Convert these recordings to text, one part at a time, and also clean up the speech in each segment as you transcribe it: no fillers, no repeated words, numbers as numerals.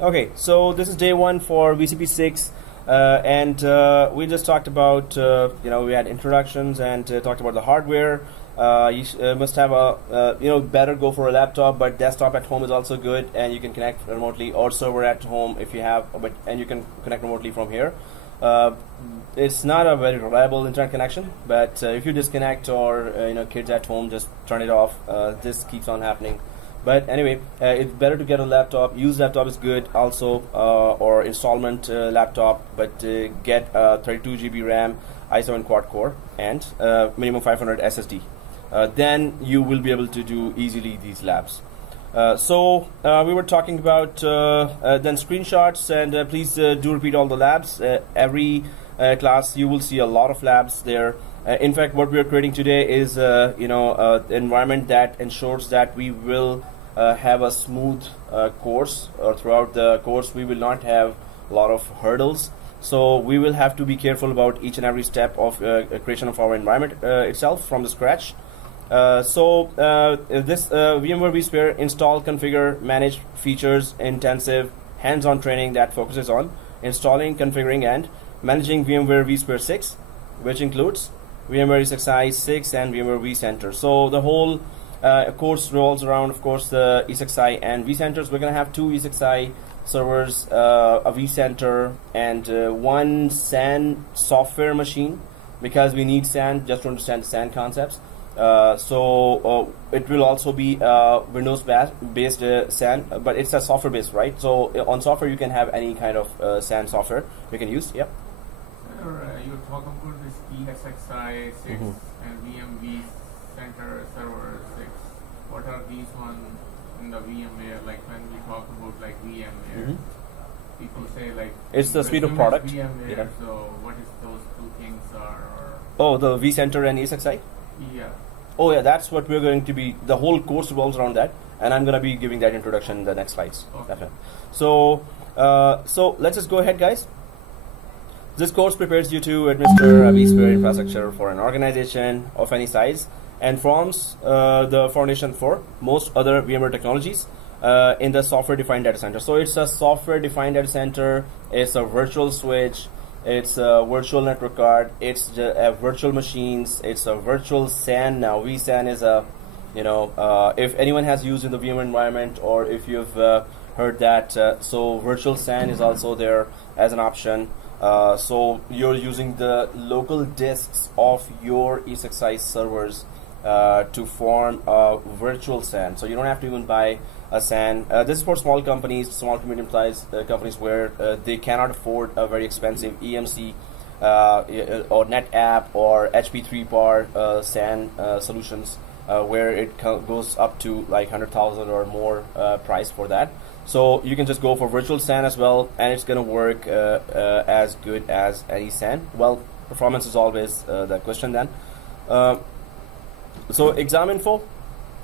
Okay, so this is day one for VCP6, and we just talked about, we had introductions and talked about the hardware. You must have a, better go for a laptop, but desktop at home is also good, and you can connect remotely, or server at home if you have, and you can connect remotely from here. It's not a very reliable internet connection, but if you disconnect or kids at home, just turn it off. This keeps on happening. But anyway, it's better to get a laptop. Used laptop is good also, or installment laptop, but get 32 GB RAM, i7 quad core, and minimum 500 SSD. Then you will be able to do easily these labs. So we were talking about then screenshots, and please do repeat all the labs. Every class you will see a lot of labs there. In fact, what we are creating today is environment that ensures that we will have a smooth course, or throughout the course we will not have a lot of hurdles. So we will have to be careful about each and every step of creation of our environment itself from the scratch. This VMware Vsphere install, configure, manage features intensive hands-on training that focuses on installing, configuring, and managing VMware Vsphere 6, which includes VMware ESXi 6 and VMware Vcenter. So the whole course revolves around, of course, the ESXi and Vcenters. We're going to have two ESXi servers, a Vcenter, and one SAN software machine, because we need SAN just to understand the SAN concepts. So it will also be Windows-based SAN, but it's a software-based, right? So on software, you can have any kind of SAN software you can use. Yep. You talk about this ESXi 6 and Vcenter server 6. What are these ones in the VMware? Like when we talk about like VMware, people say like it's the suite of product. VMware. Yeah. So what is those two things are? Oh, the Vcenter and ESXi. Yeah. Oh yeah, that's what we're going to be. The whole course revolves around that, and I'm going to be giving that introduction in the next slides. Okay. So, so let's just go ahead, guys. This course prepares you to administer a vSphere infrastructure for an organization of any size, and forms the foundation for most other VMware technologies in the software-defined data center. So it's a software-defined data center. It's a virtual switch. It's a virtual network card. It's virtual machines. It's a virtual SAN. Now vSAN is a, if anyone has used in the VMware environment, or if you've heard that, so virtual SAN is also there as an option. So you're using the local disks of your ESXi servers to form a virtual SAN. So you don't have to even buy a SAN. This is for small companies, small to medium-sized companies where they cannot afford a very expensive EMC or NetApp or HP 3PAR SAN solutions, where it goes up to like 100,000 or more price for that. So you can just go for virtual SAN as well, and it's going to work as good as any SAN. Well, performance is always the question then. So exam info,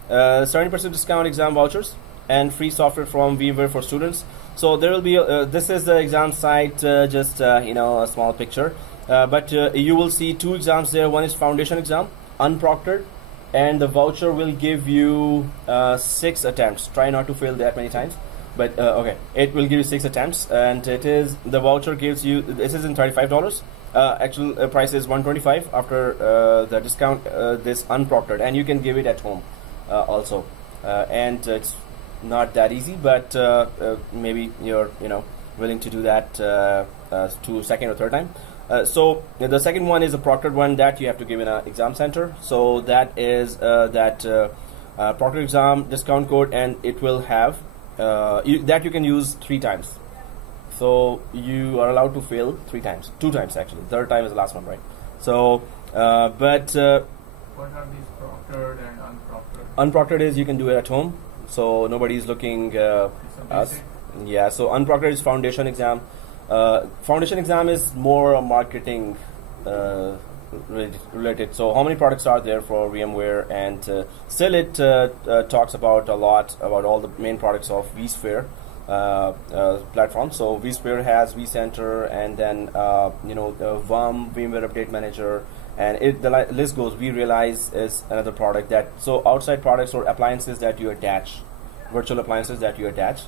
70% discount exam vouchers, and free software from VMware for students. So there will be this is the exam site, just a small picture, but you will see two exams there. One is foundation exam, unproctored, and the voucher will give you 6 attempts. Try not to fail that many times, but okay, it will give you 6 attempts, and it is, the voucher gives you, this is in $35. Actual price is $125 after the discount. This unproctored, and you can give it at home also, and it's not that easy, but maybe you're willing to do that to second or third time. So the second one is a proctored one that you have to give in an exam center. So that is that proctored exam discount code, and it will have that you can use 3 times. So you are allowed to fail 3 times, 2 times actually. Third time is the last one, right? So, but what are these proctored and unproctored? Unproctored is you can do it at home, so nobody is looking us. Yeah. So unproctored is foundation exam. Foundation exam is more marketing related. So how many products are there for VMware, and still it talks about a lot about all the main products of Vsphere platform. So Vsphere has Vcenter, and then VMware Update Manager, and the list goes. vRealize is another product that, so outside products or appliances that you attach, virtual appliances that you attach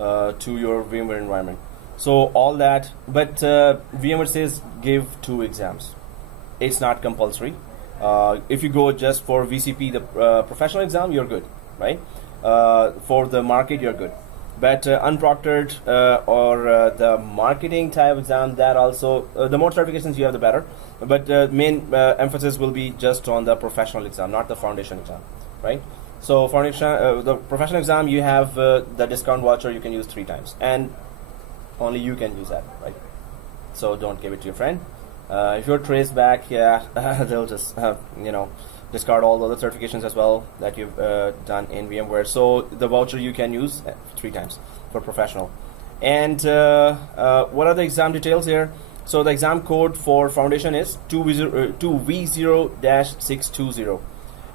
to your VMware environment. So all that, but VMware says give 2 exams. It's not compulsory. If you go just for VCP, the professional exam, you're good, right? For the market, you're good. But unproctored or the marketing type exam, that also, the more certifications you have, the better. But the main emphasis will be just on the professional exam, not the foundation exam, right? So foundation, the professional exam, you have the discount voucher you can use 3 times, and only you can use that, right? So don't give it to your friend. If you're traced back, yeah, they'll just discard all the other certifications as well that you've done in VMware. So the voucher you can use 3 times for professional. And what are the exam details here? So the exam code for foundation is 2V0-620,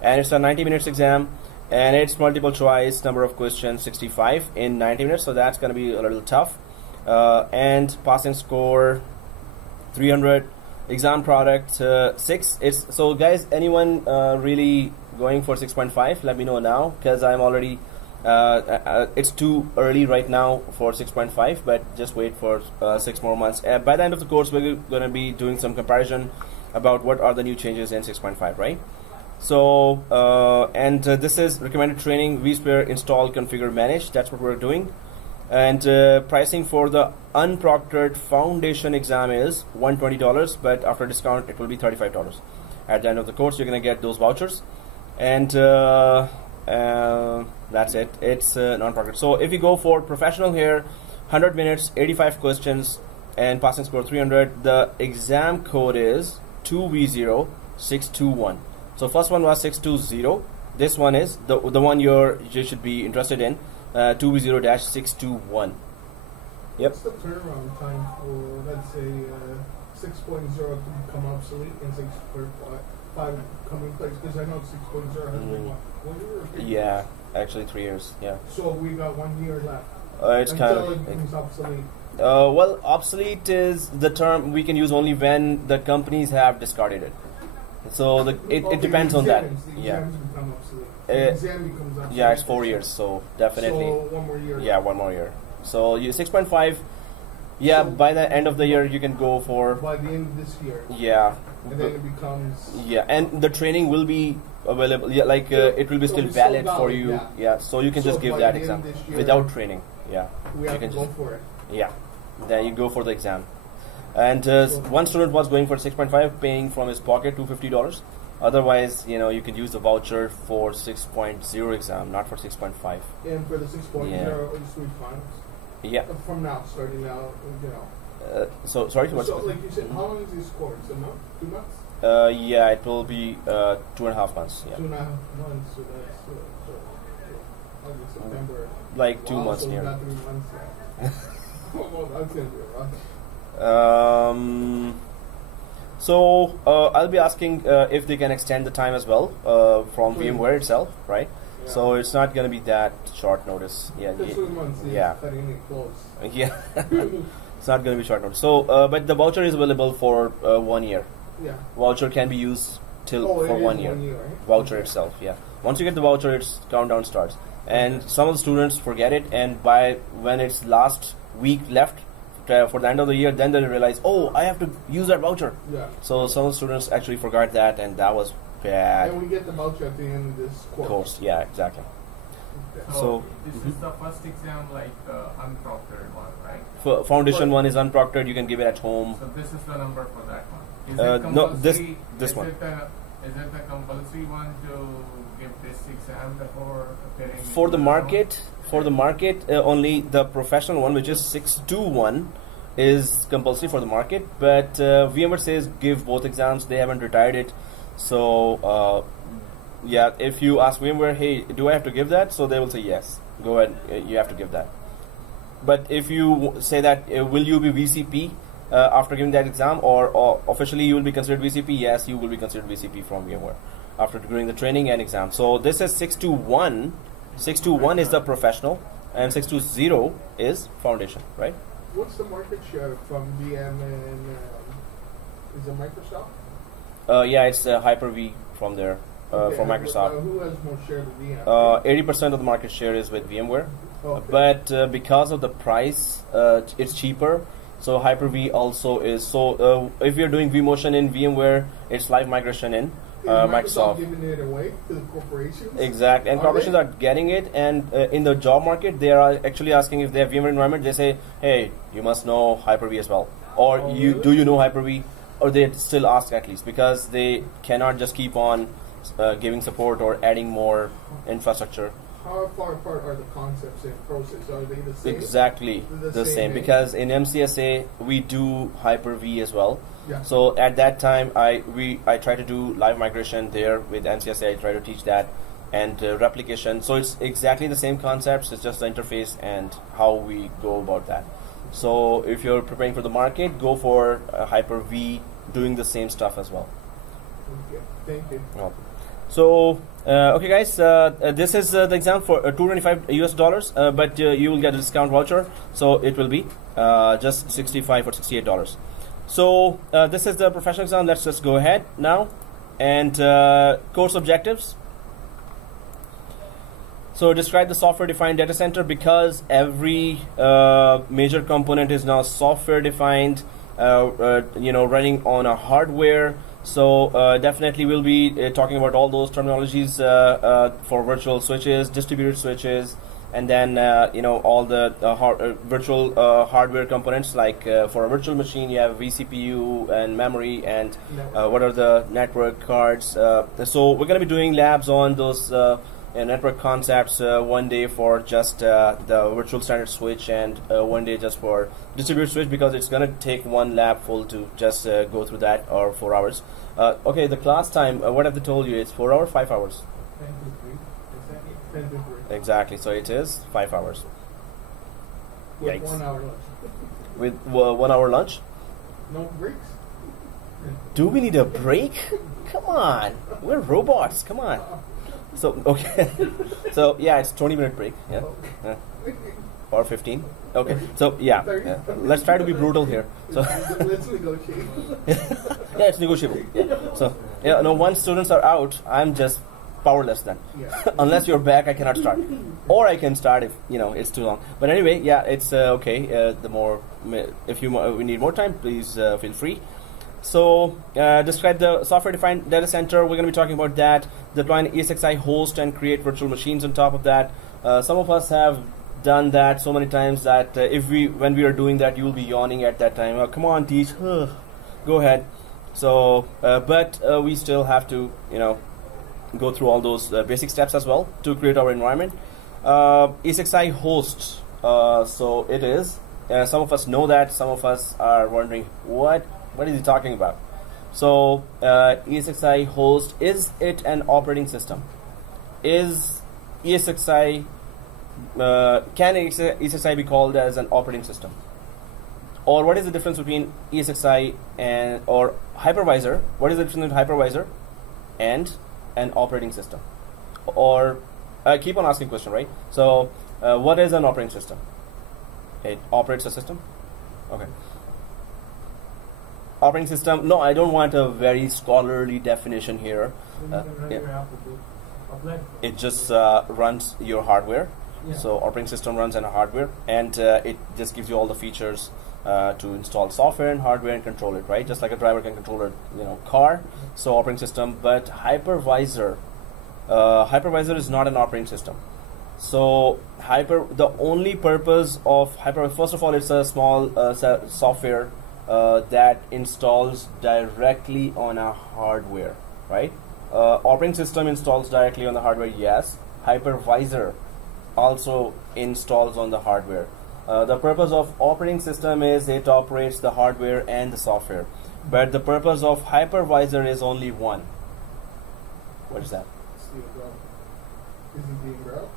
and it's a 90 minutes exam, and it's multiple choice, number of questions 65 in 90 minutes. So that's going to be a little tough. And passing score 300. Exam product 6. It's so guys, anyone really going for 6.5, let me know now, because I'm already it's too early right now for 6.5, but just wait for 6 more months. By the end of the course, we're going to be doing some comparison about what are the new changes in 6.5, right? So this is recommended training, Vsphere, install, configure, manage. That's what we're doing. And pricing for the unproctored foundation exam is $120, but after discount it will be $35. At the end of the course, you're going to get those vouchers, and that's it. It's non-proctored. So if you go for professional here, 100 minutes, 85 questions, and passing score 300, the exam code is 2V0-621. So first one was 620. This one is the one you should be interested in. 2V0-621. Yep. What's the turnaround time for, let's say, 6.0 to become obsolete and 6.5 come in place? Because I know 6.0 has been 1 year or 3 years? Yeah, actually 3 years. Yeah. So we got 1 year left. It's kind of it becomes obsolete. Well, obsolete is the term we can use only when the companies have discarded it. So it depends on that. Yeah. Become obsolete. The exam becomes obsolete. Yeah, it's 4 years, so definitely. So 1 more year. Yeah, 1 more year. So you 6.5. Yeah, so by the end of the year you can go for. By the end of this year. Yeah. And then it becomes. Yeah, and the training will be available. Yeah, like it will be still valid for you. Yeah. Yeah, so you can just give that exam without training. Yeah. We have to go for it. Yeah. Then you go for the exam. And one student was going for 6.5, paying from his pocket $250. Otherwise, you can use the voucher for 6.0 exam, not for 6.5. And for the 6.0, it's finals. Yeah. From now, starting now, So sorry. So, like you said, how long is this course? A month? 2 months? Yeah, it will be 2.5 months. Yeah. 2.5 months. So that's August, September. Like 2 months so near. Not 3 months. Well, that's gonna be a lot. So I'll be asking if they can extend the time as well from VMware itself, right? Yeah. So it's not going to be that short notice. Yeah. 2 months. Yeah. Cutting it close. Yeah. It's not going to be short notice. So, but the voucher is available for 1 year. Yeah. Voucher can be used till for 1 year. 1 year, right? Voucher itself. Yeah. Once you get the voucher, its countdown starts. And some of the students forget it, and by when it's last week left for the end of the year, then they realize, oh, I have to use that voucher. Yeah. So some of the students actually forgot that, and that was bad. And we get the voucher at the end of this course. Yeah, exactly. Okay. So this is the first exam, like unproctored one, right? Foundation one is unproctored. You can give it at home. So this is the number for that one. Is it no, this one. Is it the compulsory one to give this exam before appearing? For the market, only the professional one, which is 621, is compulsory for the market. But VMware says give both exams. They haven't retired it, so yeah. If you ask VMware, hey, do I have to give that? So they will say yes. Go ahead, you have to give that. But if you say that, will you be VCP after giving that exam, or officially you will be considered VCP? Yes, you will be considered VCP from VMware after doing the training and exam. So this is 621. 621 is the professional, and 620 is foundation, right? What's the market share from VM and is it Microsoft? Yeah, it's Hyper-V from there, from Microsoft. Who has more share of VM? 80% of the market share is with VMware. Okay. but because of the price, it's cheaper. So Hyper-V also is. So if you're doing vMotion in VMware, it's live migration in Is Microsoft. giving it away to the corporations? Exactly, and corporations are getting it, and in the job market, they are actually asking if they have VMware environment. They say, "Hey, you must know Hyper-V as well," or really? do you know Hyper-V?" Or they still ask at least, because they cannot just keep on giving support or adding more infrastructure. How far apart are the concepts and process? Are they the same? Exactly the same, because in MCSA we do Hyper-V as well. Yeah. So at that time, I try to do live migration there with MCSA. I try to teach that, and replication. So it's exactly the same concepts. It's just the interface and how we go about that. So if you're preparing for the market, go for Hyper-V, doing the same stuff as well. Okay. Thank you. Well, so okay, guys, this is the exam for $225 US, but you will get a discount voucher, so it will be just $65 or $68. So this is the professional exam. Let's just go ahead now, and course objectives. So describe the software-defined data center, because every major component is now software-defined, running on a hardware. So definitely we'll be talking about all those terminologies for virtual switches, distributed switches, and then all the virtual hardware components. Like for a virtual machine, you have vCPU and memory, and what are the network cards. So we're going to be doing labs on those network concepts, one day for just the virtual standard switch, and one day just for distributed switch, because it's going to take one lab full to just go through that, or 4 hours. Okay, the class time, what have they told you? It's 4 hours, 5 hours? 10 to 3. 10 to 3. Exactly, so it is 5 hours. With Yikes. 1 hour lunch. With 1 hour lunch? No breaks? Do we need a break? Come on, we're robots, come on. So, okay, so yeah, it's 20-minute break, yeah, or 15. Okay, so yeah, let's try to be brutal here. So let's negotiate. yeah, it's negotiable. Yeah. So yeah, no, once students are out, I'm just powerless then. Yeah. Unless you're back, I cannot start, or I can start if it's too long. But anyway, yeah, it's okay. The more, if we need more time, please feel free. So describe the software-defined data center. We're going to be talking about that. Deploy an ESXi host and create virtual machines on top of that. Some of us have done that so many times that when we are doing that, you will be yawning at that time. Oh, come on, teach. Go ahead. So, but we still have to, go through all those basic steps as well to create our environment. ESXi host. So it is. Some of us know that. Some of us are wondering what is he talking about? So ESXi host, is it an operating system? Is ESXi can ESXi be called as an operating system? Or what is the difference between ESXi or hypervisor? What is the difference between hypervisor and an operating system? Or keep on asking question, right? So what is an operating system? It operates a system. Okay. Operating system. No, I don't want a very scholarly definition here. Yeah. It just runs your hardware. Yeah. So operating system runs on a hardware, and it just gives you all the features to install software and hardware and control it, right? Just like a driver can control a car. So operating system, but hypervisor is not an operating system. So the only purpose of first of all, it's a small software that installs directly on a hardware, right? Operating system installs directly on the hardware, yes. Hypervisor also installs on the hardware. The purpose of operating system is it operates the hardware and the software, but the purpose of hypervisor is only one. What is that? Is it the umbrella?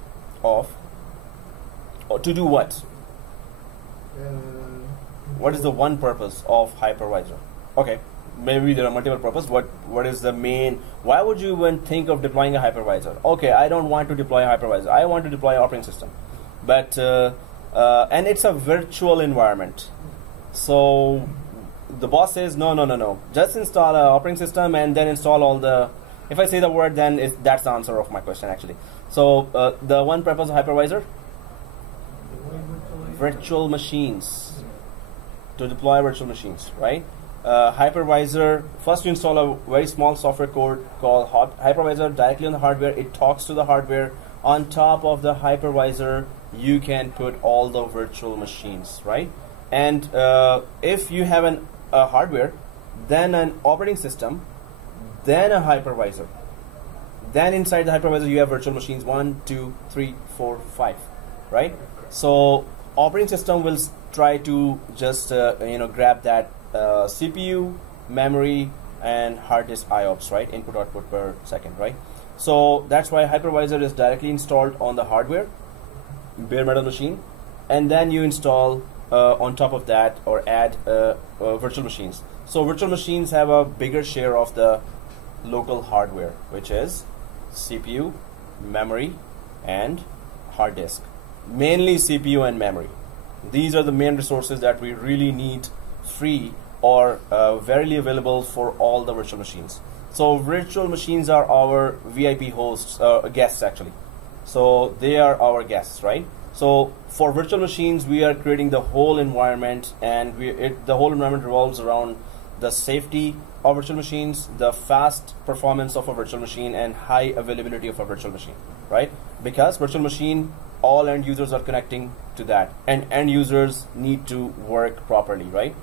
To do what? What is the one purpose of hypervisor? Okay, maybe there are multiple purposes. What is the main? Why would you even think of deploying a hypervisor? Okay, I don't want to deploy a hypervisor. I want to deploy an operating system, but and it's a virtual environment. So the boss says no. Just install an operating system and then install all the. If I say the word, then that's the answer of my question actually. So the one purpose of hypervisor. virtual machines. To deploy virtual machines, right? Hypervisor, first you install a very small software code called Hypervisor directly on the hardware. It talks to the hardware. On top of the hypervisor, you can put all the virtual machines, right? And if you have a hardware, then an operating system, then a hypervisor. Then inside the hypervisor, you have virtual machines 1, 2, 3, 4, 5, right? So operating system will try to just grab that CPU, memory, and hard disk IOPS, right? Input output per second, right? So that's why hypervisor is directly installed on the hardware, bare metal machine, and then you install on top of that or add virtual machines. So virtual machines have a bigger share of the local hardware, which is CPU, memory, and hard disk. Mainly CPU and memory. These are the main resources that we really need free or verily available for all the virtual machines. So virtual machines are our VIP hosts, guests actually. So they are our guests, right? So for virtual machines, we are creating the whole environment, and the whole environment revolves around the safety of virtual machines, the fast performance of a virtual machine, and high availability of a virtual machine, right? Because virtual machine, all end users are connecting to that, and end users need to work properly, right?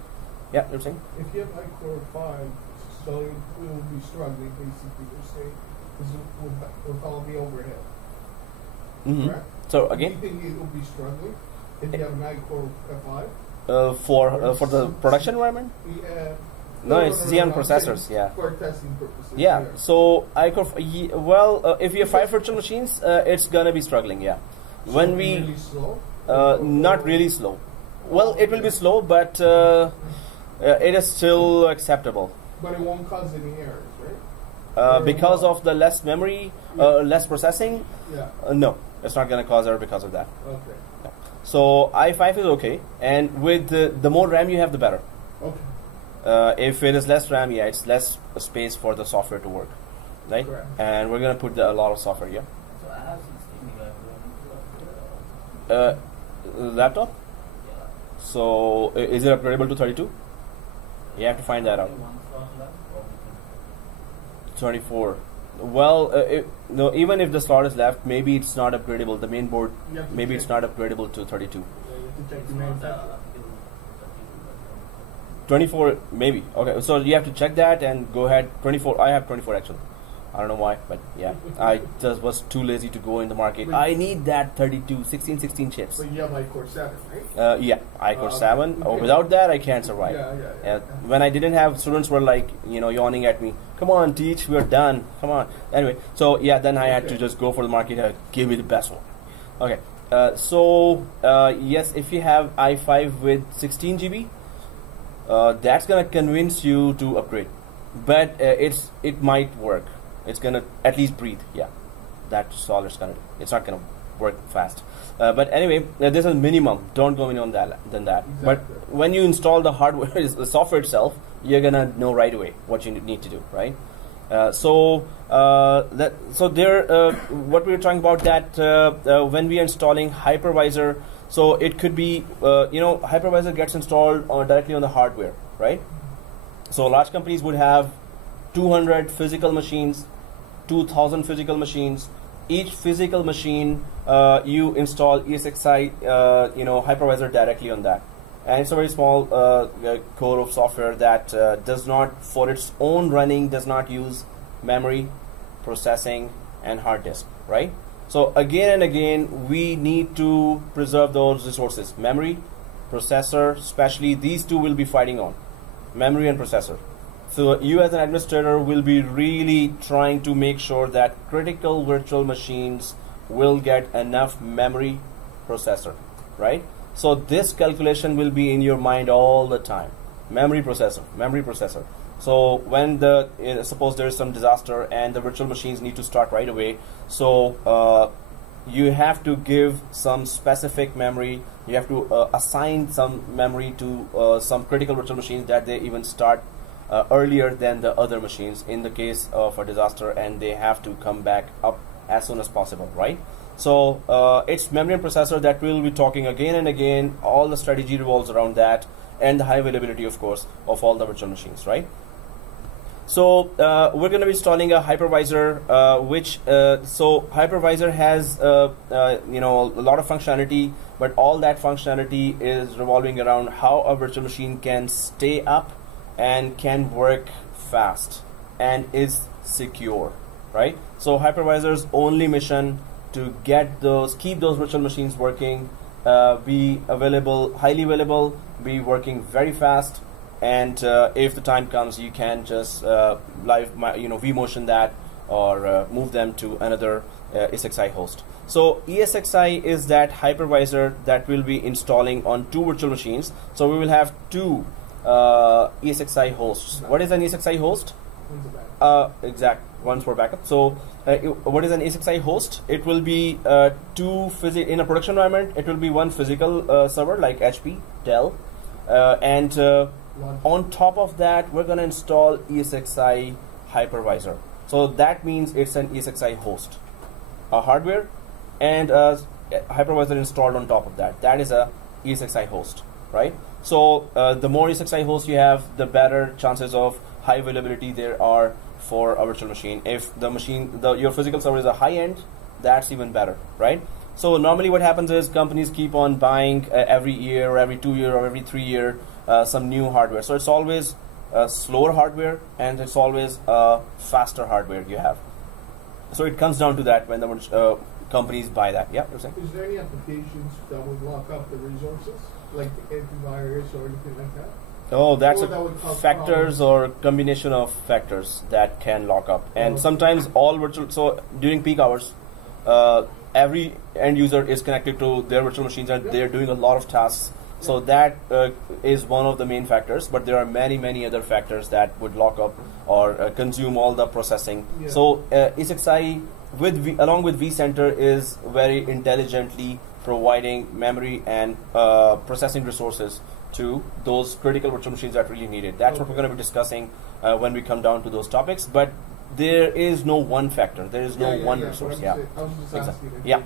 Yeah, you're saying? If you have iCore 5, so it will be struggling, basically, you're saying, because it will follow the overhead. Mm-hmm. Correct? So again, do you think it will be struggling if you have an iCore 5? For the production environment? Yeah. No, it's Xeon processors, yeah. For testing purposes. Yeah, so iCore, well, if you have 5 virtual machines, it's gonna be struggling, yeah. So When we, really slow? not really slow. Well, it will be slow, but it is still acceptable. But it won't cause any errors, right? Because of the less memory, less processing, Yeah. no, it's not gonna cause error because of that. Okay. Yeah. So i5 is okay, and with the more RAM you have, the better. Okay. If it is less RAM, yeah, it's less space for the software to work, right? Correct. And we're gonna put a lot of software, yeah. So I have 16 Laptop. yeah. So is it upgradable to 32? You have to find that out. Only one slot left, or we 24. Well, no. Even if the slot is left, maybe it's not upgradable. The main board, You have to maybe check. it's not upgradable to 32. Yeah, you have to check the can- it's not manufacturer. applicable to 32, 24, maybe. Okay, so you have to check that and go ahead. 24. I have 24 actually. I don't know why, but yeah, I just was too lazy to go in the market. I need that 32, 16 chips. But you have iCore 7, right? Yeah, iCore Okay. 7. Okay. Without that, I can't survive. Yeah. When I didn't have, students were like, yawning at me. Come on, teach, we're done. Come on. Anyway, so yeah, then I had to just go for the market. Give me the best one. Okay. Yes, if you have i5 with 16 GB, that's gonna convince you to upgrade. But it might work. It's gonna at least breathe. Yeah, that's all it's gonna do. It's not gonna work fast. But anyway, this is minimum. Don't go any on that than that. Exactly. But when you install the hardware, the software itself, you're gonna know right away what you need to do, right? What we were talking about that when we are installing hypervisor, so it could be hypervisor gets installed directly on the hardware, right? So large companies would have 200 physical machines, 2,000 physical machines. Each physical machine, you install ESXi, hypervisor directly on that. And it's a very small core of software that does not, for its own running, does not use memory, processing, and hard disk, right? So again and again, we need to preserve those resources. Memory, processor, especially these two will be fighting on. Memory and processor. So you as an administrator will be really trying to make sure that critical virtual machines will get enough memory, processor, right? So this calculation will be in your mind all the time. Memory, processor, memory, processor. So when suppose there is some disaster and the virtual machines need to start right away, so you have to give some specific memory. You have to assign some memory to some critical virtual machines that they even start earlier than the other machines in the case of a disaster, and they have to come back up as soon as possible, right? So it's memory and processor that we'll be talking again and again. All the strategy revolves around that, and the high availability, of course, of all the virtual machines, right? So we're going to be installing a hypervisor, so hypervisor has you know, a lot of functionality, but all that functionality is revolving around how a virtual machine can stay up and can work fast and is secure, right? So hypervisor's only mission to keep those virtual machines working, be available, highly available, be working very fast. And if the time comes, you can just vMotion that or move them to another ESXi host. So ESXi is that hypervisor that we'll be installing on 2 virtual machines. So we will have 2 ESXi hosts. What is an ESXi host? One's for backup. So what is an ESXi host? It will be in a production environment. It will be one physical server like HP, Dell, and on top of that, we're going to install ESXi hypervisor. So that means it's an ESXi host, a hardware, and a hypervisor installed on top of that. That is a ESXi host, right? So the more ESXi hosts you have, the better chances of high availability there are for a virtual machine. If the machine, your physical server is a high end, that's even better, right? So normally what happens is companies keep on buying every year or every 2 year or every 3 year some new hardware. So it's always slower hardware and it's always faster hardware you have. So it comes down to that when the companies buy that. Yeah, you're saying? Is there any applications that would lock up the resources, like the antivirus or anything like that? Oh, that's problems? factors or combination of factors that can lock up. And sometimes all virtual, so during peak hours, every end user is connected to their virtual machines and they're doing a lot of tasks. So that is one of the main factors, but there are many other factors that would lock up or consume all the processing. Yeah. So ESXi along with Vcenter is very intelligently providing memory and processing resources to those critical virtual machines that really need it. That's what we're going to be discussing when we come down to those topics. But there is no one factor. There is no one resource. Yeah, exactly. Yeah.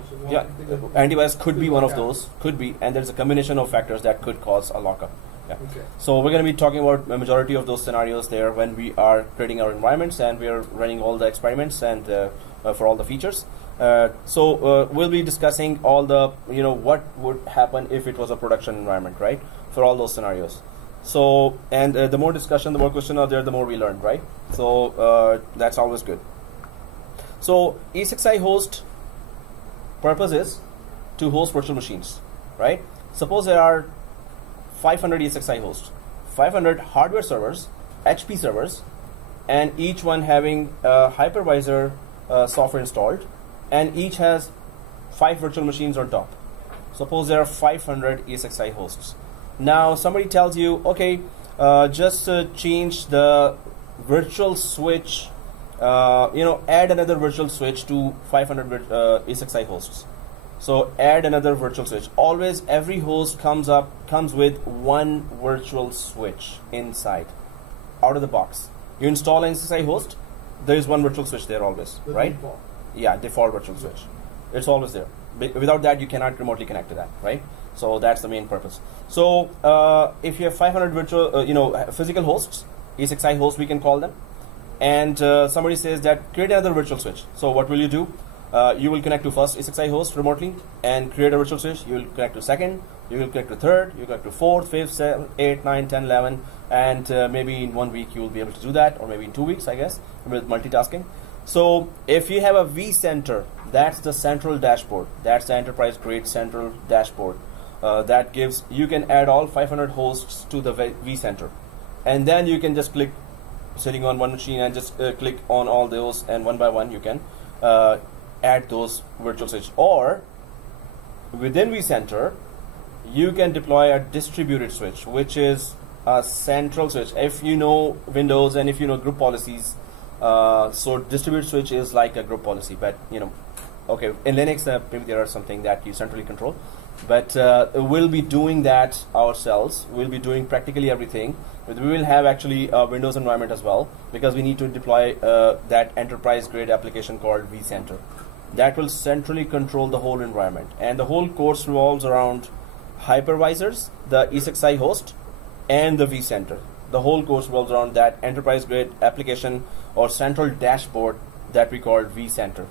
Antivirus could be one of those. Could be, and there's a combination of factors that could cause a lockup. Yeah. Okay. So we're going to be talking about a majority of those scenarios there when we are creating our environments and we are running all the experiments and for all the features. So we'll be discussing all the what would happen if it was a production environment, right? For all those scenarios. So, and the more discussion, the more questions are there, the more we learn, right? So that's always good. So ESXi host purpose is to host virtual machines, right? Suppose there are 500 ESXi hosts, 500 hardware servers, HP servers, and each one having a hypervisor software installed, and each has 5 virtual machines on top. Suppose there are 500 ESXi hosts. Now somebody tells you, okay, just change the virtual switch, add another virtual switch to 500 ESXi hosts. So add another virtual switch. Always every host comes with one virtual switch inside, out of the box. You install an ESXi host, there is one virtual switch there always, right? Default. Yeah, default virtual switch. It's always there. Without that, you cannot remotely connect to that, right? So that's the main purpose. So if you have 500 virtual, physical hosts, ESXi hosts we can call them, and somebody says that create another virtual switch. So what will you do? You will connect to first ESXi host remotely and create a virtual switch. You will connect to second, you will connect to third, you will connect to fourth, fifth, 7, 8, 9, 10, 11, and maybe in 1 week you will be able to do that, or maybe in 2 weeks, I guess, with multitasking. So if you have a Vcenter, that's the central dashboard. That's the enterprise grade central dashboard. That gives, you can add all 500 hosts to the Vcenter, and then you can just click sitting on one machine and just click on all those, and one by one you can add those virtual switches. Or within Vcenter you can deploy a distributed switch, which is a central switch. If you know Windows and if you know group policies, so distributed switch is like a group policy, but okay, in Linux maybe there are something that you centrally control. But we'll be doing that ourselves. We'll be doing practically everything. But we will have actually a Windows environment as well, because we need to deploy that enterprise grade application called Vcenter. that will centrally control the whole environment. And the whole course revolves around hypervisors, the E6i host, and the Vcenter. The whole course revolves around that enterprise grade application or central dashboard that we call Vcenter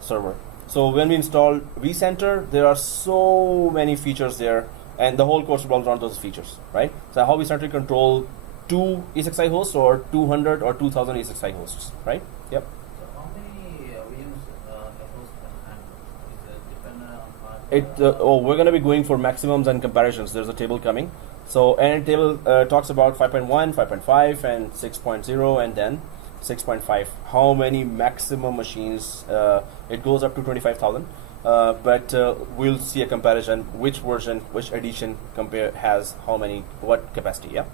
server. So when we install Vcenter, there are so many features there, and the whole course revolves around those features, right? So how we centrally control 2 E6i hosts or 200 or 2000 E6i hosts, right? Yep. So how many VMs a host can handle? Is it dependent on Oh, we're going to be going for maximums and comparisons. There's a table coming. So, and table talks about 5.1, 5.5, and 6.0, and then 6.5. How many maximum machines? It goes up to 25,000. But we'll see a comparison. Which version, which edition has how many, what capacity? Yeah.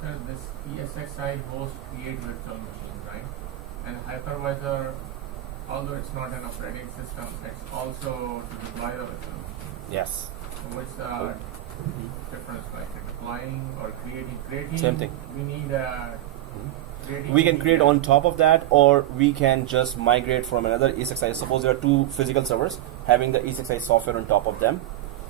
So this ESXi host create virtual machines, right? And hypervisor, although it's not an operating system, it's also to deploy the virtual machine. Yes. So what's the difference, like deploying or creating? Same thing. We need We can create on top of that, or we can just migrate from another E6i. Suppose there are 2 physical servers having the E6i software on top of them.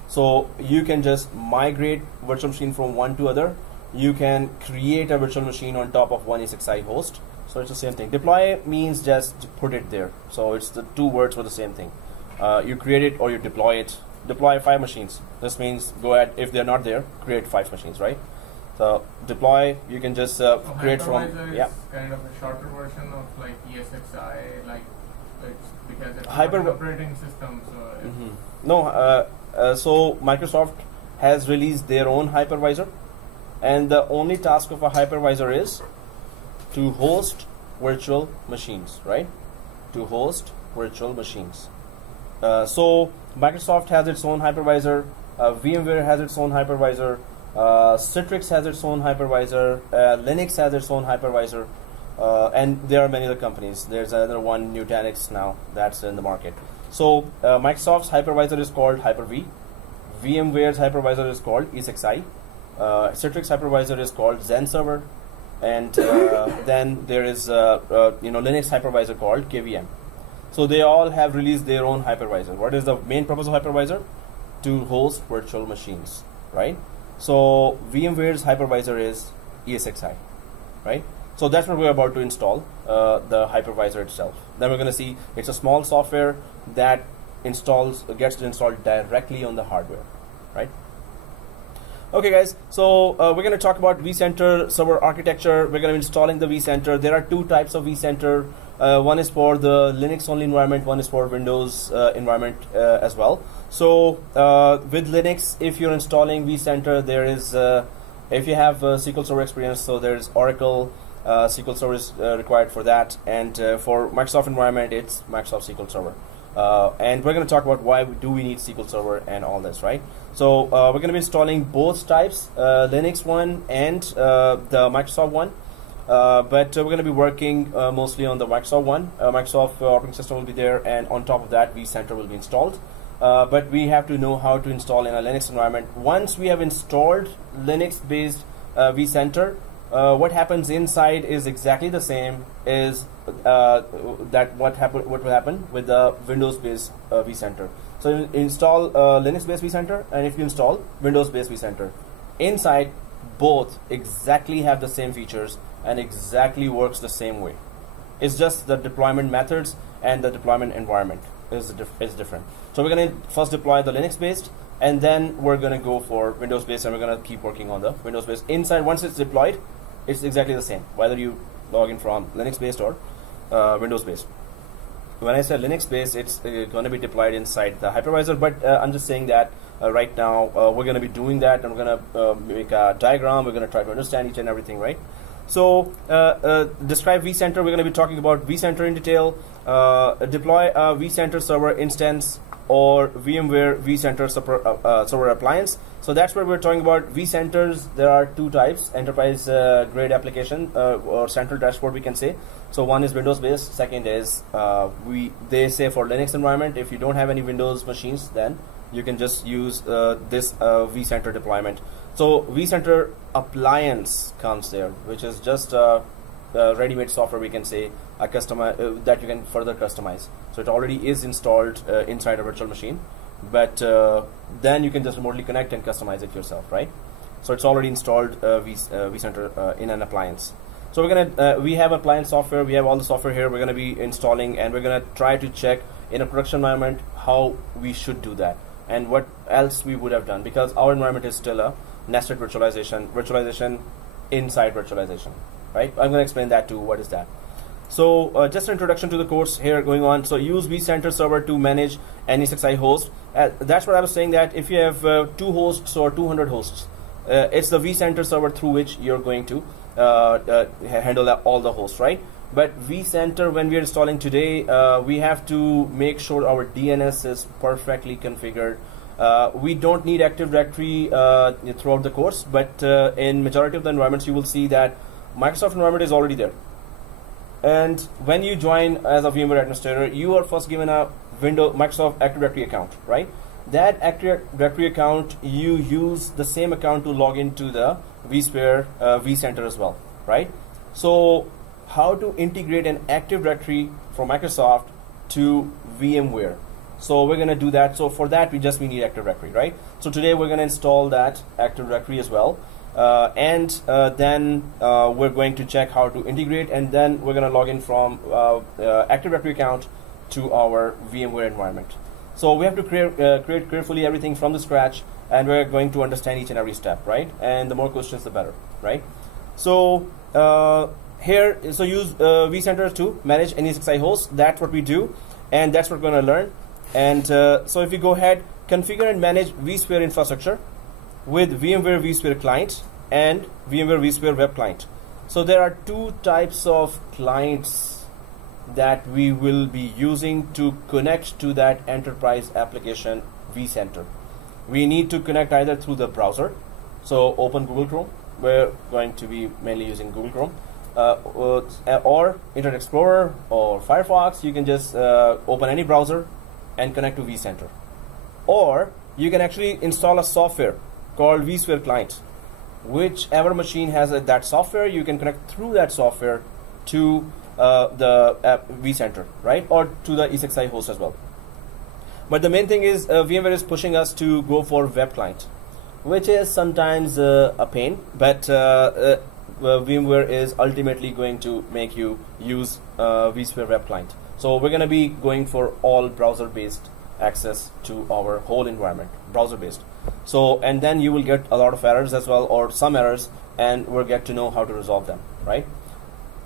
So you can just migrate virtual machine from one to other. You can create a virtual machine on top of one E6i host. So it's the same thing. Deploy means just put it there. So it's the 2 words for the same thing. You create it or you deploy it. Deploy 5 machines. This means go ahead, if they're not there, create 5 machines, right? So deploy, you can just create from, yeah. Kind of a shorter version of like ESXi, like it's because it's not an operating system. So no, so Microsoft has released their own hypervisor, and the only task of a hypervisor is to host virtual machines, right? To host virtual machines. So Microsoft has its own hypervisor. VMware has its own hypervisor. Citrix has its own hypervisor. Linux has its own hypervisor. And there are many other companies. There's another one, Nutanix now, that's in the market. So Microsoft's hypervisor is called Hyper-V. VMware's hypervisor is called E6i. Citrix hypervisor is called Zen Server. And then there is Linux hypervisor called KVM. So they all have released their own hypervisor. What is the main purpose of hypervisor? To host virtual machines, right? So VMware's hypervisor is ESXi, right? So that's what we're about to install, the hypervisor itself. Then we're going to see it's a small software that gets installed directly on the hardware, right? Okay, guys. So we're going to talk about Vcenter server architecture. We're going to be installing the Vcenter. There are 2 types of Vcenter. One is for the Linux only environment. One is for Windows environment as well. So with Linux, if you're installing Vcenter, there is if you have SQL Server experience, so there's Oracle SQL Server is required for that, and for Microsoft environment, it's Microsoft SQL Server. And we're going to talk about why do we need SQL Server and all this, right? So we're going to be installing both types, Linux one and the Microsoft one. But we're going to be working mostly on the Microsoft one. Microsoft operating system will be there, and on top of that, Vcenter will be installed. But we have to know how to install in a Linux environment. Once we have installed Linux-based Vcenter, what happens inside is exactly the same as what will happen with the Windows-based Vcenter. So you install Linux-based Vcenter, and if you install Windows-based Vcenter, inside both exactly have the same features and exactly works the same way. It's just the deployment methods and the deployment environment is different. So we're going to first deploy the Linux-based, and then we're going to go for Windows-based, and we're going to keep working on the Windows-based. Inside, once it's deployed, it's exactly the same, whether you log in from Linux-based or Windows-based. When I say Linux-based, it's going to be deployed inside the hypervisor, but I'm just saying that right now we're going to be doing that, and we're going to make a diagram. We're going to try to understand each and everything, right? So describe Vcenter. We're going to be talking about Vcenter in detail. Deploy a Vcenter server instance or VMware Vcenter server appliance. So that's what we're talking about. Vcenters, there are 2 types: enterprise grade application or central dashboard, we can say. So one is Windows based, second is they say for Linux environment. If you don't have any Windows machines, then you can just use this Vcenter deployment. So Vcenter appliance comes there, which is just ready-made software, we can say, a that you can further customize. So it already is installed inside a virtual machine, but then you can just remotely connect and customize it yourself, right? So it's already installed vCenter in an appliance. So we're gonna we have appliance software, we have all the software here. We're gonna be installing, and we're gonna try to check in a production environment how we should do that and what else we would have done, because our environment is still a nested virtualization inside virtualization, right? I'm gonna explain that too. What is that? So just an introduction to the course here going on. So use vCenter server to manage NESXi host. That's what I was saying, that if you have 2 hosts or 200 hosts, it's the vCenter server through which you're going to handle all the hosts, right? But vCenter, when we are installing today, we have to make sure our DNS is perfectly configured. We don't need Active Directory throughout the course, but in majority of the environments you will see that Microsoft environment is already there. And when you join as a VMware administrator, you are first given a Microsoft Active Directory account, right? That Active Directory account, you use the same account to log into the Vsphere vCenter as well, right? So how to integrate an Active Directory from Microsoft to VMware? So we're going to do that. So for that, we need Active Directory, right? So today we're going to install that Active Directory as well. Then we're going to check how to integrate, and then we're going to log in from Active Directory account to our VMware environment. So we have to create carefully everything from the scratch, and we're going to understand each and every step, right? And the more questions, the better, right? So here, so use vCenter to manage NESXi hosts. That's what we do, and that's what we're going to learn. And so if we go ahead, configure and manage vSphere infrastructure with VMware vSphere client and VMware vSphere web client. So there are 2 types of clients that we will be using to connect to that enterprise application vCenter. We need to connect either through the browser, so open Google Chrome. We're going to be mainly using Google Chrome, or Internet Explorer or Firefox. You can just open any browser and connect to vCenter. Or you can actually install a software called vSphere client. Whichever machine has that software, you can connect through that software to the vCenter, right? Or to the ESXi host as well. But the main thing is VMware is pushing us to go for web client, which is sometimes a pain, but VMware is ultimately going to make you use vSphere web client. So we're going to be going for all browser-based access to our whole environment, browser-based. So, and then you will get a lot of errors as well, or some errors, and we'll get to know how to resolve them, right?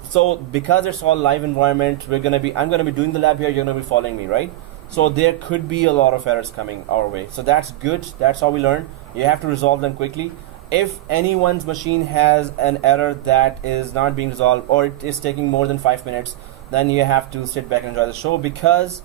So because it's all live environment, I'm going to be doing the lab here, you're going to be following me, right? So there could be a lot of errors coming our way. So that's good. That's how we learn. You have to resolve them quickly. If anyone's machine has an error that is not being resolved, or it is taking more than 5 minutes, then you have to sit back and enjoy the show, because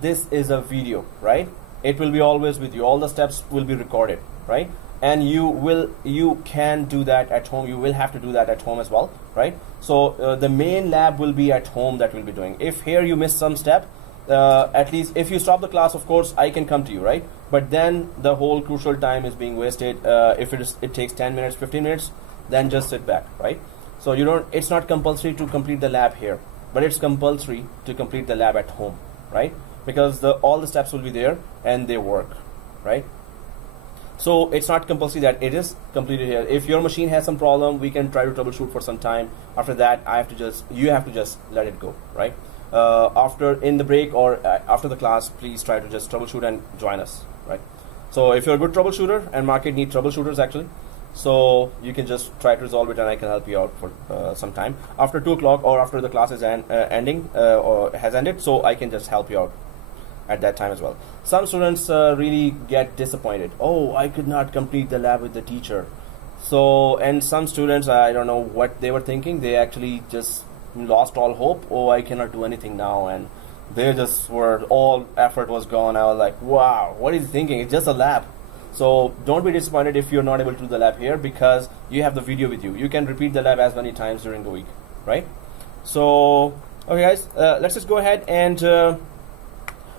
this is a video, right? It will be always with you. All the steps will be recorded, right? And you can do that at home. You will have to do that at home as well, right? So the main lab will be at home that we'll be doing. If here you miss some step, at least if you stop the class, of course, I can come to you, right? But then the whole crucial time is being wasted. If it takes 10 minutes, 15 minutes, then just sit back, right? So it's not compulsory to complete the lab here, but it's compulsory to complete the lab at home, right? Because all the steps will be there and they work, right? So it's not compulsory that it is completed here. If your machine has some problem, we can try to troubleshoot for some time. After that, you have to just let it go, right? In the break or after the class, please try to just troubleshoot and join us, right? So if you're a good troubleshooter, and market needs troubleshooters actually, so you can just try to resolve it, and I can help you out for some time after 2 o'clock or after the class is ending or has ended, so I can just help you out at that time as well. Some students really get disappointed. Oh, I could not complete the lab with the teacher. So, and some students, I don't know what they were thinking. They actually just lost all hope. Oh, I cannot do anything now, and they just all effort was gone. I was like, wow, what is he thinking? It's just a lab. So don't be disappointed if you're not able to do the lab here, because you have the video with you. You can repeat the lab as many times during the week, right? So, okay guys, let's just go ahead and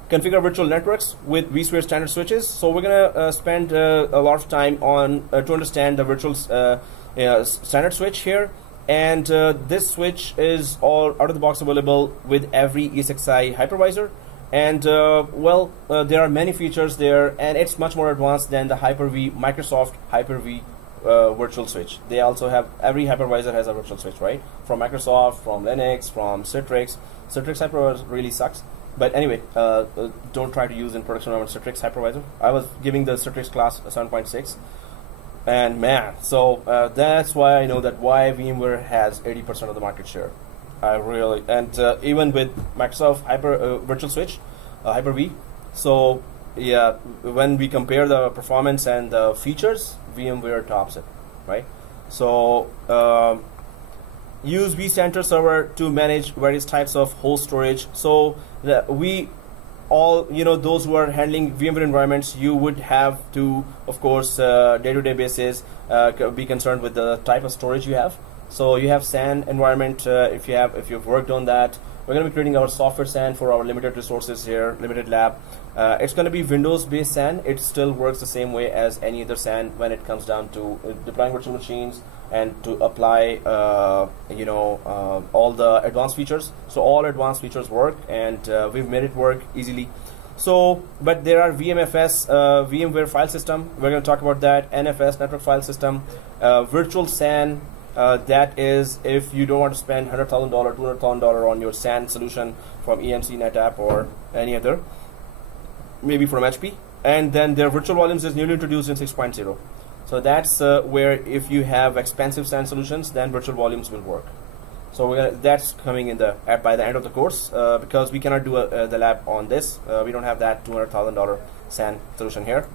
configure virtual networks with vSphere standard switches. So we're gonna spend a lot of time on to understand the virtual standard switch here. And this switch is all out of the box available with every ESXi hypervisor. And there are many features there, and it's much more advanced than the Hyper-V, Microsoft Hyper-V virtual switch. They also have, every hypervisor has a virtual switch, right? From Microsoft, from Linux, from Citrix. Citrix hypervisor really sucks. But anyway, don't try to use in production environment Citrix hypervisor. I was giving the Citrix class 7.6. And man, so that's why I know that why VMware has 80% of the market share. I really, and even with Microsoft Virtual Switch, Hyper-V. So yeah, when we compare the performance and the features, VMware tops it, right? So use Vcenter server to manage various types of host storage. So we all, those who are handling VMware environments, you would have to, of course, day-to-day basis, be concerned with the type of storage you have. So you have SAN environment. If you've worked on that, we're going to be creating our software SAN for our limited resources here, limited lab. It's going to be Windows-based SAN. It still works the same way as any other SAN when it comes down to deploying virtual machines and to apply, all the advanced features. So all advanced features work, and we've made it work easily. So, but there are VMFS, VMware file system. We're going to talk about that. NFS, network file system, virtual SAN. That is if you don't want to spend $100,000, $200,000 on your SAN solution from EMC, NetApp, or any other, maybe from HP. And then their virtual volumes is newly introduced in 6.0. So that's where if you have expensive SAN solutions, then virtual volumes will work. So that's coming in by the end of the course, because we cannot do the lab on this. We don't have that $200,000 SAN solution here.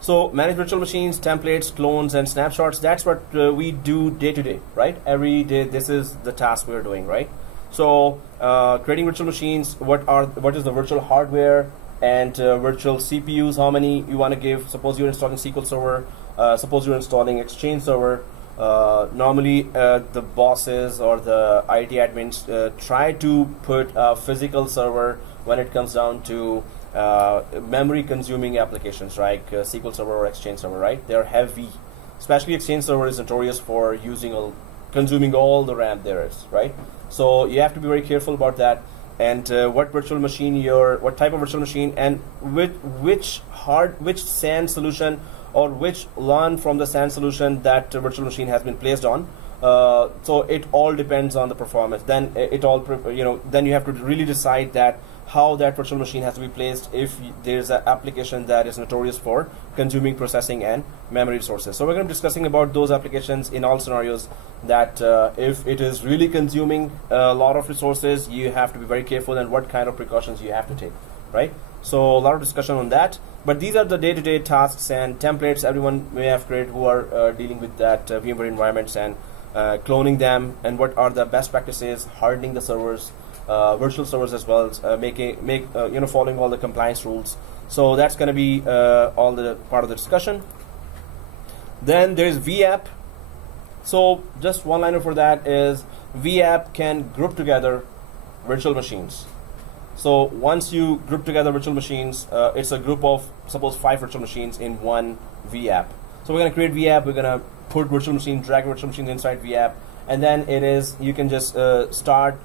So manage virtual machines, templates, clones, and snapshots. That's what we do day to day, right? Every day, this is the task we're doing, right? So creating virtual machines. What is the virtual hardware and virtual CPUs? How many you want to give? Suppose you're installing SQL Server. Suppose you're installing Exchange Server. Normally, the bosses or the IT admins try to put a physical server when it comes down to memory consuming applications like SQL Server or Exchange Server, right? They're heavy. Especially Exchange Server is notorious for consuming all the RAM there is, right? So you have to be very careful about that. And what virtual machine what type of virtual machine, and which SAN solution or which LAN from the SAN solution that virtual machine has been placed on. So it all depends on the performance. Then then you have to really decide that how that virtual machine has to be placed if there's an application that is notorious for consuming processing and memory resources. So we're going to be discussing about those applications in all scenarios, that if it is really consuming a lot of resources, you have to be very careful and what kind of precautions you have to take, right? So a lot of discussion on that. But these are the day-to-day tasks and templates everyone may have created who are dealing with that VMware environments and cloning them, and what are the best practices, hardening the servers, virtual servers as well, following all the compliance rules. So that's going to be all the part of the discussion. Then there's VApp. So just one liner for that is VApp can group together virtual machines. So once you group together virtual machines, it's a group of, suppose, 5 virtual machines in one VApp. So we're going to create VApp. We're going to put virtual machine, drag virtual machines inside VApp, and then you can just start,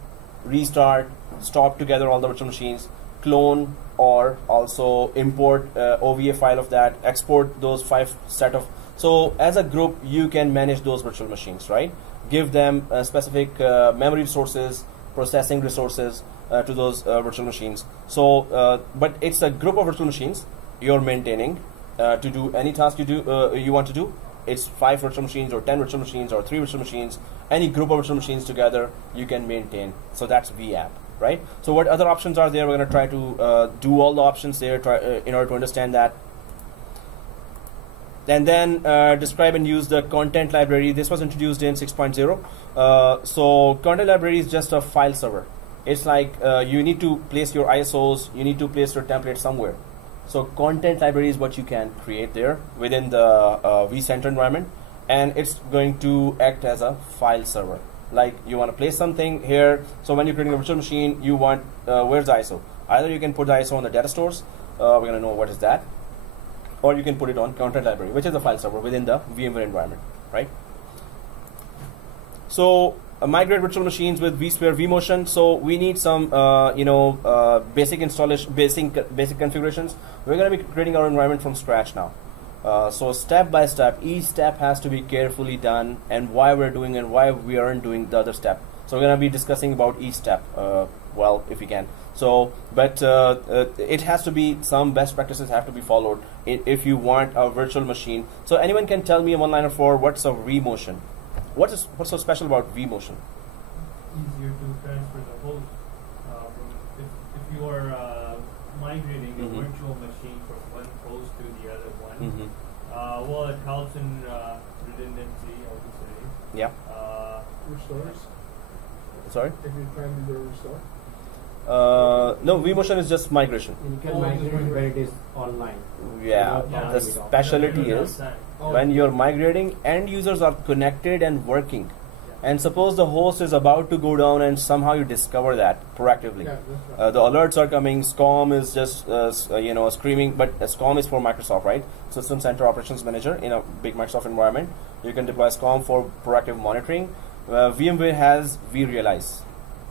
restart, stop together all the virtual machines, clone, or also import OVA file of that, export those 5 set of. So as a group, you can manage those virtual machines, right? Give them specific memory resources, processing resources to those virtual machines. So, but it's a group of virtual machines you're maintaining to do any task you want to do. It's 5 virtual machines or 10 virtual machines or 3 virtual machines. Any group of virtual machines together you can maintain. So that's VApp, right? So what other options are there? We're going to try to do all the options there in order to understand that. And then describe and use the content library. This was introduced in 6.0. So content library is just a file server. It's like you need to place your ISOs, you need to place your template somewhere. So content library is what you can create there within the vCenter environment, and it's going to act as a file server. Like you want to place something here. So when you're creating a virtual machine, you want, where's the ISO? Either you can put the ISO on the data stores, we're going to know what is that, or you can put it on content library, which is a file server within the VMware environment, right? So migrate virtual machines with vSphere vMotion. So we need some basic installation, basic configurations. We're going to be creating our environment from scratch now. So step by step, each step has to be carefully done, and why we're doing and why we aren't doing the other step. So we're going to be discussing about each step, well, if we can. So, but it has to be, some best practices have to be followed if you want a virtual machine. So anyone can tell me a one-liner for what's a vMotion? What's so special about vMotion? Easier to transfer the host. If you are migrating a virtual machine from one host to the other one, well, it helps in redundancy, I would say. Yeah. Restores? Sorry? If you're trying to do a restore? No, vMotion is just migration. You can migrate when it is online. Yeah, the specialty is when you're migrating, end users are connected and working. And suppose the host is about to go down and somehow you discover that proactively. Yeah, that's right. The alerts are coming, SCOM is just screaming, but SCOM is for Microsoft, right? System Center Operations Manager in a big Microsoft environment. You can deploy SCOM for proactive monitoring. VMware has vRealize,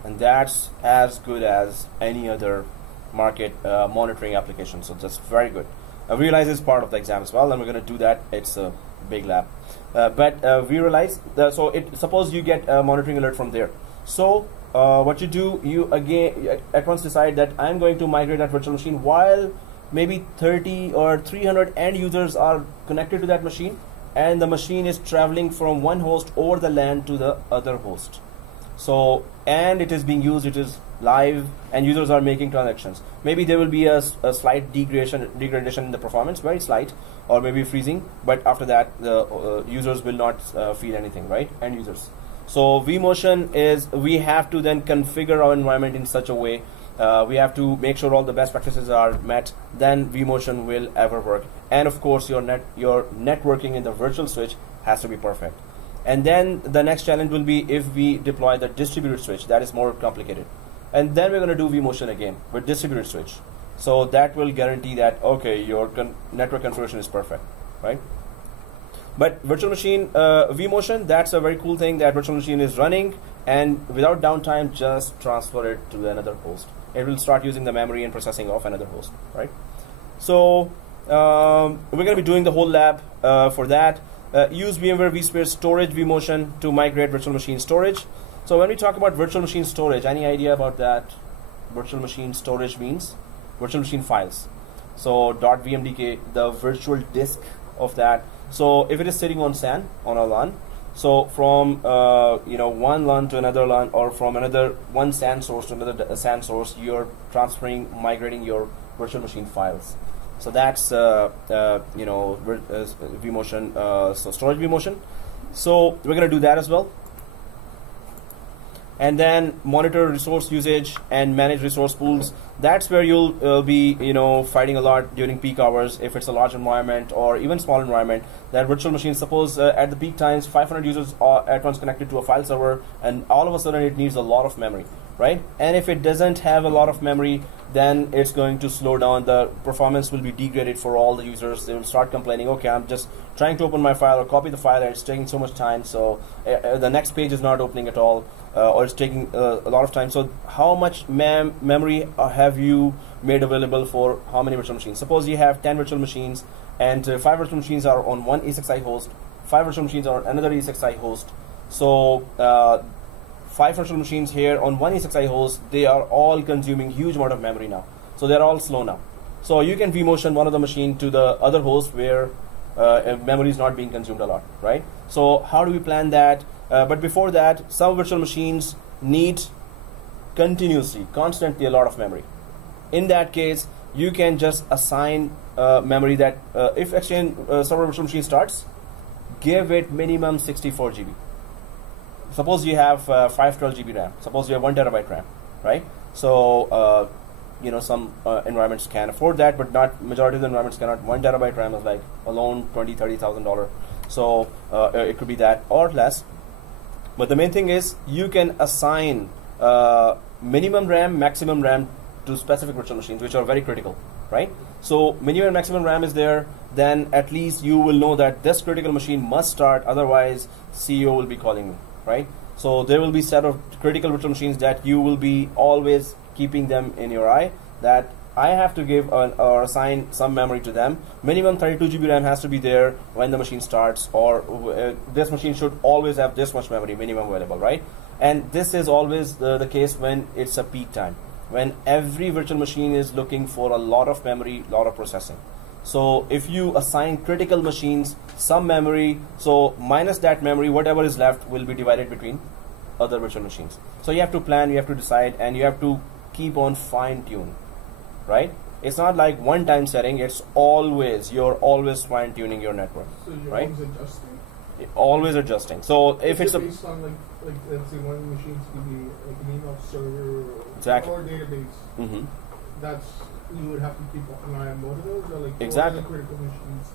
and that's as good as any other market monitoring application, so that's very good. Realize is part of the exam as well, and we're going to do that. It's a big lab. But vRealize, so suppose you get a monitoring alert from there. So what you do, you again at once decide that I'm going to migrate that virtual machine while maybe 30 or 300 end users are connected to that machine, and the machine is traveling from one host over the LAN to the other host. So, and it is being used, it is live, and users are making transactions. Maybe there will be a slight degradation in the performance, very slight, or maybe freezing, but after that the users will not feel anything, right? End users. So vMotion is, we have to then configure our environment in such a way, we have to make sure all the best practices are met, then vMotion will ever work. And of course your networking in the virtual switch has to be perfect. And then the next challenge will be if we deploy the distributed switch. That is more complicated. And then we're going to do vMotion again with distributed switch. So that will guarantee that, okay, your network configuration is perfect, right? But virtual machine, vMotion, that's a very cool thing, that virtual machine is running, and without downtime, just transfer it to another host. It will start using the memory and processing of another host, right? So we're going to be doing the whole lab for that. Use VMware vSphere storage vMotion to migrate virtual machine storage. So when we talk about virtual machine storage, any idea about that? Virtual machine storage means virtual machine files. So .vmdk, the virtual disk of that. So if it is sitting on SAN, on a LAN, so from one LAN to another LAN, or from one SAN source to another SAN source, you're migrating your virtual machine files. So that's vMotion, so storage vMotion. So we're going to do that as well. And then monitor resource usage and manage resource pools. That's where you'll be fighting a lot during peak hours if it's a large environment or even small environment. That virtual machine, suppose at the peak times 500 users are at once connected to a file server, and all of a sudden it needs a lot of memory, right? And if it doesn't have a lot of memory, then it's going to slow down. The performance will be degraded for all the users. They will start complaining, okay, I'm just trying to open my file or copy the file and it's taking so much time, so the next page is not opening at all, or it's taking a lot of time. So how much memory have you made available for how many virtual machines? Suppose you have 10 virtual machines, and 5 virtual machines are on one ESXi host, 5 virtual machines are on another ESXi host. So 5 virtual machines here on one ESXi host, they are all consuming huge amount of memory now. So they're all slow now. So you can vMotion one of the machine to the other host where memory is not being consumed a lot, right? So how do we plan that? But before that, some virtual machines need constantly a lot of memory. In that case, you can just assign memory that if Exchange server virtual machine starts, give it minimum 64 GB. Suppose you have 512 GB RAM. Suppose you have 1 terabyte RAM, right? So some environments can afford that, but not majority of the environments cannot. 1 terabyte RAM is like alone $20,000-$30,000. So it could be that or less. But the main thing is you can assign minimum RAM, maximum RAM to specific virtual machines, which are very critical, right? So minimum and maximum RAM is there, then at least you will know that this critical machine must start, otherwise CEO will be calling me, right? So there will be set of critical virtual machines that you will be always keeping them in your eye, that I have to give or assign some memory to them. Minimum 32 GB RAM has to be there when the machine starts, or this machine should always have this much memory minimum available, right? And this is always the case when it's a peak time, when every virtual machine is looking for a lot of memory, lot of processing. So if you assign critical machines some memory, so minus that memory, whatever is left will be divided between other virtual machines. So you have to plan, you have to decide, and you have to keep on fine-tune, right? It's not like one-time setting, it's always, you're always fine-tuning your network, So you're right? always adjusting? Always adjusting. So if it's a based on like let's say one of the machines could be like an email server Exactly. or database, Mhm. that's, you would have to keep an eye on both of those, or like Exactly. all the critical machines?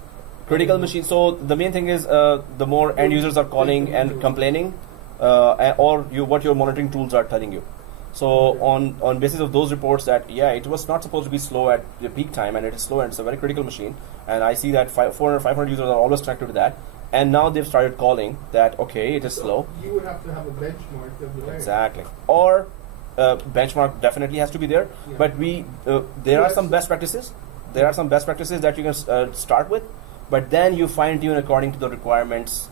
critical machine. So the main thing is the more end users are calling and complaining, or what your monitoring tools are telling you. So on basis of those reports that it was not supposed to be slow at the peak time, and it is slow, and it's a very critical machine, and I see that 500 users are always connected to that, and now they've started calling that okay, it is slow. You would have to have a benchmark of the Exactly. Or benchmark definitely has to be there, Yeah. but there are some best practices. There are some best practices that you can start with, but then you fine tune according to the requirements,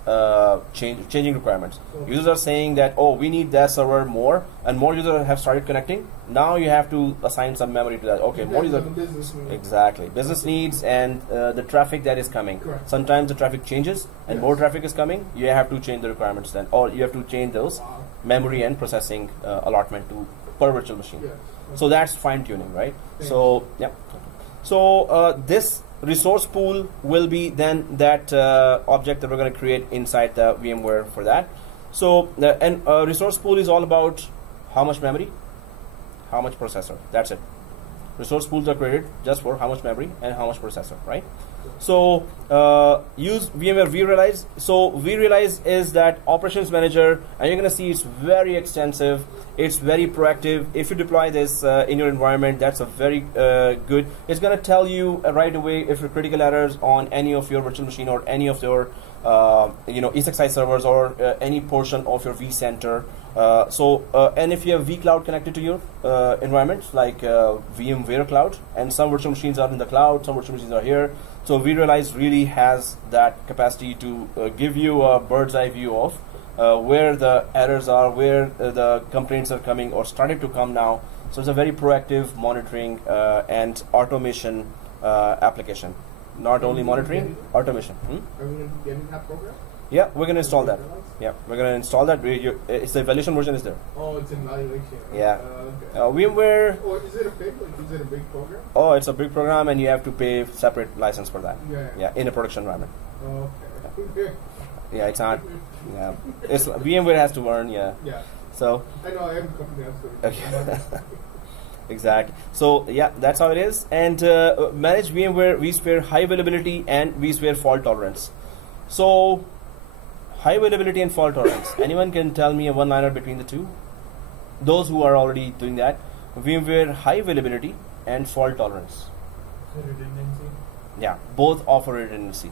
changing requirements. Okay. Users are saying that we need that server more, and more users have started connecting. Now you have to assign some memory to that. Okay, more users. business needs. Exactly, business needs and the traffic that is coming. Correct. Sometimes the traffic changes and Yes. more traffic is coming. You have to change the requirements then, or you have to change those Wow. memory and processing allotment to per virtual machine. Yes. So that's fine tuning, right? Thanks. So yeah. So this resource pool will be then that object that we're going to create inside the VMware for that. So the resource pool is all about how much memory, how much processor. That's it. Resource pools are created just for how much memory and how much processor, right? So use VMware vRealize. So vRealize is that operations manager, and you're going to see it's very extensive. It's very proactive. If you deploy this in your environment, that's a very good. It's going to tell you right away if your critical errors on any of your virtual machine or any of your ESXi servers or any portion of your vCenter. And if you have vCloud connected to your environment, like VMware Cloud, and some virtual machines are in the cloud, some virtual machines are here. So vRealize really has that capacity to give you a bird's eye view of where the errors are, where the complaints are coming or started to come now. So it's a very proactive monitoring and automation application. Not only monitoring, automation. Are we going to be getting that program? Yeah, we're going to install that. Yeah, we're going to install that. It's the evaluation version is there. Oh, it's in evaluation. Yeah. Okay. VMware. Or is it a big? Like, is it a big program? Oh, it's a big program, and you have to pay separate license for that. Yeah. Yeah, in a production environment. Okay. Yeah, it's not. Yeah, it's VMware has to earn. Yeah. Yeah. So. I know every company has to. Okay. Exactly. So yeah, that's how it is. And manage VMware vSphere high availability and vSphere fault tolerance. So high availability and fault tolerance. Anyone can tell me a one-liner between the two? Those who are already doing that. VMware high availability and fault tolerance. Redundancy. Yeah, both offer redundancy.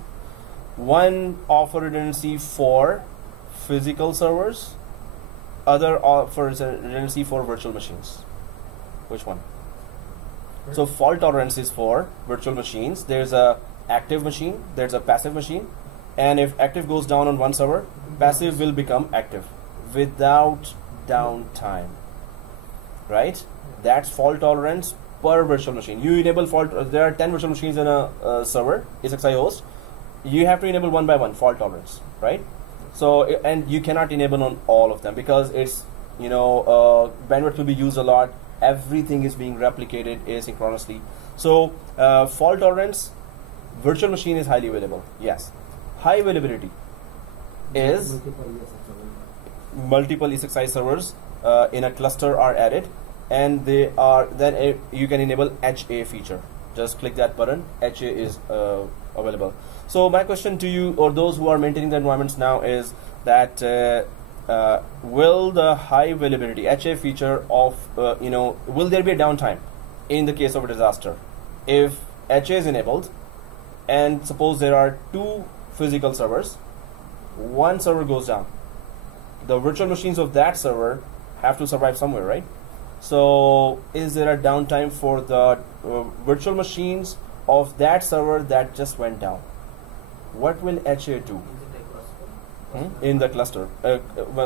One offer redundancy for physical servers, other offers redundancy for virtual machines. Which one? So fault tolerance is for virtual machines. There's a active machine, there's a passive machine, and if active goes down on one server, passive will become active without downtime. Right? That's fault tolerance per virtual machine. You enable fault. There are 10 virtual machines in a server, ESXi host. You have to enable one by one fault tolerance, right? So and you cannot enable on all of them because it's bandwidth will be used a lot. Everything is being replicated asynchronously. So fault tolerance, virtual machine is highly available. Yes, high availability is multiple ESXi servers in a cluster are added, and they are then you can enable HA feature. Just click that button. HA is available. So my question to you or those who are maintaining the environments now is that will the high availability HA feature of will there be a downtime in the case of a disaster if HA is enabled, and suppose there are two physical servers, one server goes down, the virtual machines of that server have to survive somewhere, right? So is there a downtime for the virtual machines of that server that just went down? What will HA do? Is it a cluster? In the cluster?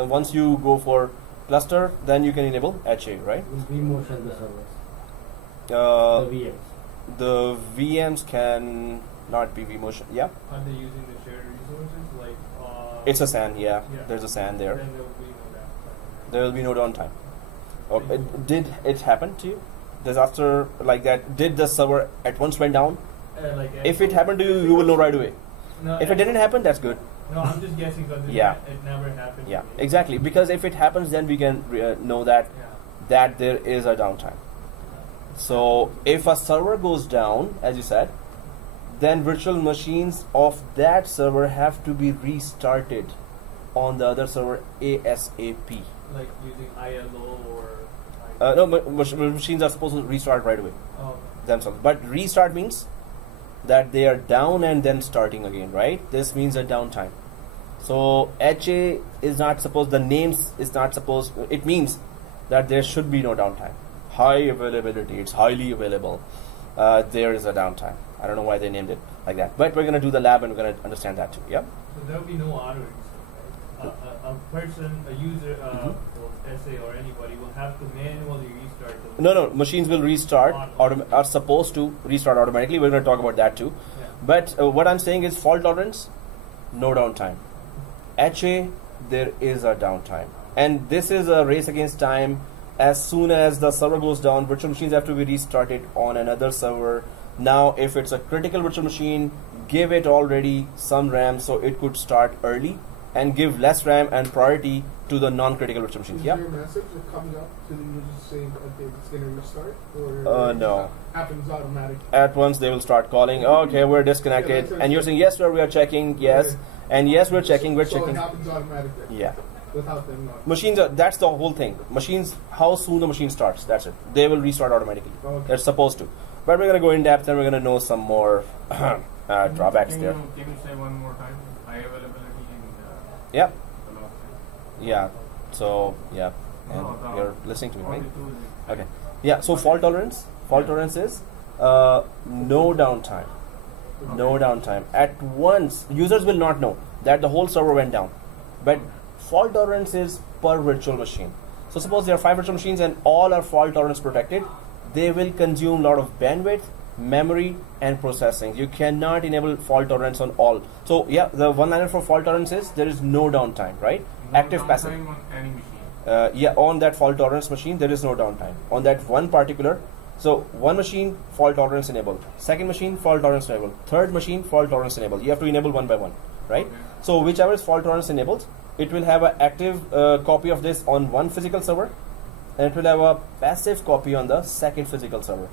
Once you go for cluster, then you can enable HA, right? Will vMotion the servers? The VMs. The VMs can not be vMotion. Yeah, Are they using the shared resources? Like, it's a SAN. Yeah, Yeah. there's a SAN there. Then there will be no downtime. There will be no downtime. Okay. Did it happen to you? Disaster like that? Did the server at once went down? Like If it happened to you, you will know right away. No, If it didn't happen, that's good. No, I'm just guessing because Yeah. it never happened. Yeah, to me. exactly. Because if it happens, then we can know that Yeah. there is a downtime. So if a server goes down, as you said, then virtual machines of that server have to be restarted on the other server ASAP. Like using ILO or. No, machines are supposed to restart right away Oh. themselves. But restart means that they are down and then starting again, right? This means a downtime. So HA is not supposed, the names is not supposed, it means that there should be no downtime. High availability, it's highly available. There is a downtime. I don't know why they named it like that. But we're going to do the lab and we're going to understand that too, yeah? So there will be no auto restart, right? A person, a user, well, SA or anybody will have to manually restart the. No, machines will restart, are supposed to restart automatically. We're going to talk about that too. Yeah. But what I'm saying is fault tolerance, no downtime. HA, there is a downtime. And this is a race against time. As soon as the server goes down, virtual machines have to be restarted on another server. Now, if it's a critical virtual machine, give it already some RAM so it could start early and give less RAM and priority to the non-critical virtual machines. Is Yeah? there a message that comes up to the user saying, okay, it's going to restart? Or it No. happens automatically? At once they will start calling, okay, we're disconnected. And you're saying, yes, sir, we are checking, yes. And yes, we're checking, we're So checking. it happens automatically? Yeah. Without them not? Machines, that's the whole thing. Machines, how soon the machine starts, that's it. They will restart automatically. Okay. They're supposed to. But we're going to go in depth and we're going to know some more drawbacks there. Can you say one more time? High availability and Yeah, velocity. yeah. So, yeah. And No, you're listening to me, right? 42 is it? Okay. Yeah, so fault tolerance. Fault tolerance is no downtime. No downtime. At once, users will not know that the whole server went down. But fault tolerance is per virtual machine. So suppose there are 5 virtual machines and all are fault tolerance protected. They will consume a lot of bandwidth, memory, and processing. You cannot enable fault tolerance on all. So yeah, the one-liner for fault tolerance is there is no downtime, right? No Active, passive. downtime on any machine. Yeah, on that fault tolerance machine, there is no downtime. On that one particular, so one machine, fault tolerance enabled. Second machine, fault tolerance enabled. Third machine, fault tolerance enabled. You have to enable one by one, right? Okay. So whichever is fault tolerance enabled, it will have an active copy of this on one physical server, and it will have a passive copy on the second physical server.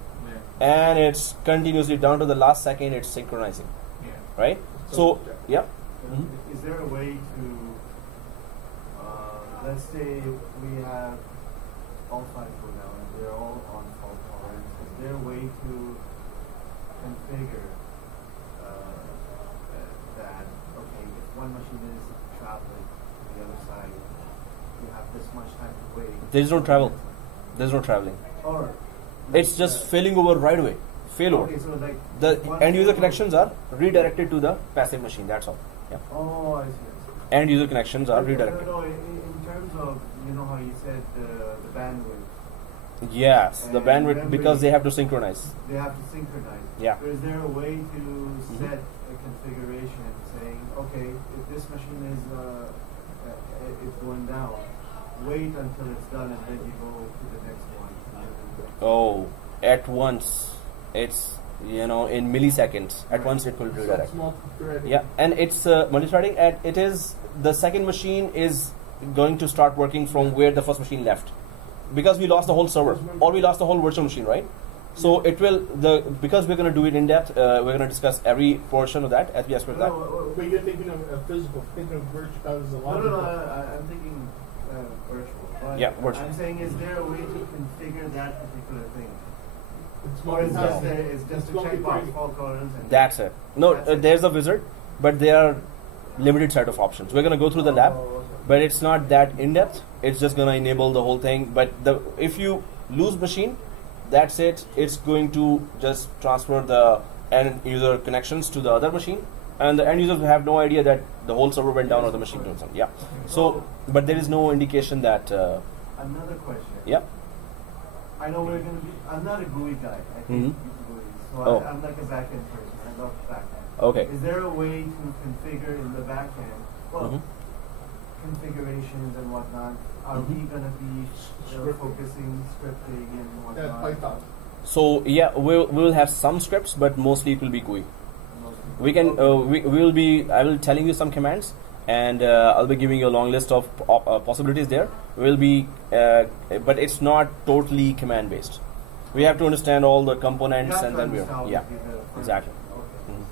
Yeah. And it's continuously down to the last second, it's synchronizing, Yeah. right? So, yeah. Is there a way to, let's say we have all 5 go down and they're all on fault tolerance. Is there a way to configure that, okay, if one machine is traveling to the other side, you have this much time to wait. There's no travel. There's no traveling. Or It's just failing over right away. Failover. Okay, so like The one end user failover- candidate are redirected to the passive machine. That's all. Yeah. Oh, I see. End user connections are No, redirected. no, in terms of, you know how you said the bandwidth, Yes, the And bandwidth memory. because they have to synchronize. they have to synchronize. Yeah. So is there a way to set a configuration saying, okay, if this machine is going down, wait until it's done and then you go to the next one. Oh, at once. It's in milliseconds. At once it will So redirect. it's multi-threaded. Yeah, and it's multi-threading. And it is the second machine is going to start working from where the first machine left, because we lost the whole server or we lost the whole virtual machine, right? So it will because we're going to do it in depth. We're going to discuss every portion of that as we aspect that. But you're thinking of physical, thinking of virtual as a No, logical. I'm thinking virtual. But Yeah, virtual. I'm saying, is there a way to configure that particular thing? It's Or is multi-threaded. it's just It's a checkbox, multi-threaded. fault tolerance, and That's it. No, That's it. there's a wizard, but there are limited set of options. We're going to go through the lab, but it's not that in-depth. It's just going to enable the whole thing. But if you lose machine, that's it. It's going to just transfer the end user connections to the other machine, and the end users will have no idea that the whole server went down or the machine doing something. Yeah. So, but there is no indication that. Another question. Yeah. I know we're going to be. I'm not a GUI guy. I think GUI. So Oh. I'm like a backend person. I love backend. Okay. Is there a way to configure in the backend? Well, configurations and whatnot. Are we going to be focusing scripting and whatnot? Python. So yeah, we'll have some scripts, but mostly it will be GUI. We can we will be. I will telling you some commands, and I'll be giving you a long list of possibilities there. We'll be, but it's not totally command based. We have to understand all the components, and then yeah, exactly. Okay.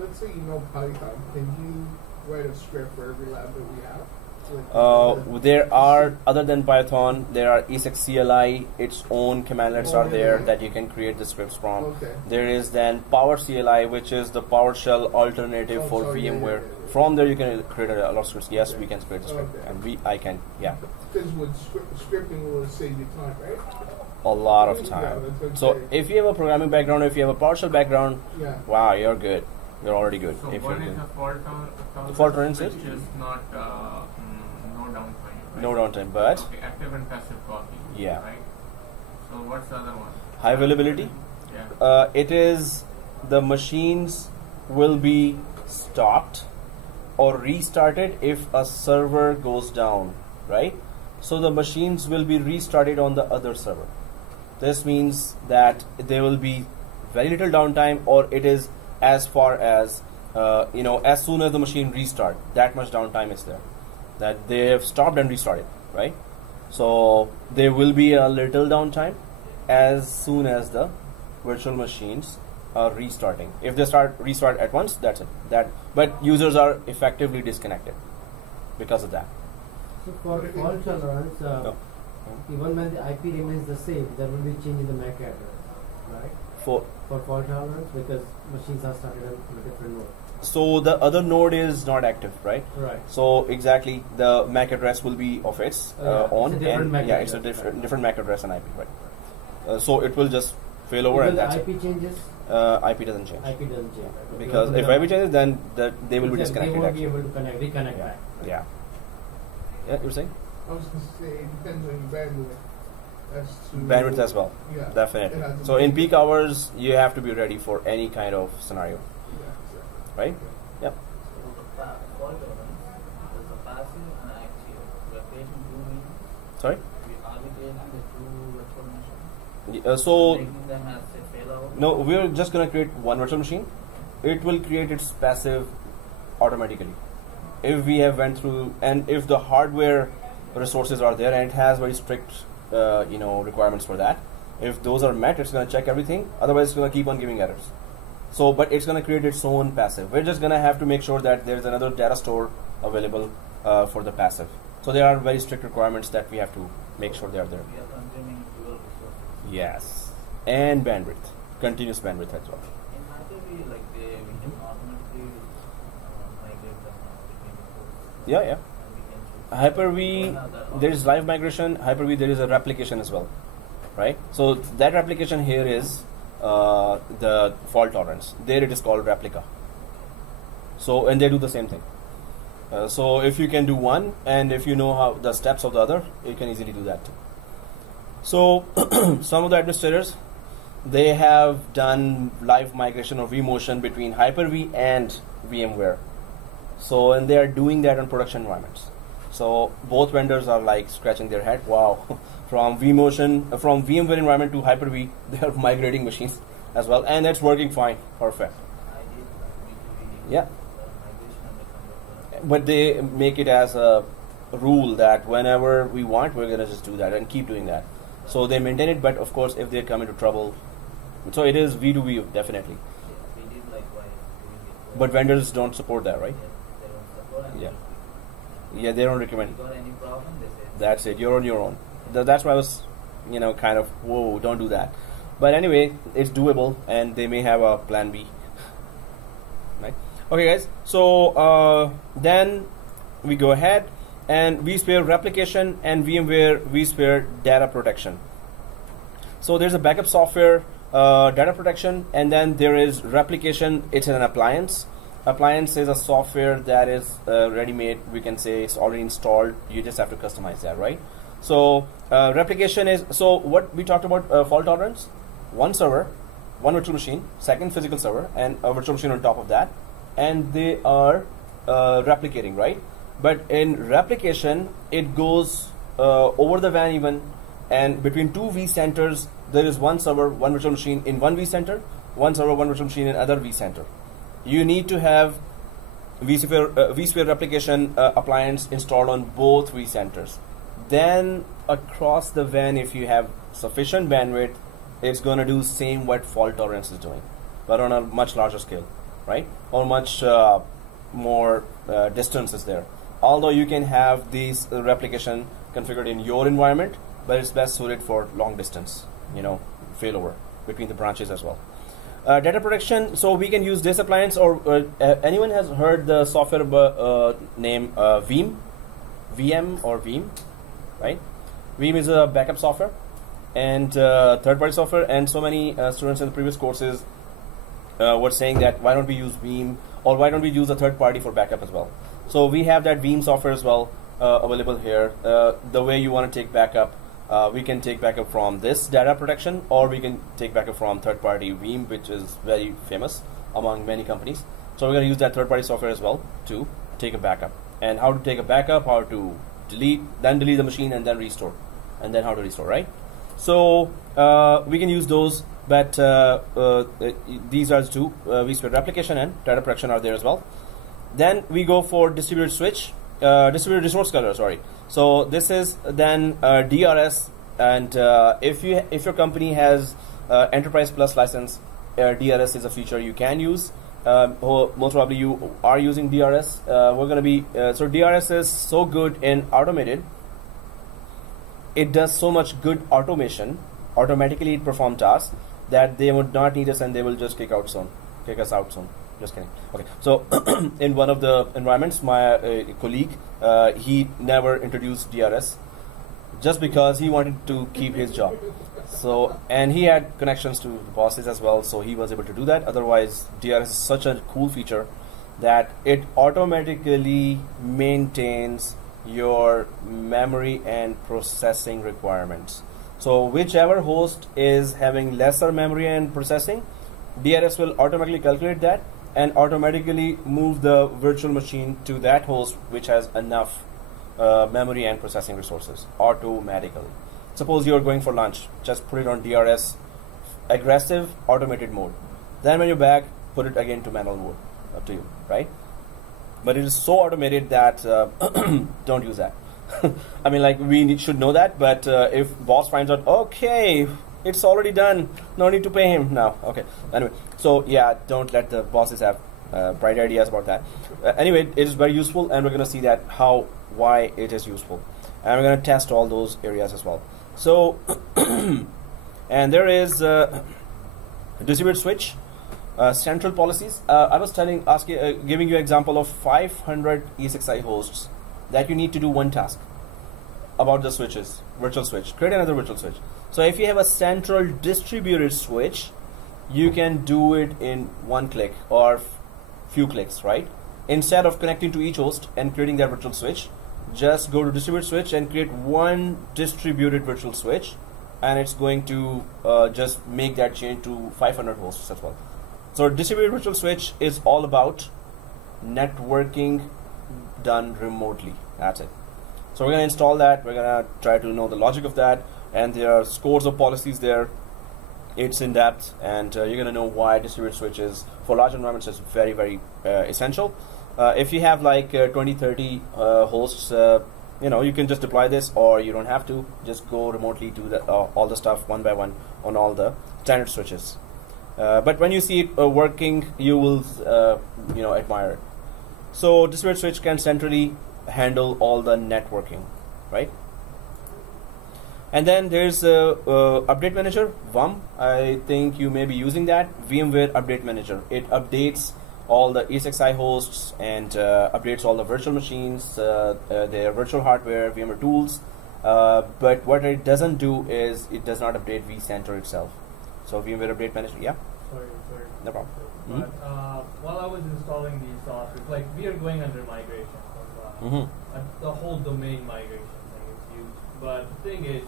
Let's say you know Python. Can you write a script for every lab that we have? There are, other than Python, there are E6 CLI, its own commandlets are there that you can create the scripts from. Okay. There is then Power CLI, which is the PowerShell alternative for VMware. From there you can create a lot of scripts. Yes, we can create the script, and I can, yeah. Because with scripting will save you time, right? A lot of time. So if you have a programming background, if you have a PowerShell background, wow, you're good. You're already good. So if what you're is good. the fault tolerance which is? is not no downtime. Right? No downtime, but okay, active and passive copy. yeah. Right. So what's the other one? High availability. Yeah. It is the machines will be stopped or restarted if a server goes down, right? So the machines will be restarted on the other server. This means that there will be very little downtime, or it is as far as as soon as the machine restart, that much downtime is there. That they have stopped and restarted, right? So there will be a little downtime as soon as the virtual machines are restarting. If they restart at once, that's it. But users are effectively disconnected because of that. So for fault tolerance, even when the IP remains the same, there will be change in the MAC address, right? For fault tolerance, because machines are started on a different node. So the other node is not active, right? Right. So exactly, the MAC address will be of its own, it's a different MAC it's a address, different MAC address and IP, right? So it will just fail over, and that's IP it. changes. IP doesn't change. IP doesn't change. Right? Because if IP changes, then they will be disconnected. They won't actually. be able to reconnect back. Yeah. Yeah, you were saying? I was going to say it depends on your bandwidth. Bandwidth as well. Yeah. Definitely. So in peak hours, you have to be ready for any kind of scenario. Yeah, exactly. Right? Yep. So the fault tolerance, there's a passive and active. We are creating two means. Sorry? Are we creating the two virtual machines? So Making them as a failover? no, we're just gonna create one virtual machine. It will create its passive automatically. If we have went through, and if the hardware resources are there, and it has very strict requirements for that. If those are met, it's going to check everything. Otherwise, it's going to keep on giving errors. So, but it's going to create its own passive. We're just going to have to make sure that there's another data store available for the passive. So there are very strict requirements that we have to make sure they are there. We are consuming dual resources. Yes, and bandwidth, continuous bandwidth as well. In Hyper-V, we can automatically migrate them between the ports. Yeah, yeah. And we can choose. Hyper-V, there is live migration. Hyper-V, there is a replication as well, right? So that replication here is the fault tolerance. There it is called replica. So, and they do the same thing. So if you can do one, and if you know how the steps of the other, you can easily do that too. So some of the administrators, they have done live migration or vMotion between Hyper-V and VMware. So, and they are doing that on production environments. So both vendors are like scratching their head. Wow, from vMotion, from VMware environment to Hyper-V, they are migrating machines as well, and it's working fine, perfect. I did B2B Yeah. migration and the converter. But they make it as a rule that whenever we want, we're gonna just do that and keep doing that. So they maintain it, but of course, if they come into trouble, so it is V2V definitely. Yeah, we did likewise doing it. But vendors don't support that, right? They don't support and Yeah. we- Yeah, they don't If recommend. you got any problem, they say. That's it. You're on your own. That's why I was, kind of, whoa, don't do that. But anyway, it's doable, and they may have a plan B. Right? Okay, guys. So then we go ahead and Vsphere replication and VMware Vsphere data protection. So there's a backup software, data protection, and then there is replication. It's an appliance. Appliance is a software that is ready-made. We can say it's already installed. You just have to customize that, right? So replication is, so what we talked about, fault tolerance, one server, one virtual machine, second physical server, and a virtual machine on top of that, and they are replicating, right? But in replication, it goes over the WAN even, and between two vCenters, there is one server, one virtual machine in one vCenter, one server, one virtual machine in other vCenter. You need to have vSphere replication appliance installed on both vCenters. Then across the WAN, if you have sufficient bandwidth, it's going to do same what fault tolerance is doing, but on a much larger scale, right? Or much more distance is there. Although you can have these replication configured in your environment, but it's best suited for long distance, failover between the branches as well. Data protection, so we can use this appliance, or anyone has heard the software name Veeam? VM or Veeam, right? Veeam is a backup software and third-party software, and so many students in the previous courses were saying that why don't we use Veeam, or why don't we use a third party for backup as well. So we have that Veeam software as well available here. The way you want to take backup, we can take backup from this data protection, or we can take backup from third-party Veeam, which is very famous among many companies. So we're going to use that third-party software as well to take a backup. And how to take a backup, how to delete the machine, and then restore, and then how to restore, right? So we can use those, but these are the two, vSphere replication and data protection are there as well. Then we go for distributed switch, distributed resource color, sorry. So this is then DRS, and if your company has Enterprise Plus license, DRS is a feature you can use. Most probably you are using DRS. We're going to be so DRS is so good in automated. It does so much good automation, automatically it performs tasks that they would not need us, and they will just kick us out soon. Just kidding. Okay, so in one of the environments, my colleague, he never introduced DRS just because he wanted to keep his job. So, and he had connections to the bosses as well, so he was able to do that. Otherwise, DRS is such a cool feature that it automatically maintains your memory and processing requirements. So whichever host is having lesser memory and processing, DRS will automatically calculate that and automatically move the virtual machine to that host which has enough memory and processing resources automatically. Suppose you're going for lunch, just put it on DRS aggressive automated mode. Then when you're back, put it again to manual mode. Up to you, right? But it is so automated that don't use that. I mean, like, we should know that, but if boss finds out, okay, it's already done, no need to pay him now. Okay, anyway, so yeah, don't let the bosses have bright ideas about that. Anyway, it is very useful, and we're going to see that why it is useful, and we're going to test all those areas as well. So, and there is distributed switch. Central policies. I was giving you an example of 500 E6I hosts that you need to do one task about the switches, virtual switch. Create another virtual switch. So if you have a central distributed switch, you can do it in one click or few clicks, right? Instead of connecting to each host and creating that virtual switch, just go to distributed switch and create one distributed virtual switch, and it's going to just make that change to 500 hosts as well. So distributed virtual switch is all about networking done remotely. That's it. So we're going to install that. We're going to try to know the logic of that, and there are scores of policies there. It's in depth, and you're going to know why distributed switches for large environments is very, very essential. If you have like 20, 30 hosts, you can just deploy this, or you don't have to. Just go remotely, do all the stuff one by one on all the standard switches. But when you see it working, you will admire it. So distributed switch can centrally handle all the networking, right? And then there's update manager, VUM. I think you may be using that. VMware Update Manager. It updates all the ESXi hosts and updates all the virtual machines, their virtual hardware, VMware tools. But what it doesn't do is it does not update vCenter itself. So VMware Update Manager, yeah? Sorry. No problem. But while I was installing these software, like we are going under migration of the whole domain migration thing is huge. But the thing is,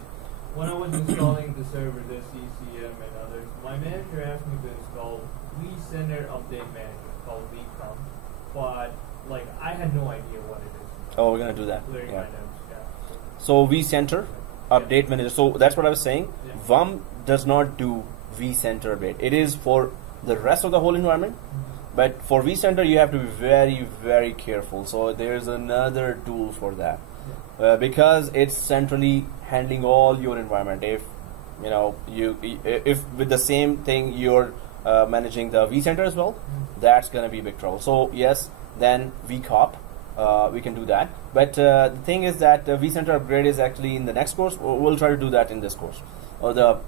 when I was installing the server, the CCM and others, my manager asked me to install Vcenter Update Manager called VCOM, but like I had no idea what it is. Oh, we're gonna do that. Clearing Yeah. my notes, yeah. So vCenter Update Manager. So that's what I was saying. Yeah. VUM does not do vCenter update. It is for the rest of the whole environment. But for vCenter, you have to be very, very careful. So there's another tool for that, because it's centrally handling all your environment. If you know if with the same thing you're managing the vCenter as well, that's gonna be big trouble. So yes, then vCOP, we can do that. But the thing is that the vCenter upgrade is actually in the next course. We'll try to do that in this course, or the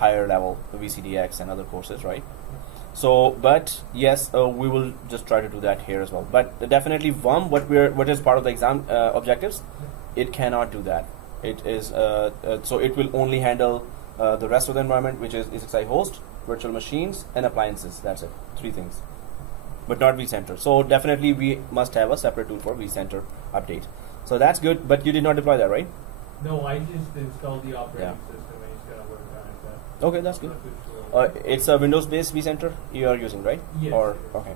higher level VCDX and other courses, right? So, but yes, we will just try to do that here as well. But definitely VUM, what is part of the exam objectives, it cannot do that. It is so it will only handle the rest of the environment, which is ESXi host, virtual machines, and appliances. That's it, 3 things, but not vCenter. So definitely we must have a separate tool for vCenter update. So that's good. But you did not deploy that, right? No, I just installed the operating system and it's gonna work on it. Okay, that's good. It's a Windows-based vCenter you are using, right? Yes. Or okay.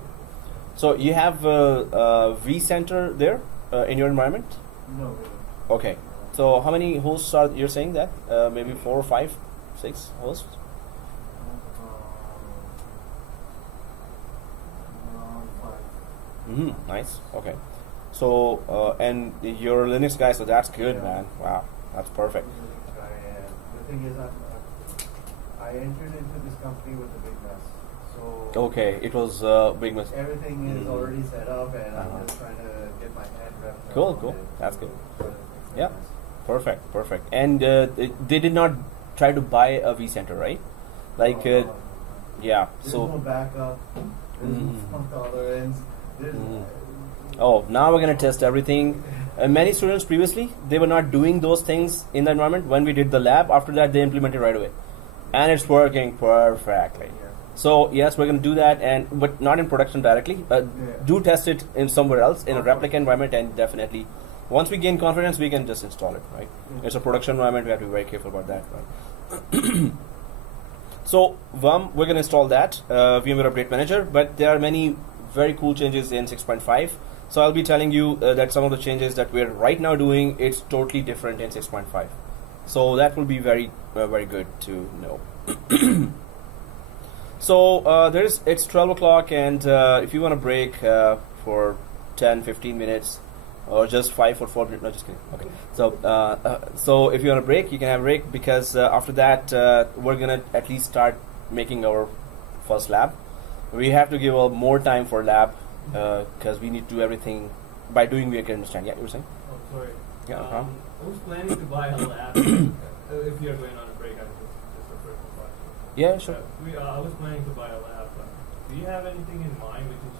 So you have vCenter there in your environment? No. Okay. So how many hosts are you're saying that? Maybe 4 or 5, 6 hosts? Nice. Okay. So and you're a Linux guy, so that's good, man. Wow, that's perfect. The thing is, I entered into this company with a big mess. So Okay, it was a big mistake. everything is already set up, and I'm just trying to get my hand wrapped around Cool, cool. it. That's good. So it's a Yeah. mess. Perfect. And they did not try to buy a vCenter, right? Like, No, no. yeah. There's So no backup. There's no tolerance. There's oh, now we're gonna test everything. Many students previously, they were not doing those things in the environment. When we did the lab, after that they implemented right away, and it's working perfectly. So yes, we're gonna do that, but not in production directly. Do test it in somewhere else in a replica environment, and definitely once we gain confidence, we can just install it. Right? It's a production environment. We have to be very careful about that. Right? So VUM, we're gonna install that VMware Update Manager, but there are many very cool changes in 6.5. So I'll be telling you that some of the changes that we're right now doing, it's totally different in 6.5. So that will be very, very good to know. So it's 12 o'clock, and if you want to break for 10-15 minutes, or just 5 or 4 minutes, no, just kidding. Okay. So if you want to break, you can have a break, because after that we're gonna at least start making our first lab. We have to give more time for lab, because we need to do everything. By doing, we can understand. Yeah, you were saying? Oh, sorry. Yeah, no problem. I was planning to buy a lab. If you're going on a break, I was just a personal question. Yeah, sure. I was planning to buy a lab. Do you have anything in mind which is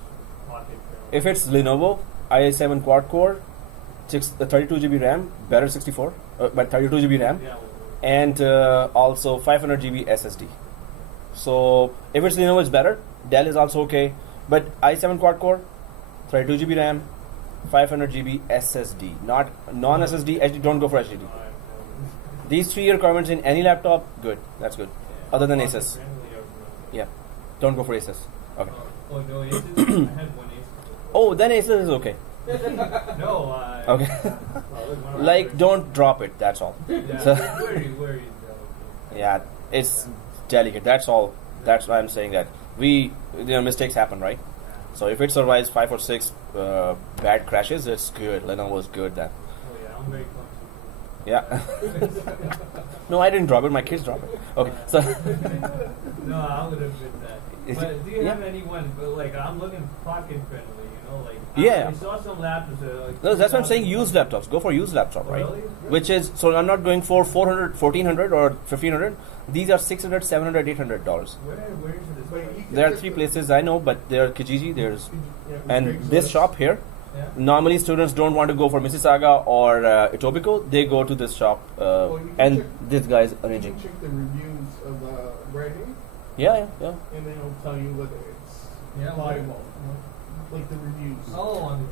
pocket friendly? If it's Lenovo i7 quad core, 32 GB RAM, better 64, but 32 GB RAM, Yeah, and also 500 GB SSD. So if it's Lenovo, it's better. Dell is also okay, but i7 quad core, 32 GB RAM, 500 GB SSD, not non-SSD. HD, don't go for HDD. These 3 requirements in any laptop, good. That's good. Other than Asus, yeah, don't go for Asus. Okay. Oh no, Asus. I had one Asus. Oh, then Asus is okay. No, Okay. Like, don't drop it. That's all. Yeah, So- where is that? Yeah, it's delicate. That's all. That's why I'm saying that mistakes happen, right? So if it survives 5 or 6 bad crashes, it's good. Lenovo is good then. Oh yeah, I'm very conscious. Yeah. No, I didn't drop it. My kids dropped it. Okay, so. No, I would have been that. But do you have anyone? But like, I'm looking pocket friendly. You know, like. Yeah. I saw some laptops. Like, No, that's what I'm saying. Used laptops. Go for used laptop, right? Really? Which is, so I'm not going for 400, 1400 or 1500. These are $600, $700, $800. Where is this? There are 3 places I know, but there are Kijiji, there's, Yeah, and Craigslist. this shop here. Yeah. Normally, students don't want to go for Mississauga or Etobicoke. They go to this shop, Well, you can and check- this guy's You arranging. can check the reviews of writing, Yeah, yeah. and then it'll tell you whether it's Yeah, viable. Like the reviews. Oh, on the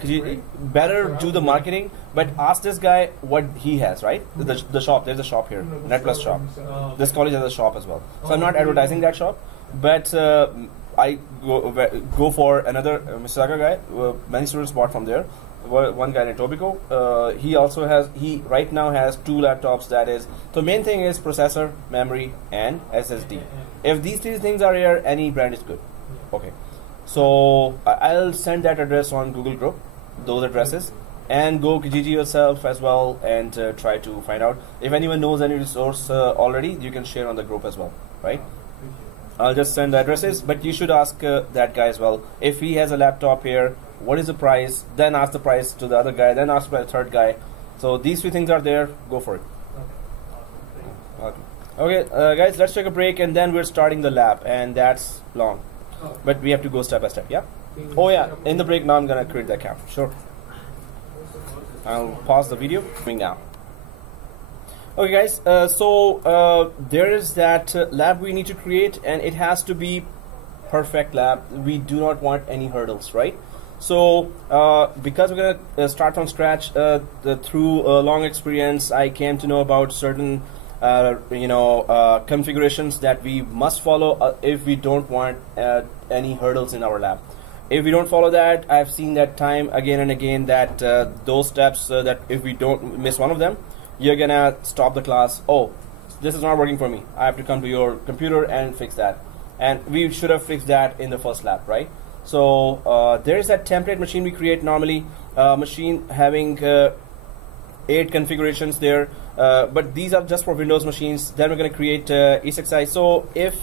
Cause you, better do the marketing, but ask this guy what he has, right? The shop, there's a shop here, You know, the Net Plus store shop. you sell. Oh, This college has a shop as well. So I'm not Oh, advertising that shop, but I go for another Mississauga guy. Many students bought from there. One guy in Etobicoke. He also has, right now has 2 laptops. That is, so main thing is processor, memory, and SSD. If these 3 things are here, any brand is good. Okay. So I'll send that address on Google Group, those addresses, and go Kijiji yourself as well, and try to find out if anyone knows any resource already. You can share on the group as well, right? I'll just send the addresses, but you should ask that guy as well. If he has a laptop here, what is the price? Then ask the price to the other guy, then ask by the third guy. So these 3 things are there, go for it. Okay, guys, let's take a break, and then we're starting the lab, and that's long. But we have to go step by step, yeah? Oh yeah, in the break now I'm gonna create the account, sure. I'll pause the video, coming now. Okay guys, there is that lab we need to create, and it has to be perfect lab. We do not want any hurdles, right? So because we're gonna start from scratch, through long experience, I came to know about certain configurations that we must follow if we don't want any hurdles in our lab. If we don't follow that, I've seen that time again and again that those steps, that if we don't miss one of them, you're gonna stop the class. Oh, this is not working for me. I have to come to your computer and fix that. And we should have fixed that in the first lab, right? So there is that template machine we create normally, machine having 8 configurations there, but these are just for Windows machines. Then we're going to create E6i. So if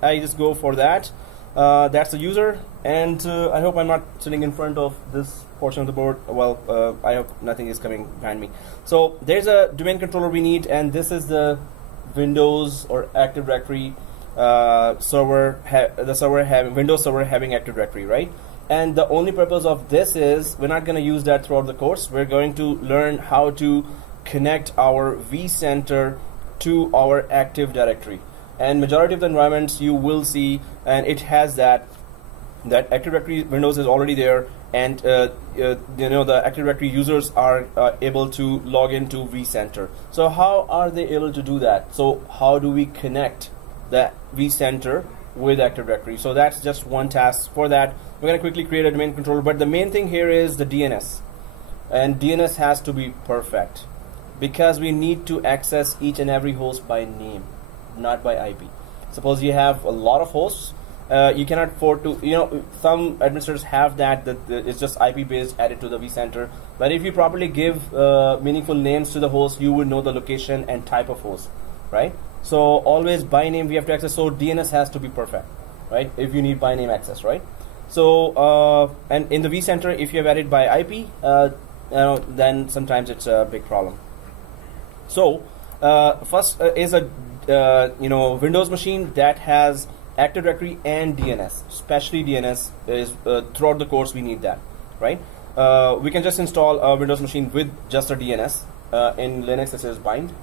I just go for that, that's the user, and I hope I'm not sitting in front of this portion of the board. Well, I hope nothing is coming behind me. So there's a domain controller we need, and this is the Windows or Active Directory server, Windows server having Active Directory, right? And the only purpose of this is we're not going to use that throughout the course. We're going to learn how to connect our Vcenter to our Active Directory. And majority of the environments you will see, and it has that Active Directory Windows is already there, and the Active Directory users are able to log into Vcenter. So how are they able to do that? So how do we connect the Vcenter with Active Directory? So that's just one task. For that, we're going to quickly create a domain controller, but the main thing here is the DNS, and DNS has to be perfect because we need to access each and every host by name, not by IP. Suppose you have a lot of hosts, you cannot afford to, some administrators have that it's just IP based added to the Vcenter, but if you properly give meaningful names to the host, you would know the location and type of host, right? So always by name we have to access, so DNS has to be perfect, right? If you need by name access, right? So and in the Vcenter, if you have added by IP, then sometimes it's a big problem. So first is a Windows machine that has Active Directory and DNS. Especially DNS is throughout the course we need that, right? We can just install a Windows machine with just a DNS. In Linux this is bind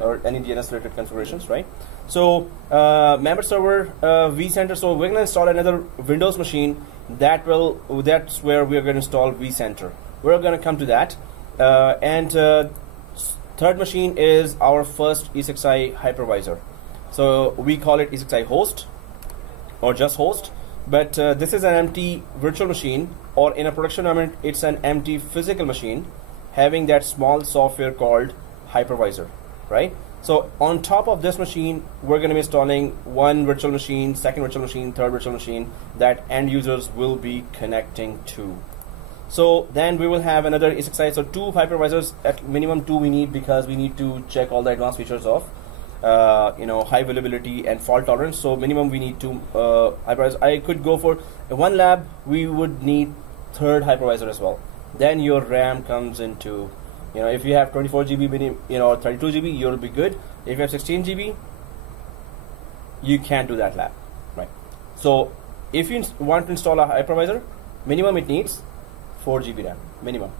or any DNS related configurations, right? So member server Vcenter. So we're going to install another Windows machine that's where we're going to install Vcenter. We're going to come to that, and third machine is our first E6i hypervisor. So we call it E6i host or just host, but this is an empty virtual machine, or in a production environment it's an empty physical machine having that small software called hypervisor, right? So on top of this machine, we're going to be installing one virtual machine, second virtual machine, third virtual machine that end users will be connecting to. So then we will have another ESXi. So 2 hypervisors, at minimum 2 we need, because we need to check all the advanced features of high availability and fault tolerance. So minimum we need 2 hypervisors. I could go for 1 lab. We would need 3rd hypervisor as well. Then your RAM comes into, if you have 24 GB, or 32 GB, you'll be good. If you have 16 GB, you can't do that lab, right? So if you want to install a hypervisor, minimum it needs 4 GB RAM, minimum.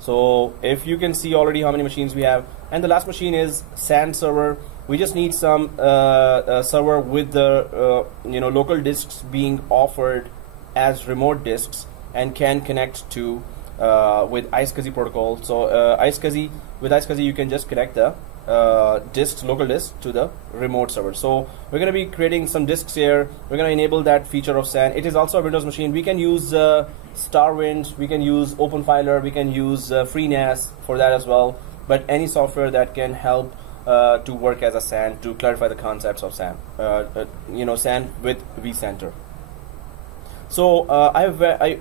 So if you can see already how many machines we have, and the last machine is SAN server. We just need some server with the local disks being offered as remote disks and can connect to with iSCSI protocol. So with iSCSI you can just connect the local disks to the remote server. So we're going to be creating some disks here. We're going to enable that feature of SAN. It is also a Windows machine. We can use Starwind, we can use OpenFiler, we can use FreeNAS for that as well. But any software that can help to work as a SAN, to clarify the concepts of SAN, SAN with vCenter. So I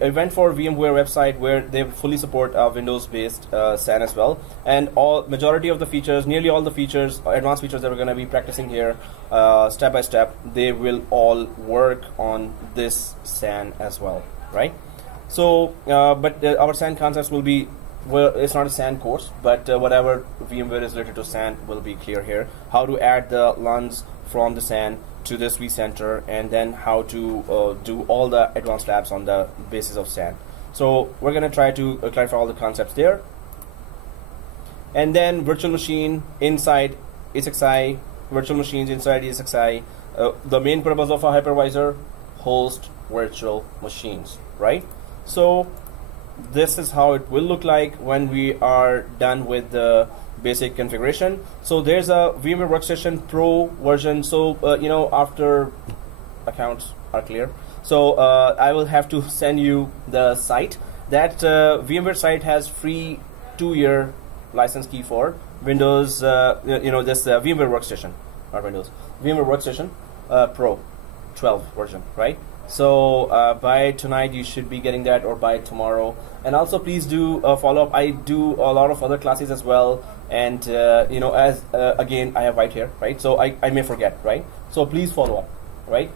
went for VMware website where they fully support Windows-based SAN as well, and majority of the features, nearly all the features, advanced features that we're going to be practicing here, step by step, they will all work on this SAN as well, right? So, but our SAN concepts will be, well, it's not a SAN course, but whatever VMware is related to SAN will be clear here. How to add the LUNs from the SAN to this vCenter, and then how to do all the advanced labs on the basis of SAN. So we're going to try to clarify all the concepts there. And then virtual machine inside ESXi, virtual machines inside ESXi. The main purpose of a hypervisor, host virtual machines, right? So this is how it will look like when we are done with the basic configuration. So there's a VMware Workstation Pro version. So after accounts are clear, so I will have to send you the site. That VMware site has free 2-year license key for Windows. This VMware Workstation, not Windows. VMware Workstation Pro 12 version, right? So by tonight you should be getting that, or by tomorrow. And also please do follow up. I do a lot of other classes as well, and as again I have right here, right? So I may forget, right? So please follow up, right?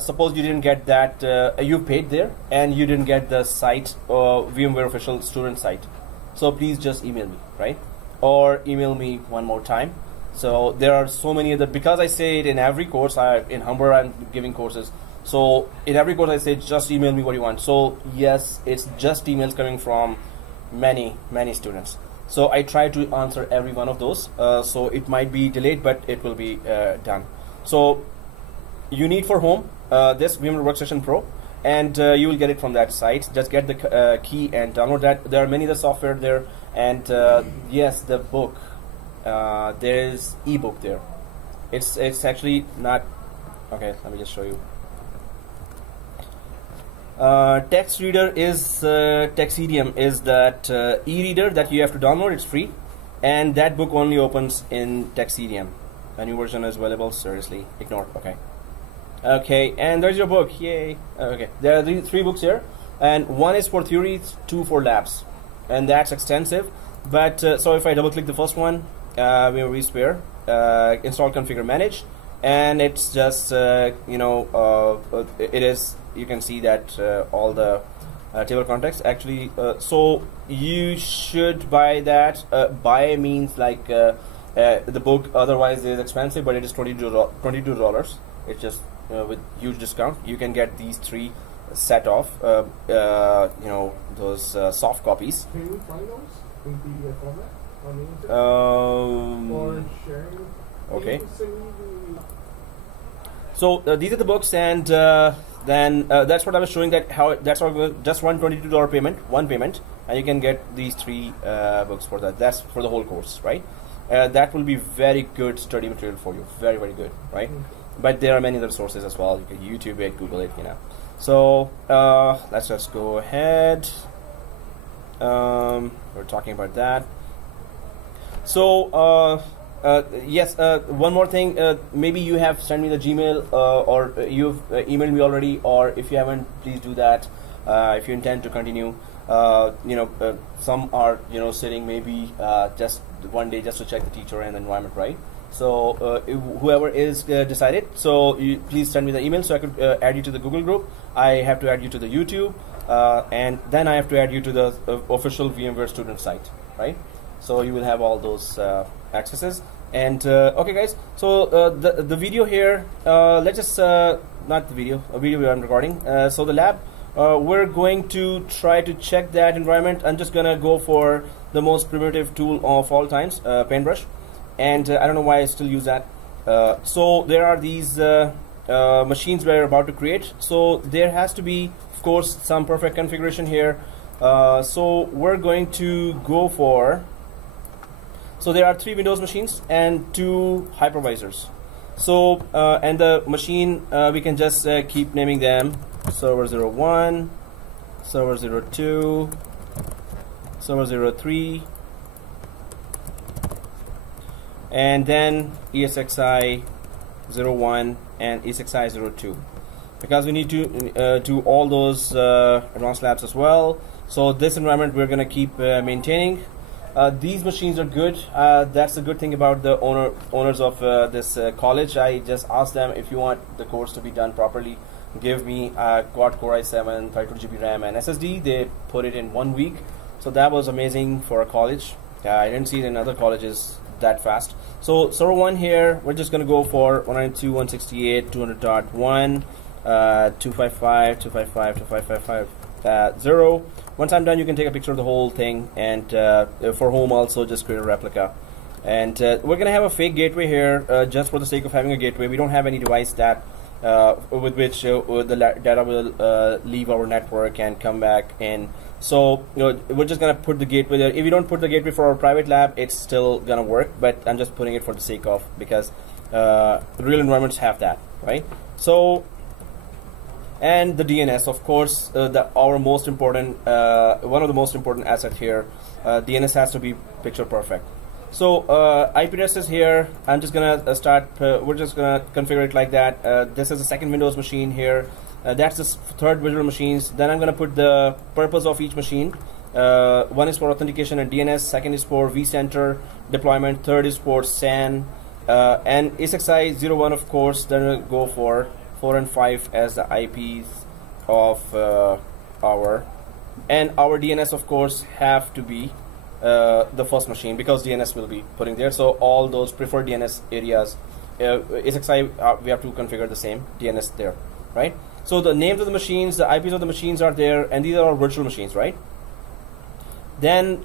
Suppose you didn't get that, you paid there and you didn't get the site, VMware official student site. So please just email me, right? Or email me one more time. So there are so many other, because I say it in every course. In Humber I'm giving courses. So in every course I say just email me what you want. So yes, it's just emails coming from many students. So I try to answer every one of those. So it might be delayed, but it will be done. So you need for home this VMware Workstation Pro, and you will get it from that site. Just get the key and download that. There are many other software there, and yes, the book. There is ebook there. It's actually not okay. Let me just show you. Text reader is Textedium is that e-reader that you have to download. It's free, and that book only opens in Textedium. A new version is available. Seriously, ignore. Okay, and there's your book. Yay. Okay, there are 3 books here, and 1 is for theory, 2 for labs, and that's extensive. But so if I double click the first one, Vsphere, install, configure, manage, and it's just it is. You can see that all the table context actually. So you should buy that. Buy means like the book. Otherwise, it is expensive, but it is $22. It's just with huge discount. You can get these 3 set of those soft copies. Can you find those in PDF format on the internet? Or sharing? Okay. So these are the books, and then that's what I was showing, that how that's how just $122 payment, one payment, and you can get these 3 books for that. That's for the whole course, right? That will be very good study material for you, very good, right? But there are many other sources as well. You can YouTube it, Google it, So let's just go ahead. We're talking about that. So yes, one more thing. Maybe you have sent me the Gmail, or you've emailed me already, or if you haven't, please do that if you intend to continue. some are sitting maybe just one day just to check the teacher and the environment, right? So whoever is decided, so please send me the email so I could add you to the Google group. I have to add you to the YouTube, and then I have to add you to the official VMware student site, right? So you will have all those accesses. And okay, guys. So the video here, let's just not the video, a video I'm recording. So the lab, we're going to try to check that environment. I'm just gonna go for the most primitive tool of all times, Paintbrush. And I don't know why I still use that. So there are these machines we're about to create. So there has to be, of course, some perfect configuration here. So we're going to go for, so there are 3 Windows machines and 2 hypervisors. So and the machine, we can just keep naming them server 01, server 02, server 03, and then ESXi 01 and ESXi 02, because we need to do all those advanced labs as well. So this environment we're going to keep maintaining. These machines are good. That's the good thing about the owners of this college. I just asked them, if you want the course to be done properly, give me a quad core i7, 32 GB RAM and SSD. They put it in 1 week. So that was amazing for a college. I didn't see it in other colleges that fast. So server 1 here, we're just going to go for 192.168, 200.1, 255, 255, 2555, 0. Once I'm done, you can take a picture of the whole thing, and for home also just create a replica. And we're going to have a fake gateway here just for the sake of having a gateway. We don't have any device that with which the data will leave our network and come back in. So we're just gonna put the gateway there. If you don't put the gateway for our private lab, it's still gonna work, but I'm just putting it for the sake of, because real environments have that, right? So, and the DNS, of course, our most important, one of the most important assets here. DNS has to be picture perfect. So IP address is here. I'm just gonna start. We're just gonna configure it like that. This is the second Windows machine here. That's the third visual machines. Then I'm gonna put the purpose of each machine. One is for authentication and DNS. Second is for vCenter deployment. Third is for SAN. And ESXi 01, of course. Then we'll go for 4 and 5 as the IPs of our DNS, of course, have to be the first machine, because DNS will be putting there. So all those preferred DNS areas, ESXi, we have to configure the same DNS there, right? So the names of the machines, the IPs of the machines are there, and these are our virtual machines, right? Then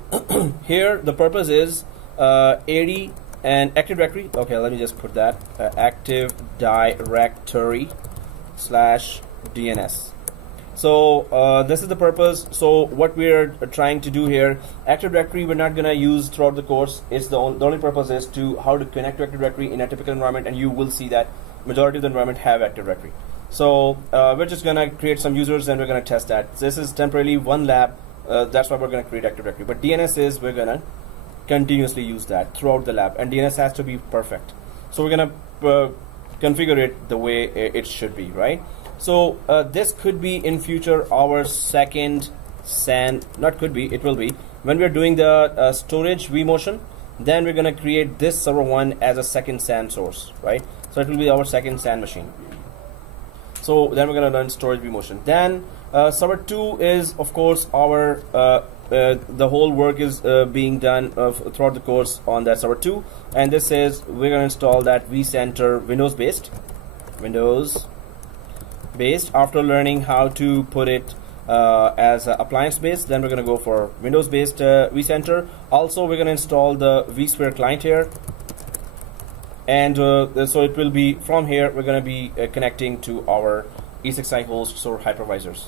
here the purpose is AD and Active Directory. Okay, let me just put that Active Directory /DNS. So this is the purpose. So what we're trying to do here, Active Directory we're not gonna use throughout the course. It's the only purpose is to how to connect to Active Directory in a typical environment, and you will see that majority of the environment have Active Directory. So we're just gonna create some users and we're gonna test that. This is temporarily one lab. That's why we're gonna create Active Directory. But DNS is, we're gonna continuously use that throughout the lab, and DNS has to be perfect. So we're gonna configure it the way it should be, right? So this could be in future our second SAN, not could be, it will be. When we're doing the storage vMotion, then we're gonna create this server 1 as a second SAN source, right? So it will be our second SAN machine. So then we're gonna run storage vMotion. Then server 2 is, of course, our the whole work is being done throughout the course on that server 2, and this is, we're gonna install that vCenter Windows based. After learning how to put it as appliance based, then we're going to go for Windows based vCenter. Also, we're going to install the Vsphere client here, and so it will be from here we're going to be connecting to our ESXi hosts or hypervisors.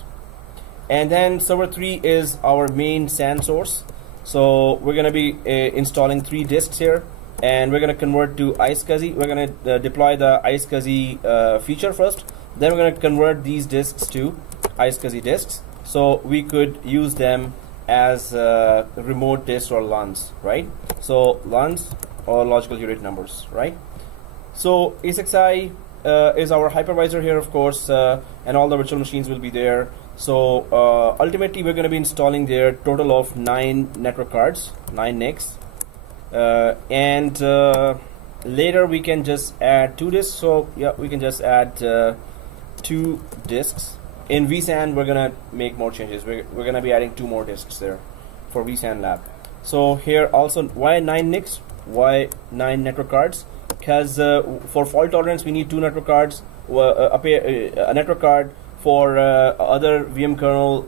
And then server 3 is our main SAN source. So we're going to be installing 3 disks here, and we're going to convert to iSCSI. We're going to deploy the iSCSI feature first. Then we're going to convert these disks to iSCSI disks, so we could use them as remote disks or LUNs, right? So LUNs or logical unit numbers, right? So ESXi is our hypervisor here, of course, and all the virtual machines will be there. So ultimately we're going to be installing there total of 9 network cards, 9 NICs, and later we can just add 2 disks. So yeah, we can just add 2 disks. In vSAN we're going to make more changes. We're going to be adding 2 more disks there for vSAN lab. So here also, why 9 NICs? Why 9 network cards? Because for fault tolerance we need 2 network cards, a network card. For other VM kernel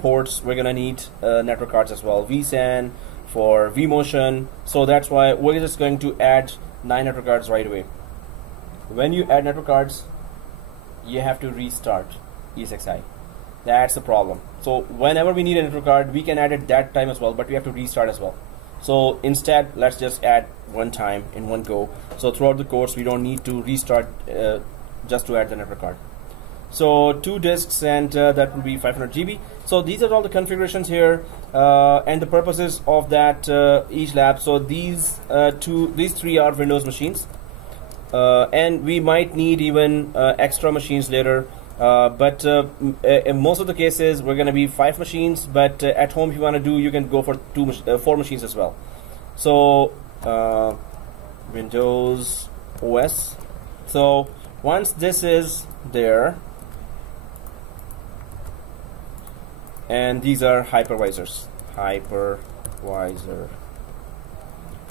ports, we're gonna need network cards as well. vSAN, for vMotion. So that's why we're just going to add 9 network cards right away. When you add network cards, you have to restart ESXi. That's the problem. So whenever we need a network card, we can add it that time as well, but we have to restart as well. So instead, let's just add one time in one go. So throughout the course, we don't need to restart just to add the network card. So 2 disks, and that will be 500 GB. So these are all the configurations here, and the purposes of that each lab. So these 3 are Windows machines, and we might need even extra machines later. But in most of the cases, we're going to be 5 machines. But at home, if you want to do, you can go for 4 machines as well. So Windows OS. So once this is there. And these are hypervisors. Vmware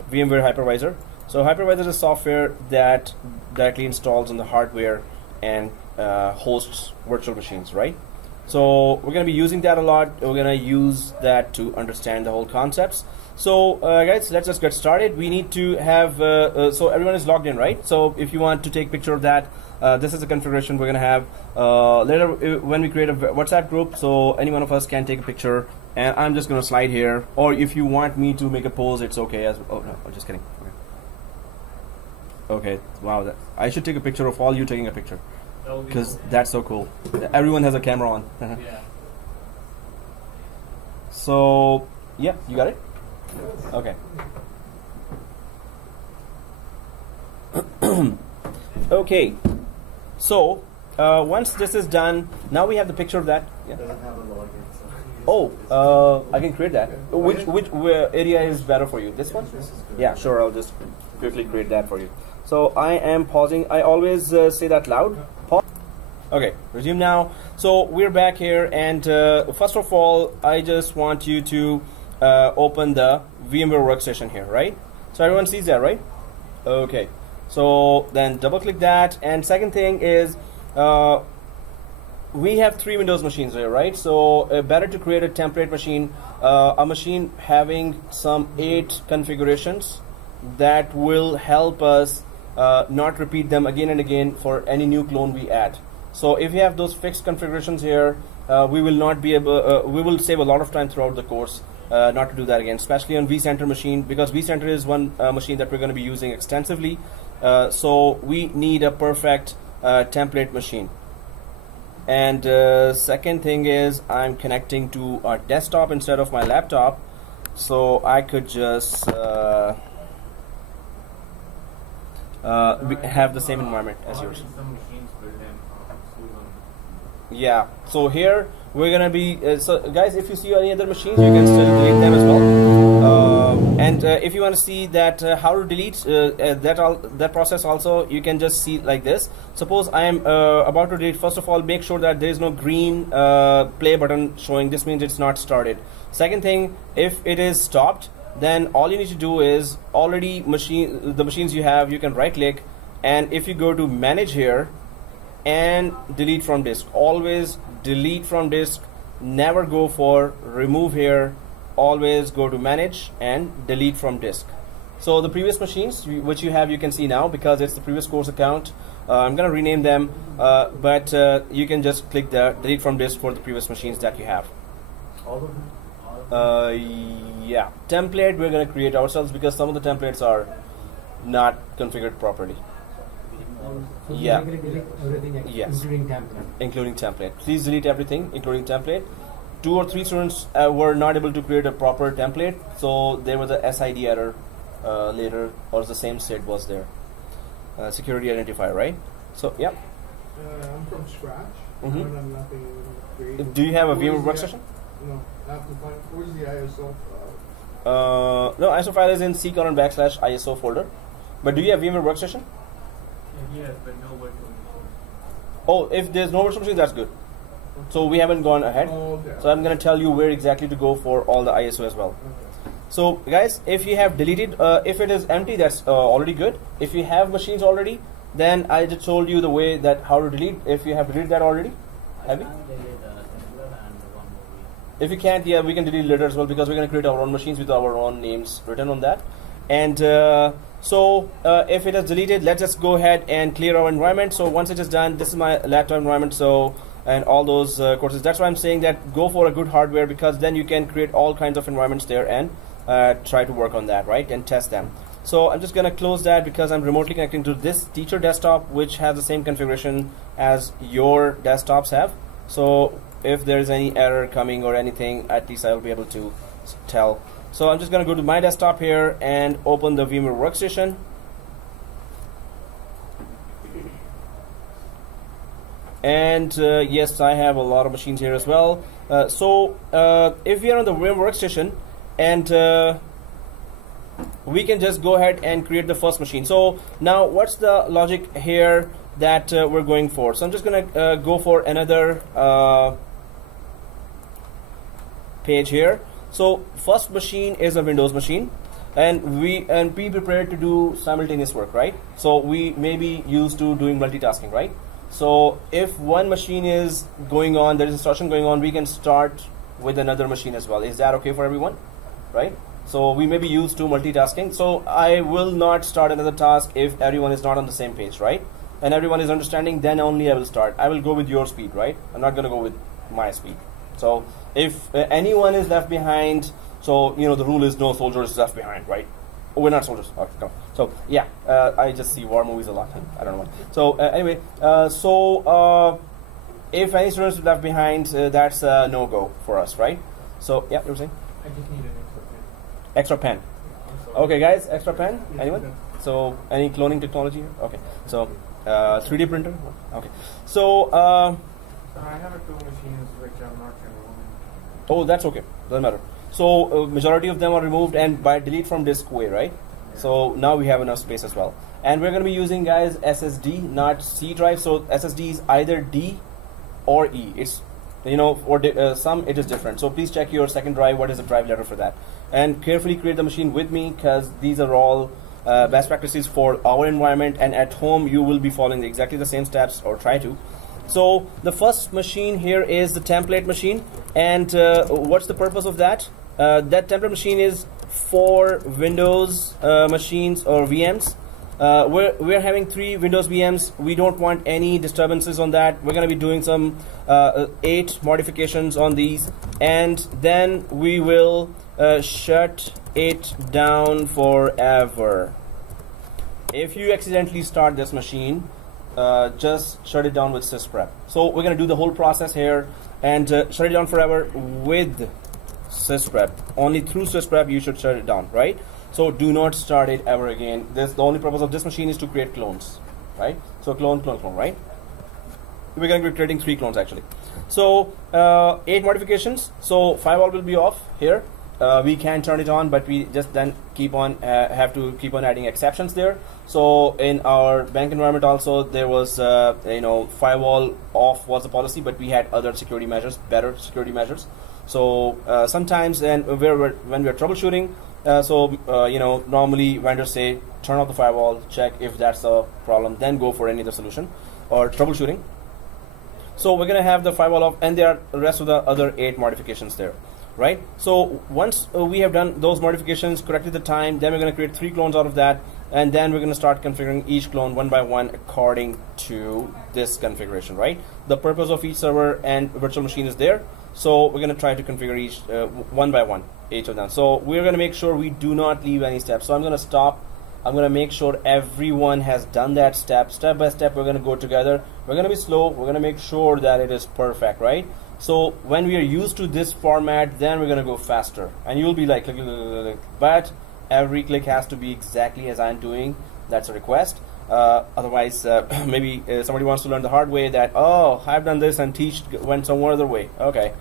Hypervisor. So hypervisor is a software that directly installs on the hardware and hosts virtual machines, right? So we're going to be using that a lot. We're going to use that to understand the whole concepts. So guys, let's just get started. We need to have so everyone is logged in, right? So if you want to take a picture of that, this is the configuration we're going to have later when we create a WhatsApp group. So any one of us can take a picture, and I'm just going to slide here. Or if you want me to make a pose, it's okay. Oh no, I'm just kidding. Okay, wow, I should take a picture of all you taking a picture, because that's so cool. Everyone has a camera on. Yeah. So yeah, you got it. Okay. Okay. So once this is done, now we have the picture of that. Yeah. Doesn't have a login. Oh, I can create that. Which area is better for you? This one? This is good. Yeah, sure. I'll just quickly create that for you. So I am pausing. I always say that loud. Pause. Okay, resume now. So we're back here, and first of all, I just want you to open the VMware Workstation here, right? So everyone sees that, right? Okay. So then double click that, and second thing is we have 3 Windows machines here, right? So better to create a template machine, a machine having some 8 configurations that will help us not repeat them again and again for any new clone we add. So if you have those fixed configurations here, we will not be able, we will save a lot of time throughout the course not to do that again, especially on Vcenter machine, because Vcenter is one machine that we're going to be using extensively. So we need a perfect template machine. And second thing is I'm connecting to our desktop instead of my laptop, so I could just have the same environment as yours. Yeah, so here we're gonna be so guys, if you see any other machines, you can still delete them as well, and if you want to see that how to delete that process also, you can just see like this. Suppose I am about to delete. First of all, make sure that there is no green play button showing. This means it's not started. Second thing, if it is stopped, then all you need to do is already the machines you have, you can right click, and if you go to manage here and delete from disk, always delete from disk, never go for remove here, always go to manage and delete from disk. So the previous machines which you have, you can see now because it's the previous course account. I'm gonna rename them, but you can just click the delete from disk for the previous machines that you have. All of them? Yeah, template we're gonna create ourselves because some of the templates are not configured properly. So Yeah. Everything Yes. including template. Including template. Please delete everything, including template. 2 or 3 students were not able to create a proper template, so there was a SID error later, or the same state was there. Security identifier, right? So, yeah. I'm from scratch. I don't have nothing created. Do you have a VMware Workstation? No, I have to find. Where's the ISO? No, ISO file is in c:/ISO folder. But do you have VMware Workstation? Yes, but no virtual machine. Oh, if there's no virtual machine, that's good. So we haven't gone ahead. Oh, okay. So I'm going to tell you where exactly to go for all the ISO as well. Okay. So guys, if you have deleted, if it is empty, that's already good. If you have machines already, then I just told you the way that how to delete. If you have deleted that already, have you? If you can't, yeah, we can delete later as well, because we're going to create our own machines with our own names written on that. And so if it is deleted, let's just go ahead and clear our environment. So once it is done, this is my laptop environment. So and all those courses. That's why I'm saying that go for a good hardware, because then you can create all kinds of environments there and try to work on that, right, and test them. So I'm just going to close that because I'm remotely connecting to this teacher desktop, which has the same configuration as your desktops have. So if there's any error coming or anything, at least I'll be able to tell. So I'm just going to go to my desktop here and open the VMware Workstation. And yes, I have a lot of machines here as well. So if we are on the VMware Workstation, and we can just go ahead and create the first machine. So now what's the logic here that we're going for? So I'm just going to go for another page here. So first machine is a Windows machine, and be prepared to do simultaneous work, right? So we may be used to doing multitasking, right? So if one machine is going on, there is instruction going on, we can start with another machine as well. Is that okay for everyone, right? So we may be used to multitasking. So I will not start another task if everyone is not on the same page, right? And everyone is understanding, then only I will start. I will go with your speed, right? I'm not going to go with my speed. So if anyone is left behind, so you know the rule is no soldier is left behind, right? Oh, we're not soldiers. Okay, come on. So yeah, I just see war movies a lot. I don't know why. So anyway, if any students are left behind, that's a no-go for us, right? So yeah, you were saying? I just need an extra pen. Extra pen. Yeah, okay, guys, extra pen. Anyone? So any cloning technology? Okay. So 3D printer. Okay. So. So I have two machines which are not removed. Oh, that's okay. Doesn't matter. So majority of them are removed, and by delete from disk way, right? Yeah. So now we have enough space as well. And we're going to be using, guys, SSD, not C drive. So SSD is either D or E. It's, you know, or some it is different. So please check your second drive. What is the drive letter for that? And carefully create the machine with me, because these are all best practices for our environment. And at home, you will be following exactly the same steps, or try to. So the first machine here is the template machine, and what's the purpose of that? That template machine is for Windows machines or VMs. We're having 3 Windows VMs. We don't want any disturbances on that. We're going to be doing some 8 modifications on these, and then we will shut it down forever. If you accidentally start this machine, just shut it down with sysprep. So we're going to do the whole process here and shut it down forever with sysprep. Only through sysprep you should shut it down, right? So do not start it ever again. The only purpose of this machine is to create clones, right? So clone, right? We're going to be creating 3 clones actually. So 8 modifications. So firewall will be off here. We can turn it on, but we just then have to keep on adding exceptions there. So in our bank environment also, there was firewall off was the policy, but we had other security measures, better security measures. So sometimes when we're troubleshooting, normally vendors say turn off the firewall, check if that's a problem, then go for any other solution or troubleshooting. So we're gonna have the firewall off, and there are the rest of the other 8 modifications there. Right. So once we have done those modifications, corrected the time, then we're going to create 3 clones out of that, and then we're going to start configuring each clone one by one according to this configuration. Right. The purpose of each server and virtual machine is there, so we're going to try to configure each one by one, each of them. So we're going to make sure we do not leave any steps. So I'm going to stop. I'm going to make sure everyone has done that step by step. We're going to go together. We're going to be slow. We're going to make sure that it is perfect. Right. So when we are used to this format, then we're going to go faster, and you'll be like click, click, click, click, click. But every click has to be exactly as I'm doing. That's a request. Otherwise, maybe somebody wants to learn the hard way that, oh, I've done this and teach went some other way. Okay.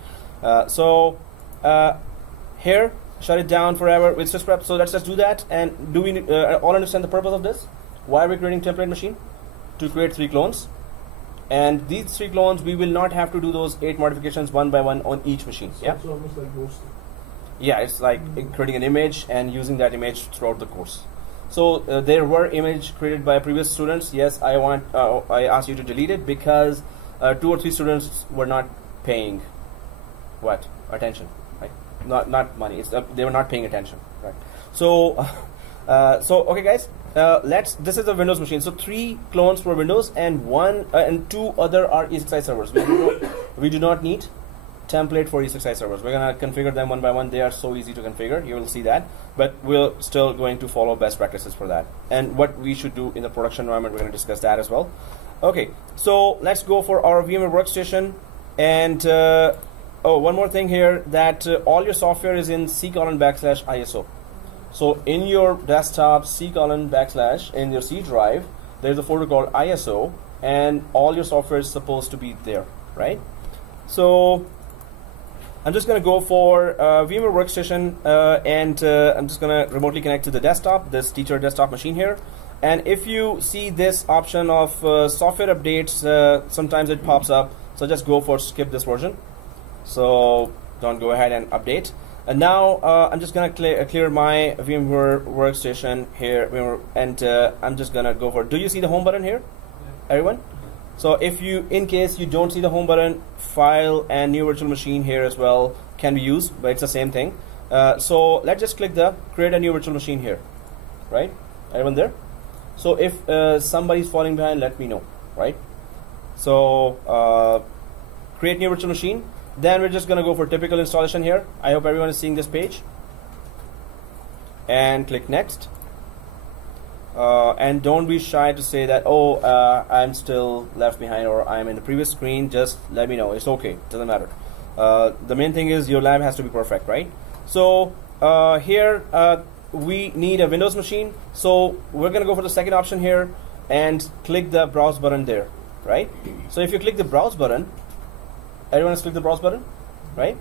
Here, shut it down forever with sysprep. So let's just do that. And do we all understand the purpose of this? Why are we creating template machine? To create 3 clones. And these 3 clones, we will not have to do those 8 modifications one by one on each machine. So yeah. it's almost like roasting. Yeah, it's like creating an image and using that image throughout the course. So there were images created by previous students. Yes, I asked you to delete it because 2 or 3 students were not paying attention, right? Not money. It's they were not paying attention, right? So okay, guys. This is a Windows machine. So 3 clones for Windows and 2 other are ESXi servers. We do not need template for ESXi servers. We're gonna configure them one by one. They are so easy to configure. You will see that. But we're still going to follow best practices for that. And what we should do in the production environment, we're gonna discuss that as well. Okay, so let's go for our VMware Workstation. And one more thing here, that all your software is in C:\ISO. So in your desktop, C:\, in your C drive, there's a folder called ISO, and all your software is supposed to be there, right? So I'm just going to go for VMware Workstation, and I'm just going to remotely connect to the desktop, this teacher desktop machine here. And if you see this option of software updates, sometimes it pops up. So just go for skip this version. So don't go ahead and update. And now I'm just going to clear my VMware Workstation here, and I'm just going to go for, do you see the home button here, everyone? So if you, in case you don't see the home button, file and new virtual machine here as well can be used, but it's the same thing. So let's just click the create a new virtual machine here, right? Everyone there? So if somebody's falling behind, let me know, right? So create new virtual machine. Then we're just going to go for typical installation here. I hope everyone is seeing this page. And click next. And don't be shy to say that, oh, I'm still left behind or I'm in the previous screen. Just let me know. It's okay. Doesn't matter. The main thing is your lab has to be perfect, right? So here we need a Windows machine. So we're going to go for the second option here and click the browse button there, right? So if you click the browse button, everyone has clicked the browse button, right?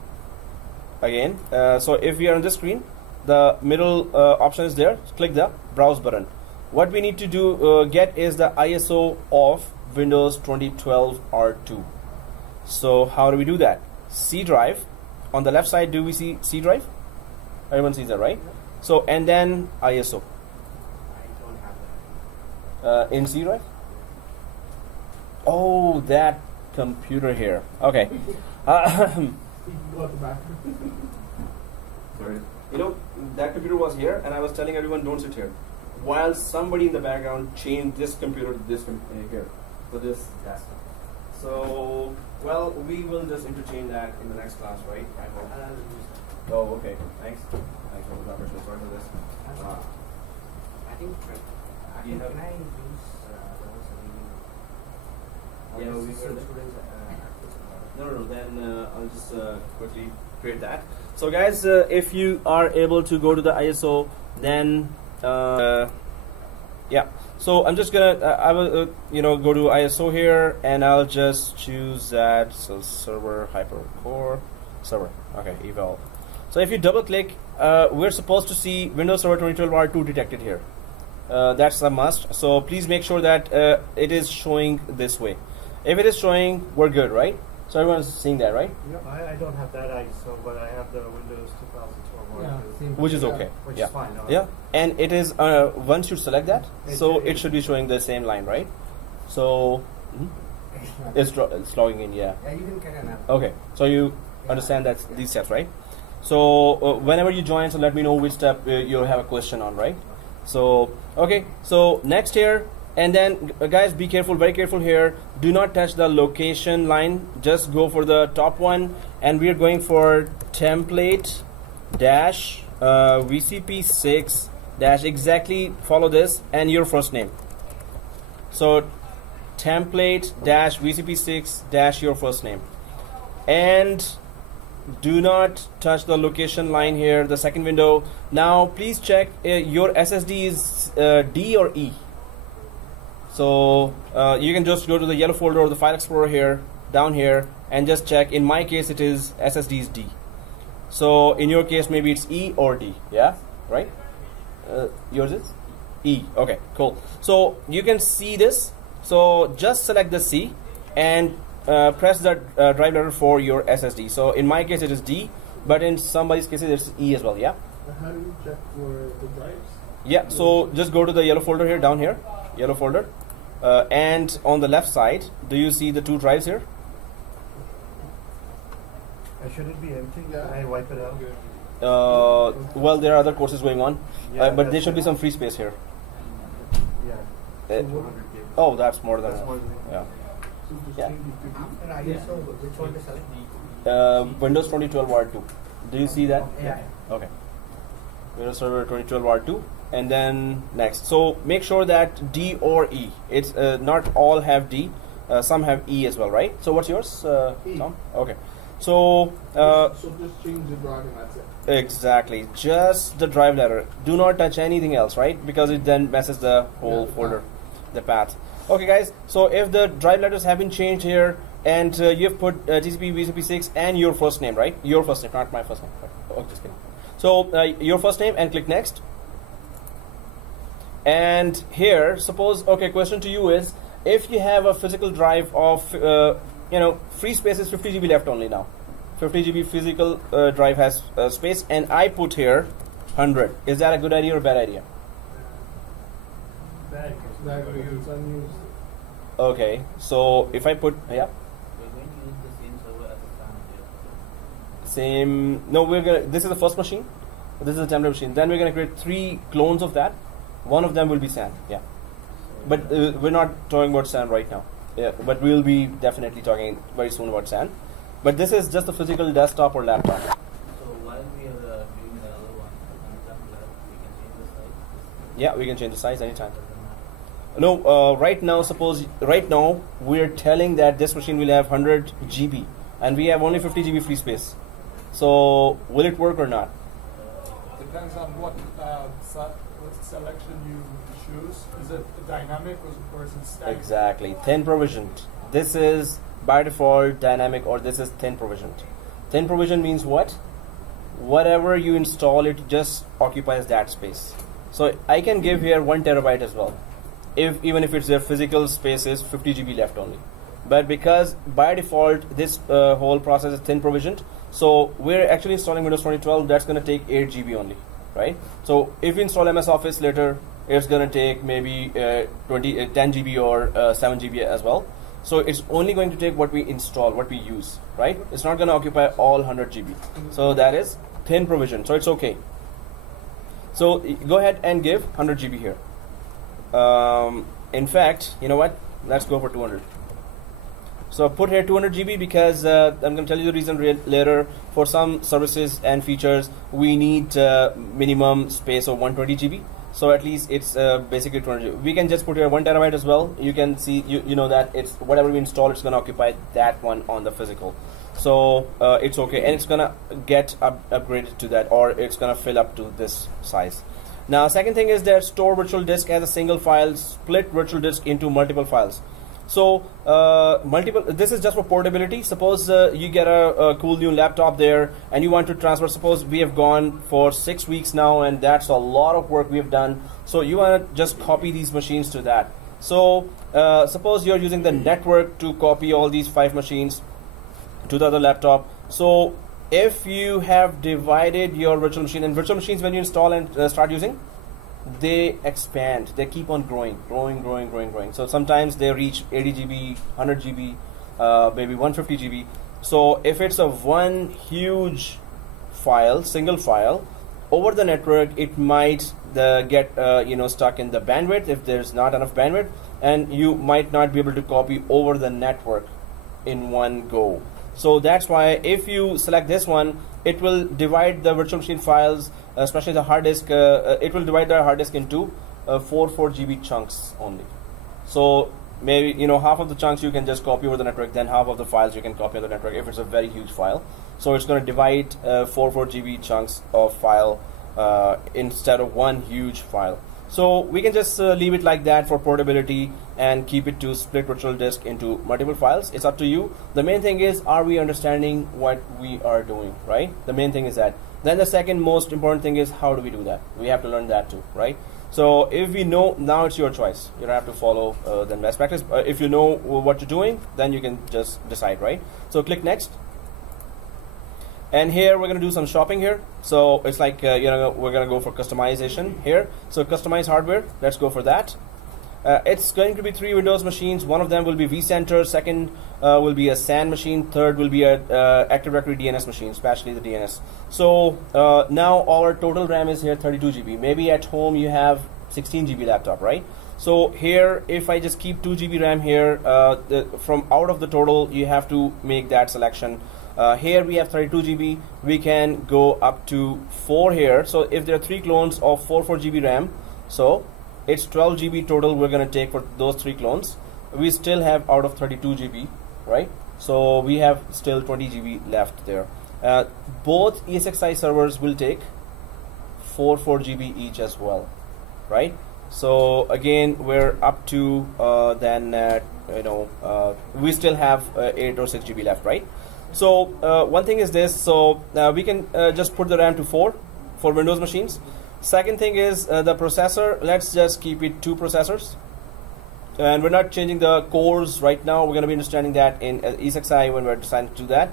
Again, so if we are on this screen, the middle option is there. Click the browse button. What we need to do get is the ISO of Windows 2012 R2. So how do we do that? C drive. On the left side, do we see C drive? Everyone sees that, right? So and then ISO. I don't have that. In C drive. Oh, that computer here. Okay. Go at the back. Sorry. You know, that computer was here, and I was telling everyone don't sit here. While somebody in the background changed this computer to this here, for this desktop. So, well, we will just interchange that in the next class, right? I hope. Oh, okay. Thanks. Thanks for the cooperation. Sorry for this. I think can I use yeah, no, no. Then I'll just quickly create that. So, guys, if you are able to go to the ISO, then yeah. So I'm just gonna I will go to ISO here, and I'll just choose that. So server hypercore server. Okay, eval. So if you double click, we're supposed to see Windows Server 2012 R2 detected here. That's a must. So please make sure that it is showing this way. If it is showing, we're good, right? So everyone's seeing that, right? Yep. I don't have that ISO, but I have the Windows 2012 which is okay. Which yeah. is fine. Yeah, and it is once you select that, so it should be showing the same line, right? So it's logging in, yeah. Yeah, you can carry on. Okay, so you understand that these steps, right? So whenever you join, so let me know which step you have a question on, right? So okay, so next here, and then guys, be careful, very careful here. Do not touch the location line. Just go for the top one, and we are going for template dash VCP6 dash, exactly follow this, and your first name. So template dash VCP6 dash your first name, and do not touch the location line here, the second window. Now please check your SSD is D or E. So you can just go to the yellow folder or the file explorer here, down here, and just check. In my case, it is SSD is D. So in your case, maybe it's E or D. Yeah, right? Yours is E. Okay, cool. So you can see this. So just select the C and press the drive letter for your SSD. So in my case, it is D, but in somebody's case, it's E as well. Yeah. How do you check for the drives? Yeah. So just go to the yellow folder here, down here, yellow folder, and on the left side, do you see the 2 drives here? Should it be empty? Yeah. I wipe it out. Well, there are other courses going on, Yeah, but there should be some free space here. Yeah. Oh, that's more than That's enough. more than Yeah. So just Yeah. change it to D. Yeah. Which one to select? Windows 2012 R2. Do you see that? Yeah. Okay. Windows Server 2012 R2, and then next. So make sure that D or E. It's not all have D. Some have E as well, right? So what's yours, E. Tom? Okay. So So just change the drive and that's it. exactly, just the drive letter. Do not touch anything else, right? Because it then messes the whole folder, the path. Okay, guys. So if the drive letters have been changed here, and you have put TCP VCP6 and your first name, right? Your first name, not my first name. Oh, just kidding. So your first name and click next. And here, suppose, okay, question to you is, if you have a physical drive of, free space is 50 GB left only now. 50 GB physical drive has space, and I put here 100. Is that a good idea or bad idea? That it's unused. Okay, so if I put, yeah, We're going to use the same server as a standard. same, no, we're gonna, this is the first machine, this is the template machine, then we're gonna create 3 clones of that. One of them will be SAN, yeah. But we're not talking about SAN right now. Yeah, but we'll be definitely talking very soon about SAN. But this is just a physical desktop or laptop. So while we are doing the other one, Untitled, we can change the size. Yeah, we can change the size anytime. No, right now, suppose right now we're telling that this machine will have 100 GB and we have only 50 GB free space. So will it work or not? Depends on what selection you choose. Is it dynamic or is it static? Exactly, thin provisioned. This is by default dynamic, or this is thin provisioned. Thin provision means what? Whatever you install, it just occupies that space. So I can give here 1 terabyte as well, even if it's their physical space is 50 GB left only. But because by default this whole process is thin provisioned, so we're actually installing Windows 2012, that's going to take 8 GB only, right? So if we install MS Office later, it's going to take maybe 10 GB or 7 GB as well. So it's only going to take what we install, what we use, right? It's not going to occupy all 100 GB. So that is thin provision, so it's okay. So go ahead and give 100 GB here. In fact, you know what? Let's go for 200. So put here 200 GB because I'm going to tell you the reason later. For some services and features, we need minimum space of 120 GB. So at least it's basically 200 GB. We can just put here 1 terabyte as well. You can see, you know that it's whatever we install, it's going to occupy that one on the physical. So it's okay, and it's going to get upgraded to that, or it's going to fill up to this size. Now, second thing is that store virtual disk as a single file, split virtual disk into multiple files. So this is just for portability. Suppose you get a cool new laptop there and you want to transfer. Suppose we have gone for 6 weeks now, and that's a lot of work we have done. So you want to just copy these machines to that. So suppose you're using the network to copy all these 5 machines to the other laptop. So if you have divided your virtual machine, and virtual machines, when you install and start using, they expand, they keep on growing. So sometimes they reach 80 GB, 100 GB, maybe 150 GB. So if it's a one huge file, single file, over the network, it might get stuck in the bandwidth if there's not enough bandwidth, and you might not be able to copy over the network in one go. So that's why if you select this one, it will divide the virtual machine files, especially the hard disk. It will divide the hard disk into 4 GB chunks only. So maybe half of the chunks you can just copy over the network, then half of the files you can copy on the network if it's a very huge file. So it's going to divide 4 GB chunks of file instead of one huge file. So we can just leave it like that for portability and keep it to split virtual disk into multiple files. It's up to you. The main thing is, are we understanding what we are doing, right? The main thing is that. Then the second most important thing is, how do we do that? We have to learn that too, right? So if we know, now it's your choice. You don't have to follow the best practice. If you know what you're doing, then you can just decide, right? So click next. And here we're going to do some shopping here. So it's like, we're going to go for customization here. So customize hardware, let's go for that. It's going to be 3 Windows machines. One of them will be Vcenter, second will be a SAN machine, third will be a Active Directory DNS machine, especially the DNS. So now our total RAM is here 32 GB. Maybe at home you have 16 GB laptop, right? So here, if I just keep 2 GB RAM here, from out of the total, you have to make that selection. Here we have 32 GB. We can go up to 4 here. So if there are 3 clones of 4 GB RAM, so it's 12 GB total we're going to take for those 3 clones. We still have out of 32 GB, right? So we have still 20 GB left there. Both ESXi servers will take 4 GB each as well, right? So again, we're up to we still have 8 or 6 GB left, right? So one thing is this. So we can just put the RAM to 4 for Windows machines. Second thing is the processor. Let's just keep it 2 processors. And we're not changing the cores right now. We're going to be understanding that in ESXi when we're deciding to do that.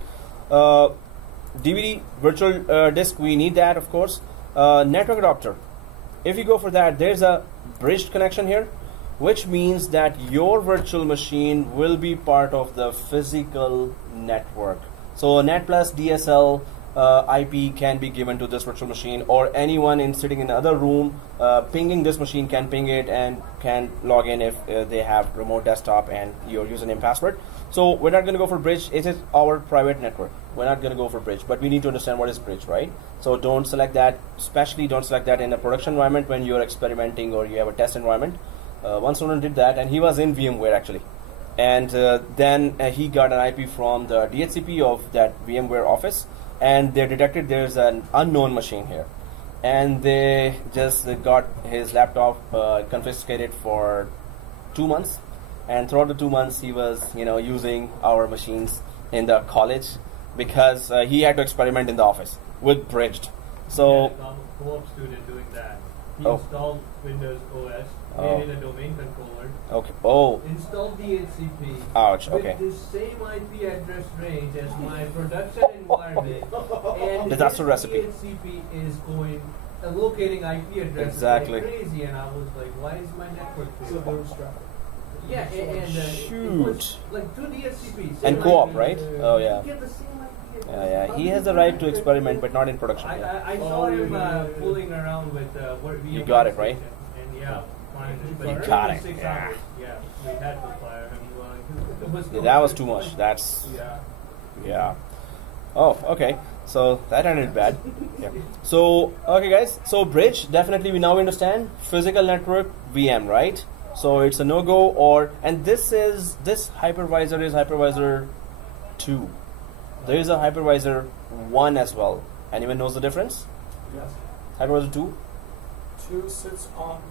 DVD virtual disk, we need that, of course. Network adapter. If you go for that, there's a bridged connection here, which means that your virtual machine will be part of the physical network. So NAT plus DSL IP can be given to this virtual machine, or anyone sitting in another room pinging this machine can ping it and can log in if they have remote desktop and your username password. So we're not going to go for bridge. It is our private network. We're not going to go for bridge, but we need to understand what is bridge, right? So don't select that, especially don't select that in a production environment when you're experimenting or you have a test environment. One student did that, and he was in VMware actually, and then he got an IP from the DHCP of that VMware office, and they detected there's an unknown machine here, and they just got his laptop confiscated for 2 months, and throughout the 2 months he was using our machines in the college because he had to experiment in the office with bridged. So co-op student doing that. He Oh. installed Windows OS, Oh. made it a domain controller, okay. Oh, installed DHCP ouch. with Okay. the same IP address range as my production environment, and That's the this recipe. DHCP is going allocating IP addresses Exactly. like crazy, and I was like, why is my network So failing? there was traffic. Yeah, and it was like 2 DHCPs. And So co-op, like, right? Oh yeah. you get the same IP address. Yeah. He has the right to experiment, but not in production. Yeah. I saw him fooling around with You got it, right? And yeah, fine. But You it got took it, 6 yeah. hours. Yeah, we had to fire him. It was Yeah, that was too much. That's yeah. Oh, okay. So that ended bad. Yeah. So okay, guys. So bridge, definitely we now understand. Physical network VM, right? So it's a no-go, and this hypervisor is hypervisor 2. There is a hypervisor 1 as well. Anyone knows the difference? Yes. Hypervisor 2? 2 sits on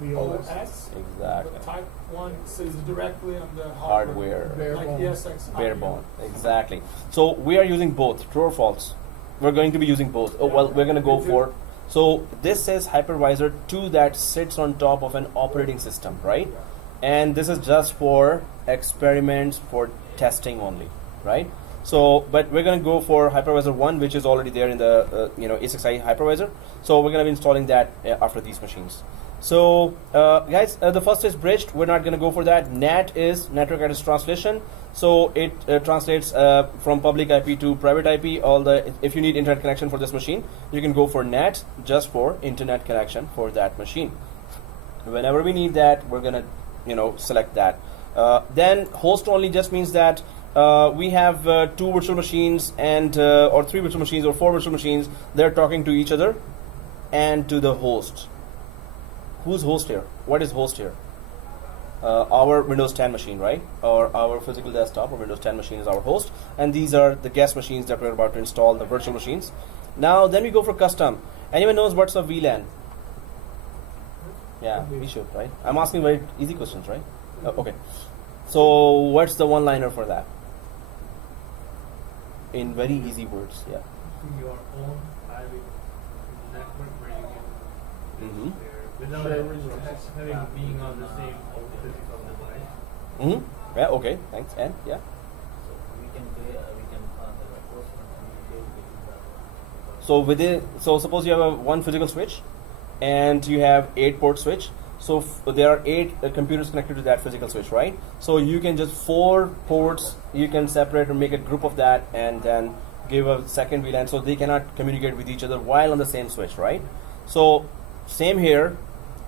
The OS. Exactly. The type 1 sits directly on the Hardware. Bare Like bone. ESXi. Bare bone. Exactly. So we are using both. True or false? We're going to be using both. Oh, well, we're going to go for. So this is hypervisor 2 that sits on top of an operating system, right? And this is just for experiments, for testing only, right? So, but we're going to go for hypervisor 1, which is already there in the ESXi hypervisor. So we're going to be installing that after these machines. So guys, the first is bridged. We're not going to go for that. NAT is network address translation. So it translates from public IP to private IP. If you need internet connection for this machine, you can go for NAT, just for internet connection for that machine. Whenever we need that, we're going to select that. Then host only just means that we have 2 virtual machines and or 3 virtual machines or 4 virtual machines. They're talking to each other and to the host. Who's host here? What is host here? Our Windows 10 machine, right? Or our physical desktop or Windows 10 machine is our host, and these are the guest machines that we're about to install, the virtual machines. Now then we go for custom. Anyone knows what's a VLAN? Yeah, we should, right? I'm asking very easy questions, right? Okay. So what's the one-liner for that? In very easy words, yeah. Your own private network where you can without having being on the same physical device. Yeah. Okay. Thanks. And yeah. So we can the reports can communicate with the. So within, so suppose you have one physical switch, and you have 8 port switch. So there are 8 computers connected to that physical switch, right? So you can just 4 ports, you can separate or make a group of that, and then give a second VLAN, so they cannot communicate with each other while on the same switch, right? So same here,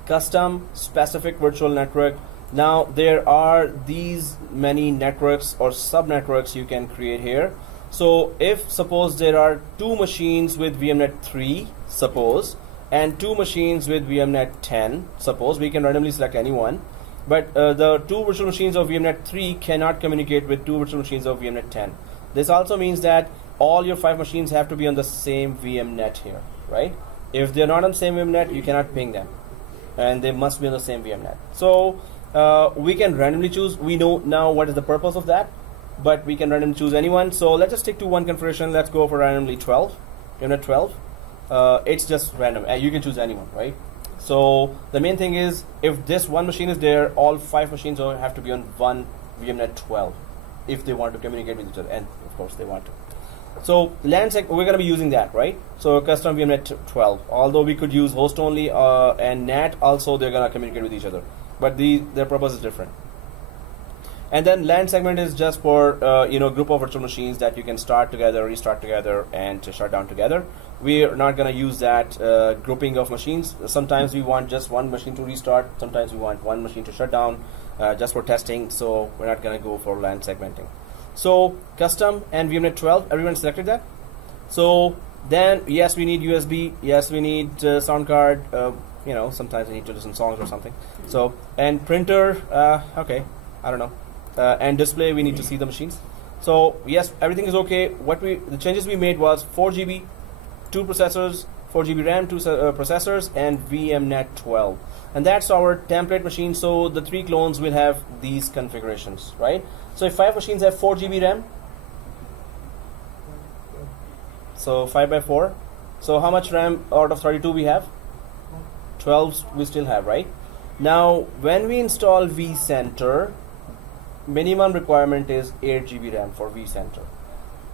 custom specific virtual network. Now there are these many networks or sub networks you can create here. So if suppose there are 2 machines with VMnet 3, suppose, and 2 machines with VMnet 10, suppose, we can randomly select any one, but the 2 virtual machines of VMnet 3 cannot communicate with 2 virtual machines of VMnet 10. This also means that all your 5 machines have to be on the same VMnet here, right? If they're not on the same VMnet, you cannot ping them, and they must be on the same VMnet. So we can randomly choose. We know now what is the purpose of that, but we can randomly choose anyone. So let's just stick to one configuration. Let's go for randomly 12, VMnet 12. It's just random. You can choose anyone, right? So the main thing is, if this one machine is there, all 5 machines have to be on one VMnet 12 if they want to communicate with each other, and of course they want to. So LAN we're going to be using that, right? So custom VMnet 12. Although we could use host only and NAT also, they're going to communicate with each other, but their purpose is different. And then LAN segment is just for group of virtual machines that you can start together, restart together, and to shut down together. We are not going to use that grouping of machines. Sometimes we want just one machine to restart. Sometimes we want one machine to shut down just for testing. So we're not going to go for LAN segmenting. So custom and VMnet 12, everyone selected that. So then yes, we need USB. Yes, we need sound card. Sometimes we need to listen to songs or something. So and printer. Okay, I don't know. And display, we need to see the machines. So yes, everything is okay. The changes we made was 4 GB, 2 processors, 4 GB RAM, 2 processors, and VMnet 12. And that's our template machine. So the 3 clones will have these configurations, right? So if 5 machines have 4 GB RAM, so 5 by 4. So how much RAM out of 32 we have? 12 we still have, right? Now when we install Vcenter, minimum requirement is 8 GB RAM for Vcenter.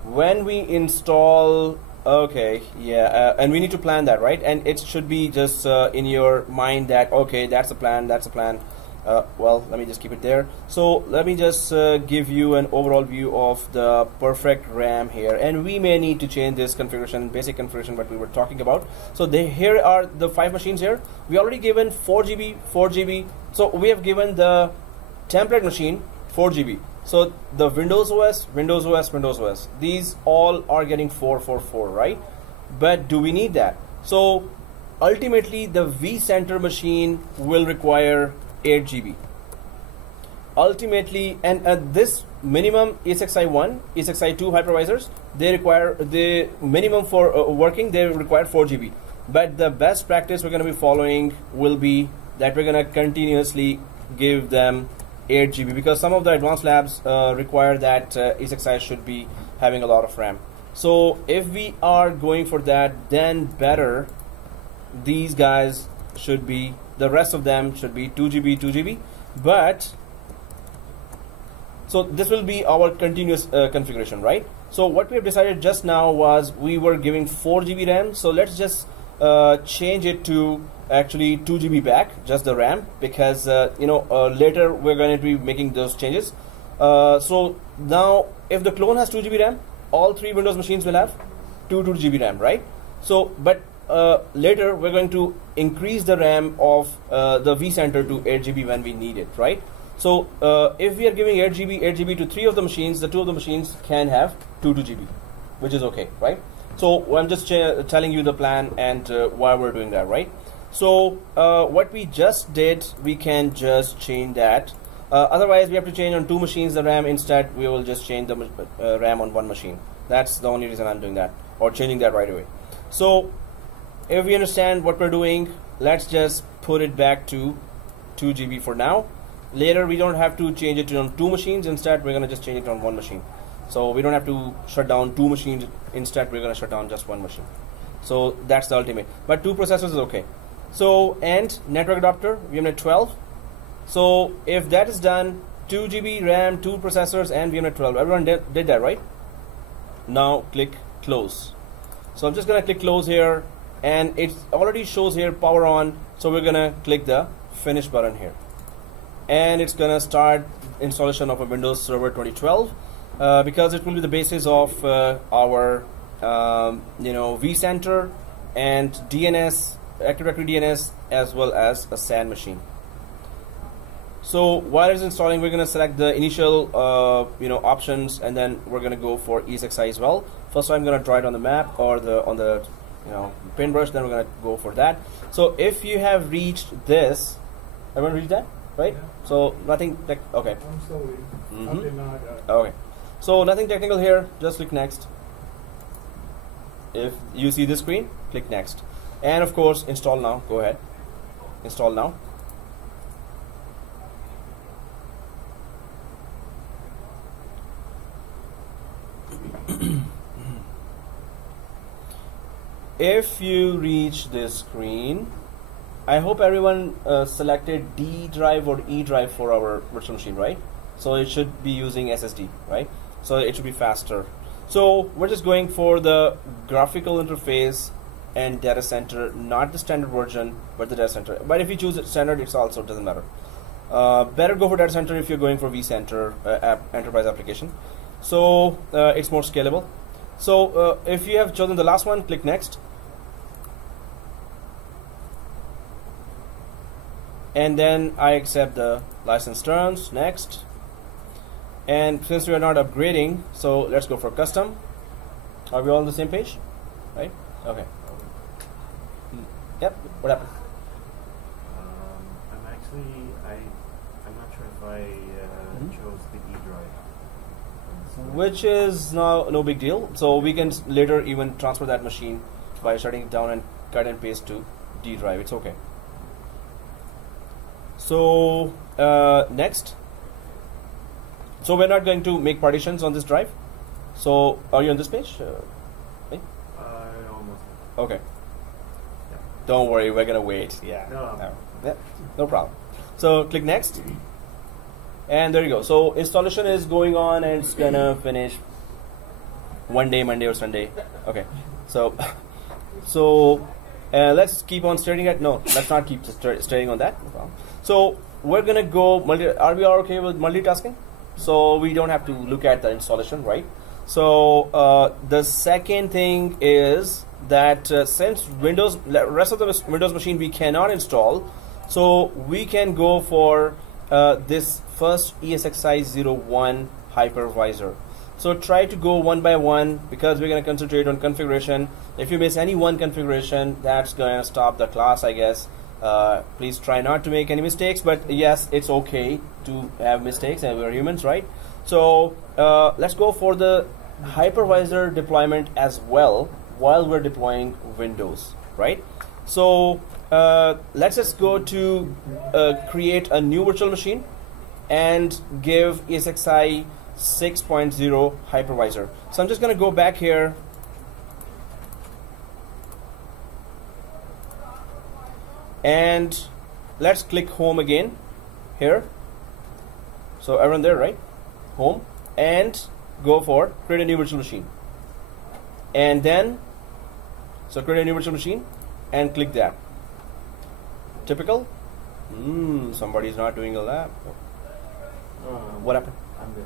When we install, and we need to plan that, right? And it should be just in your mind that, okay, that's a plan, that's a plan. Well, let me just keep it there. So let me just give you an overall view of the perfect RAM here, and we may need to change this configuration, basic configuration what we were talking about. So here are the 5 machines here. We already given 4 GB, 4 GB. So we have given the template machine 4 GB. So the Windows OS, Windows OS, Windows OS, these all are getting 444, right? But do we need that? So ultimately the Vcenter machine will require 8 GB. Ultimately, and this minimum ESXi1, ESXi2 hypervisors, they require the minimum for working, they require 4 GB. But the best practice we're going to be following will be that we're going to continuously give them 8 GB, because some of the advanced labs require that ESXi should be having a lot of RAM. So if we are going for that, then better these guys should be, the rest of them should be 2 GB, 2 GB. But so this will be our continuous configuration, right? So what we have decided just now was we were giving 4 GB RAM. So let's just change it to actually 2 GB back, just the RAM, because later we're going to be making those changes. So now if the clone has 2 GB RAM, all 3 Windows machines will have 2 GB RAM, right? So but later we're going to increase the RAM of the Vcenter to 8 GB when we need it, right? So if we are giving 8 GB to 3 of the machines, the 2 of the machines can have 2 GB, which is okay, right? So I'm just telling you the plan and why we're doing that, right? So what we just did, we can just change that. Otherwise we have to change on 2 machines the RAM. Instead we will just change the RAM on 1 machine. That's the only reason I'm doing that, or changing that right away. So if we understand what we're doing, let's just put it back to 2 GB for now. Later we don't have to change it on 2 machines. Instead we're going to just change it on 1 machine. So we don't have to shut down 2 machines. Instead we're going to shut down just 1 machine. So that's the ultimate. But 2 processors is okay. So, and network adapter, VMware 12. So if that is done, 2 GB RAM, 2 processors, and VMware 12. Everyone did that, right? Now click close. So I'm just going to click close here, and it already shows here power on. So we're going to click the finish button here, and it's going to start installation of a Windows Server 2012 because it will be the basis of our Vcenter and DNS, Active Directory DNS, as well as a SAN machine. So while it's installing, we're going to select the initial options, and then we're going to go for ESXi as well. First I'm going to draw it on the map or on the paintbrush, then we're going to go for that. So if you have reached this, everyone reached that, right? Yeah. So nothing okay. I'm still waiting. Mm-hmm. Okay. So nothing technical here, just click next. If you see this screen, click next. And of course, install now. Go ahead. Install now. If you reach this screen, I hope everyone selected D drive or E drive for our virtual machine, right? So it should be using SSD, right? So it should be faster. So we're just going for the graphical interface and data center, not the standard version, but the data center. But if you choose standard, it's also doesn't matter. Better go for data center if you're going for Vcenter enterprise application. So it's more scalable. So if you have chosen the last one, click next. And then I accept the license terms, next. And since we are not upgrading, so let's go for custom. Are we all on the same page? Right? Okay. Yep. What happened? I'm not sure if I chose the E drive. Which is now no big deal. So we can later even transfer that machine by shutting it down and cut and paste to D drive. It's okay. So next. So we're not going to make partitions on this drive. So are you on this page? Almost. Okay. Yeah. Don't worry, we're gonna wait. Yeah. No problem. So click next. And there you go. So installation is going on, and it's gonna finish one day, Monday or Sunday. Okay. So let's keep on staring at. No, let's not keep staring on that. No problem. So we're gonna go. Are we all okay with multitasking? So we don't have to look at the installation, right? So the second thing is that since rest of the Windows machine we cannot install, so we can go for this first ESXi01 hypervisor. So try to go one by one, because we're going to concentrate on configuration. If you miss any one configuration, that's going to stop the class, I guess. Please try not to make any mistakes, but yes, it's okay to have mistakes, and we're humans, right? So let's go for the hypervisor deployment as well while we're deploying Windows, right? So let's just go to create a new virtual machine and give ESXi 6.0 hypervisor. So I'm just going to go back here. And let's click home again here. So everyone there, right? Home, and go for create a new virtual machine. And then, so create a new virtual machine and click that. Typical. Somebody's not doing a lab. What happened? I'm good.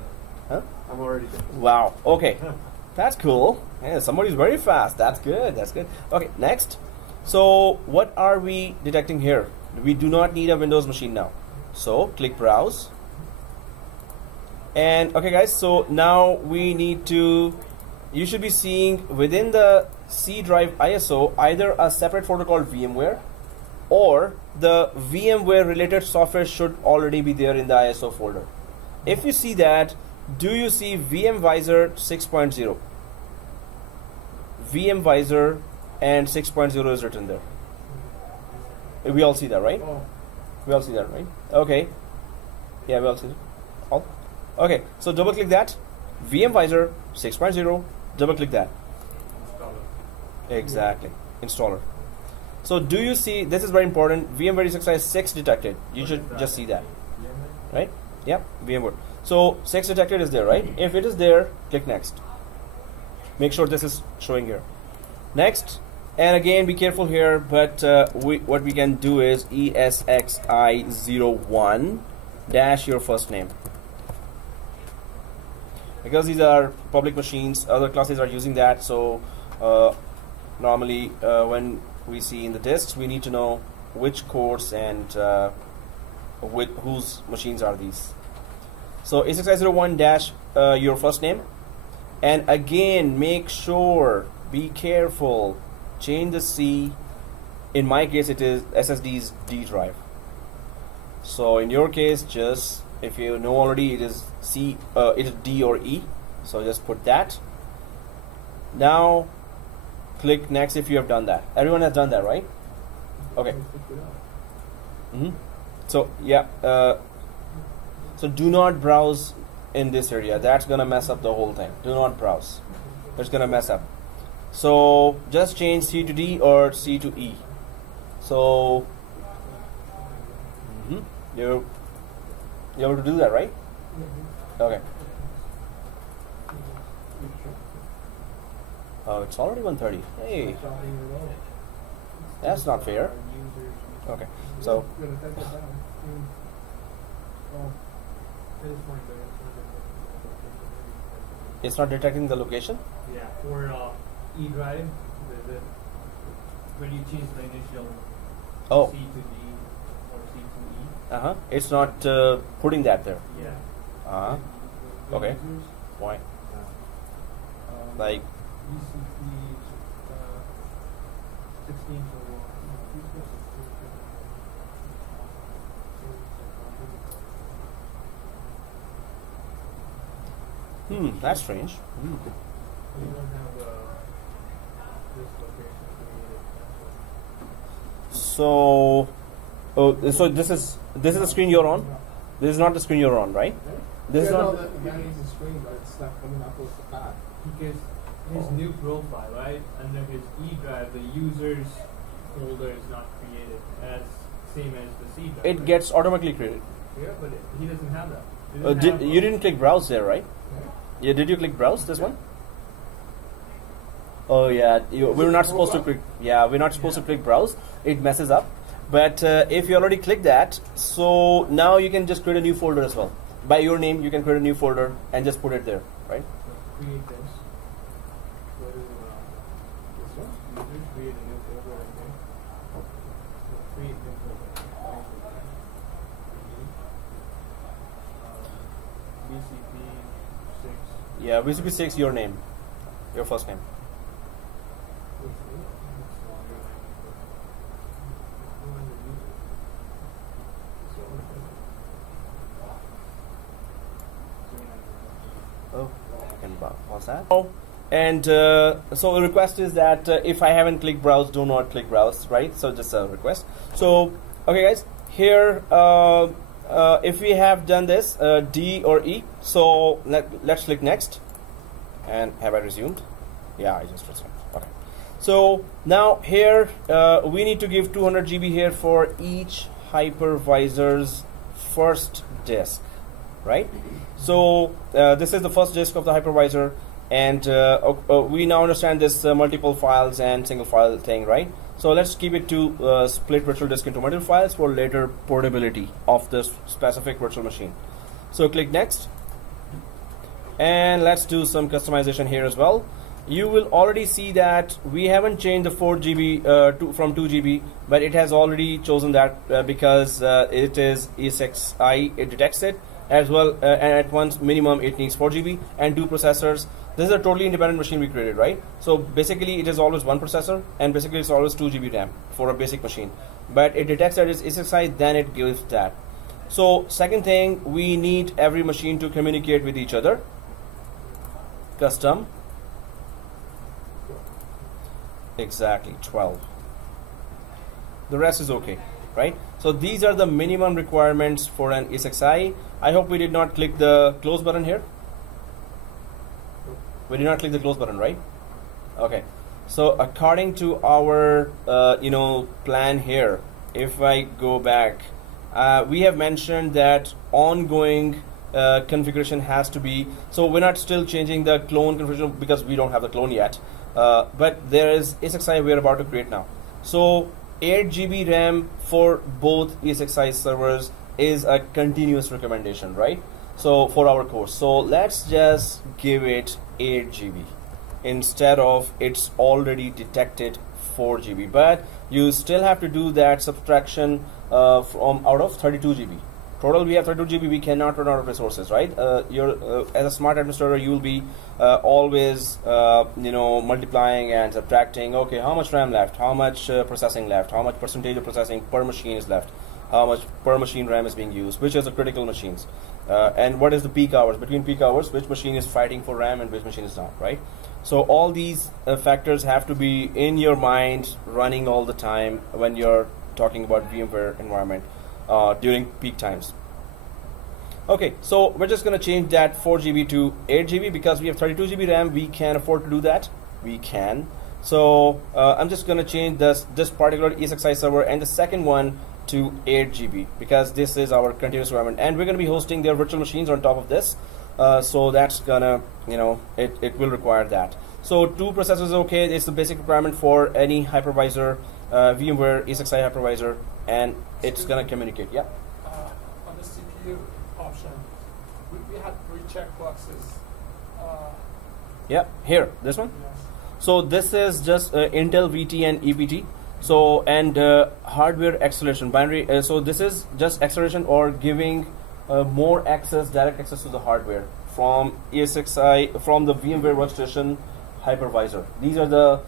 Huh? I'm already good. Wow. Okay. That's cool. Yeah, somebody's very fast. That's good. That's good. Okay, next. So what are we detecting here? We do not need a Windows machine now. So click browse. And okay guys, so now we need to, you should be seeing within the C drive ISO either a separate folder called VMware, or the VMware related software should already be there in the ISO folder. If you see that, do you see Vmvisor 6.0? Vmvisor and 6.0 is written there. We all see that, right? Oh. We all see that, right? Okay. Yeah, we all see it. All. Okay, so double click that. Vmvisor 6.0. Double click that. Exactly. Installer. So do you see, this is very important, VMware ESXi 6 detected. You should just see that. Right? Yep, VMware. So 6 detected is there, right? If it is there, click next. Make sure this is showing here. Next, and again be careful here, but what we can do is ESXi01 dash your first name. Because these are public machines, other classes are using that, so normally when we see in the disks, we need to know which course and with whose machines are these. So ESXi01 dash your first name, and again make sure, be careful, change the C. In my case it is SSD's D drive. So in your case, just if you know already, it is C, it is D or E, so just put that. Now click next if you have done that. Everyone has done that, right? Okay. So yeah, so do not browse in this area. That's gonna mess up the whole thing. Do not browse. It's gonna mess up. So just change C to D or C to E. So you're able to do that, right? Okay. Oh, it's already 1:30. Hey, that's not fair. Okay, so it's not detecting the location. Yeah, for E drive, when you change the initial C to D or C to E. It's not putting that there. Yeah. Okay. Why? Like. That's strange. So, so this is the screen you're on. This is not the screen you're on, right? This is not. That is the screen, but it's not coming up with the path. Because his new profile, right? Under his E drive, the user's folder is not created as same as the C drive. It gets automatically created. Yeah, but he doesn't have that. You didn't click browse there, right? Yeah, did you click browse this one? Oh yeah, we're not supposed to click. Yeah, we're not supposed to click browse. It messes up. But if you already clicked that, so now you can just create a new folder as well. By your name, you can create a new folder and just put it there, right? Create this. Go to this one. Users, create a new folder right there. Create new folder. VCP6. Yeah, VCP6, your name, your first name. Oh, I can pause that. And so the request is that if I haven't clicked browse, do not click browse, right? So just a request. So okay guys, here if we have done this D or E, so let's click next. And have I resumed? Yeah, I just resumed. Okay. So now here we need to give 200 GB here for each hypervisor's first disk, right? So this is the first disk of the hypervisor, and we now understand this multiple files and single file thing, right? So let's keep it to split virtual disk into multiple files for later portability of this specific virtual machine. So click next, and let's do some customization here as well. You will already see that we haven't changed the 4 GB from 2 GB, but it has already chosen that because it is ESXi, it detects it as well, and at once minimum it needs 4 GB and 2 processors. This is a totally independent machine we created, right? So basically it is always 1 processor, and basically it's always 2 GB RAM for a basic machine, but it detects that it's ESXi, then it gives that. So second thing, we need every machine to communicate with each other. Custom exactly 12. The rest is okay, right? So these are the minimum requirements for an ESXi. I hope we did not click the close button here. We did not click the close button, right? Okay. So according to our plan here, if I go back, we have mentioned that ongoing configuration has to be, so we're not still changing the clone configuration because we don't have the clone yet, but there is ESXi we're about to create now. So 8 GB RAM for both ESXi servers is a continuous recommendation, right? So for our course, so let's just give it 8 GB instead of it's already detected 4 GB, but you still have to do that subtraction from out of 32 GB. Total we have 32 GB, we cannot run out of resources, right? As a smart administrator, you will be always multiplying and subtracting. Okay, how much RAM left, how much processing left, how much percentage of processing per machine is left, how much per machine RAM is being used, which is the critical machines, and what is the peak hours, between peak hours, which machine is fighting for RAM and which machine is not, right? So all these factors have to be in your mind running all the time when you're talking about VMware environment during peak times. Okay, so we're just going to change that 4 GB to 8 GB because we have 32 GB RAM. We can afford to do that. We can. So I'm just going to change this particular ESXi server and the second one to 8 GB because this is our continuous environment, and we're going to be hosting their virtual machines on top of this. So that's gonna, it will require that. So 2 processors is okay. It's the basic requirement for any hypervisor, VMware ESXi hypervisor, and it's gonna communicate. Yeah. On the CPU option, we had 3 checkboxes. Yeah. Here, this one. Yes. So this is just Intel VT and EPT. So and hardware acceleration binary. So this is just acceleration or giving more access, direct access to the hardware from ESXi, from the VMware Workstation hypervisor. These are the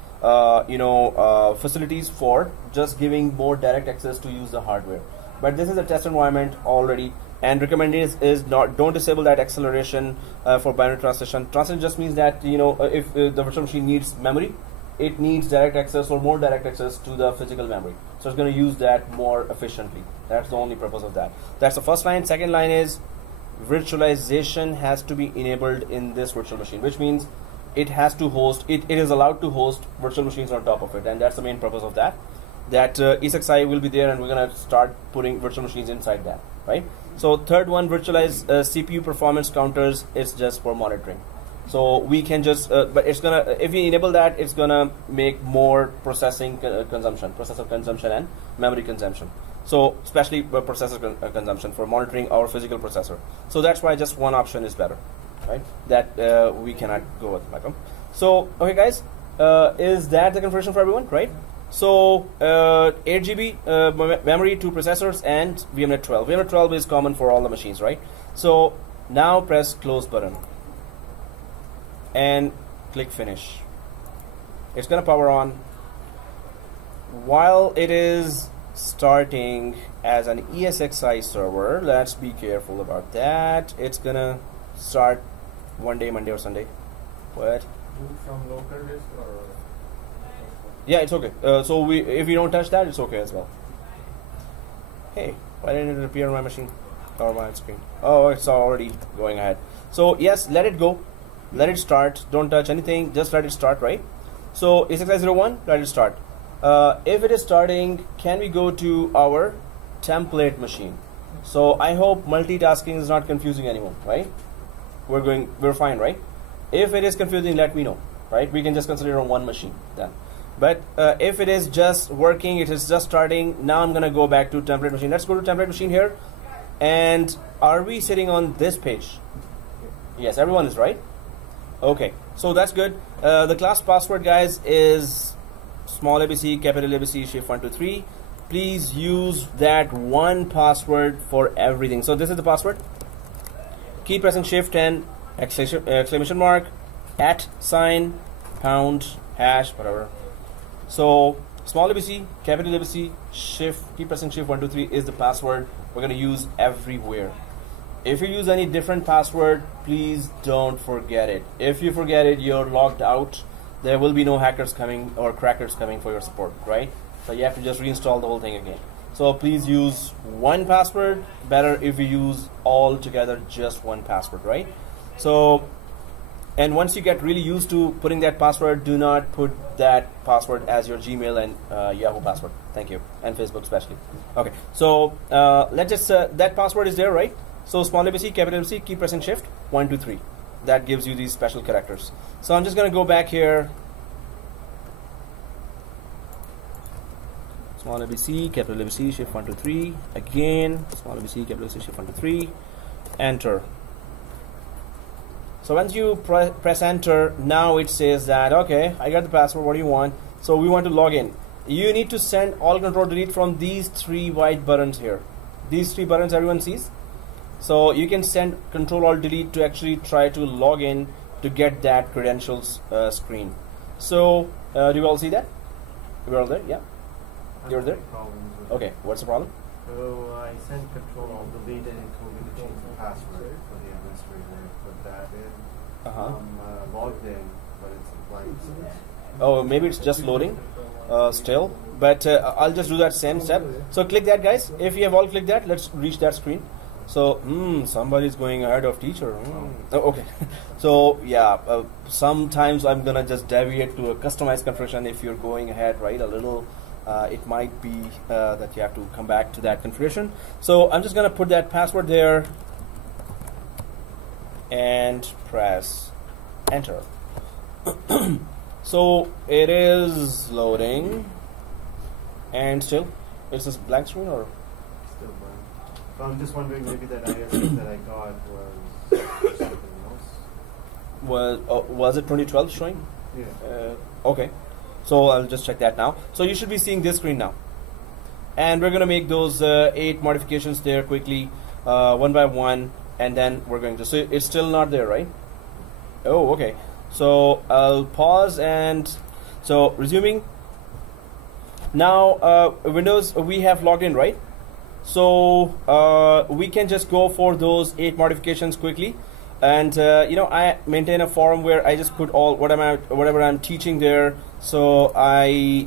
facilities for just giving more direct access to use the hardware. But this is a test environment already, and recommended is don't disable that acceleration for binary translation. Translation just means that if the virtual machine needs memory, it needs direct access or more direct access to the physical memory. So it's going to use that more efficiently. That's the only purpose of that. That's the first line. Second line is virtualization has to be enabled in this virtual machine, which means it has to host, it is allowed to host virtual machines on top of it, and that's the main purpose of that. That ESXi will be there, and we're going to start putting virtual machines inside that, right? So third one, virtualize CPU performance counters, is just for monitoring. So we can just, but it's gonna, if we enable that, it's gonna make more processing consumption, processor consumption and memory consumption. So especially processor consumption for monitoring our physical processor. So that's why just one option is better, right? That we cannot go with, Michael. So okay, guys, is that the configuration for everyone, right? So 8 GB memory, 2 processors, and VMware 12. VMware 12 is common for all the machines, right? So now press close button and click finish. It's gonna power on. While it is starting as an ESXi server, let's be careful about that. It's gonna start one day, Monday or Sunday. What? Boot from local disk or? Yeah, it's okay. So if we don't touch that, it's okay as well. Hey, why didn't it appear on my machine or my screen? Oh, it's already going ahead. So yes, let it go. Let it start. Don't touch anything. Just let it start, right? So ESXi01, let it start. If it is starting, can we go to our template machine? So I hope multitasking is not confusing anyone, right? We're fine, right? If it is confusing, let me know, right? We can just consider it on one machine then. But if it is just working, it is just starting. Now I'm gonna go back to template machine. Let's go to template machine here. And are we sitting on this page? Yes, everyone is, right? Okay, so that's good. The class password, guys, is small ABC, capital ABC, shift 1 2 3. Please use that one password for everything. So this is the password. Keep pressing shift and exclamation mark, @ pound, hash, whatever. So small ABC, capital ABC, shift, keep pressing shift 1 2 3 is the password we're going to use everywhere. If you use any different password, please don't forget it. If you forget it, you're logged out there will be no hackers coming or crackers coming for your support, right? So you have to just reinstall the whole thing again. So please use one password. Better if you use all together just one password, right? So, and once you get really used to putting that password, do not put that password as your Gmail and Yahoo password. Thank you. And Facebook especially. Okay, so let's just, that password is there, right? So small ABC, capital ABC, keep pressing shift, 1, 2, 3. That gives you these special characters. So I'm just going to go back here. Small ABC, capital ABC, shift 1, 2, 3. Again, small ABC, capital ABC, shift 1, 2, 3. Enter. So once you press enter, now it says that, okay, I got the password, what do you want? So we want to log in. You need to send all control delete from these 3 white buttons here. These 3 buttons everyone sees. So you can send control alt delete to actually try to log in to get that credentials screen. So do you all see that? You're all there? Yeah? You're there? Okay, what's the problem? So I sent control alt delete and it told me to change the password for the administrator. Put that in. I'm logged in, but it's blank. Oh, maybe it's just loading still. But I'll just do that same step. So click that, guys. If you have all clicked that, let's reach that screen. So somebody's going ahead of teacher. Oh, okay. So yeah, sometimes I'm gonna just deviate to a customized configuration. If you're going ahead, right, a little, it might be that you have to come back to that configuration. So I'm just gonna put that password there and press enter. So it is loading, and still it's a blank screen, or still blank. But I'm just wondering, maybe that ISO that I got was something else. Was it 2012 showing? Yeah. Okay, so I'll just check that now. So you should be seeing this screen now, and we're gonna make those 8 modifications there quickly, one by one, and then we're going to. So it's still not there, right? Oh, okay. So I'll pause, and so resuming. Now Windows, we have logged in, right? So we can just go for those 8 modifications quickly. And you know, I maintain a forum where I just put all whatever I'm teaching there. So I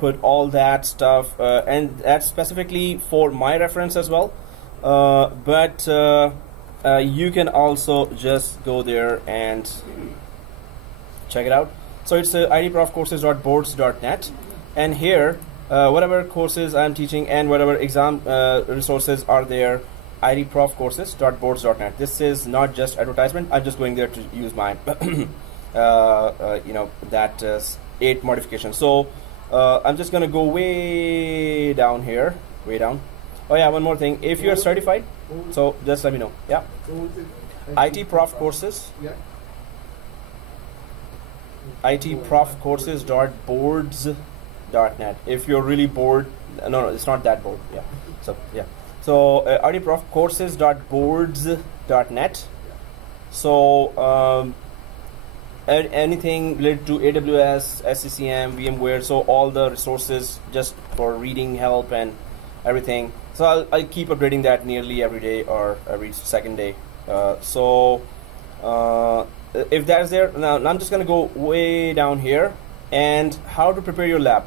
put all that stuff, and that's specifically for my reference as well. But you can also just go there and check it out. So it's idprofcourses.boards.net, and here whatever courses I'm teaching and whatever exam resources are there, idprofcourses.boards.net. This is not just advertisement. I'm just going there to use my you know, that 8 modifications. So I'm just gonna go way down here, way down. Oh yeah, one more thing. If you're certified, so just let me know. Yeah. ITprofcourses. Yeah. ITprofcourses.boards.net. If you're really bored, no, it's not that bored. Yeah. So yeah. So ITprofcourses.boards.net. So anything related to AWS, SCCM, VMware. So all the resources just for reading help and everything. So I'll keep updating that nearly every day or every second day. If that's there, now I'm just gonna go way down here, and how to prepare your lab.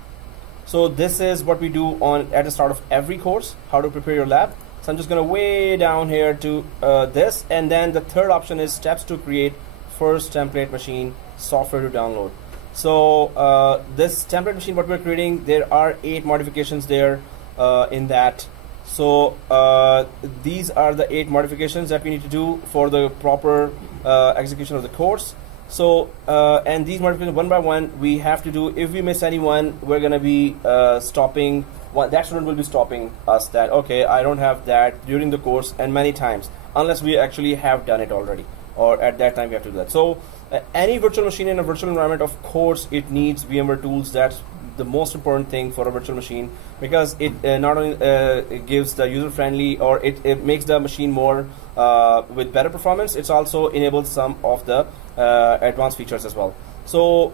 So this is what we do at the start of every course, how to prepare your lab. So I'm just gonna way down here to this, and then the third option is steps to create first template machine, software to download. So this template machine, what we're creating, there are 8 modifications there in that. So these are the 8 modifications that we need to do for the proper execution of the course. So and these modifications one by one we have to do. If we miss any one, we're gonna be stopping. That student will be stopping us that, okay, I don't have that during the course, and many times, unless we actually have done it already, or at that time we have to do that. So any virtual machine in a virtual environment, of course it needs VMware tools. That's the most important thing for a virtual machine, because it not only it gives the user friendly, or it makes the machine more with better performance, it's also enables some of the advanced features as well. So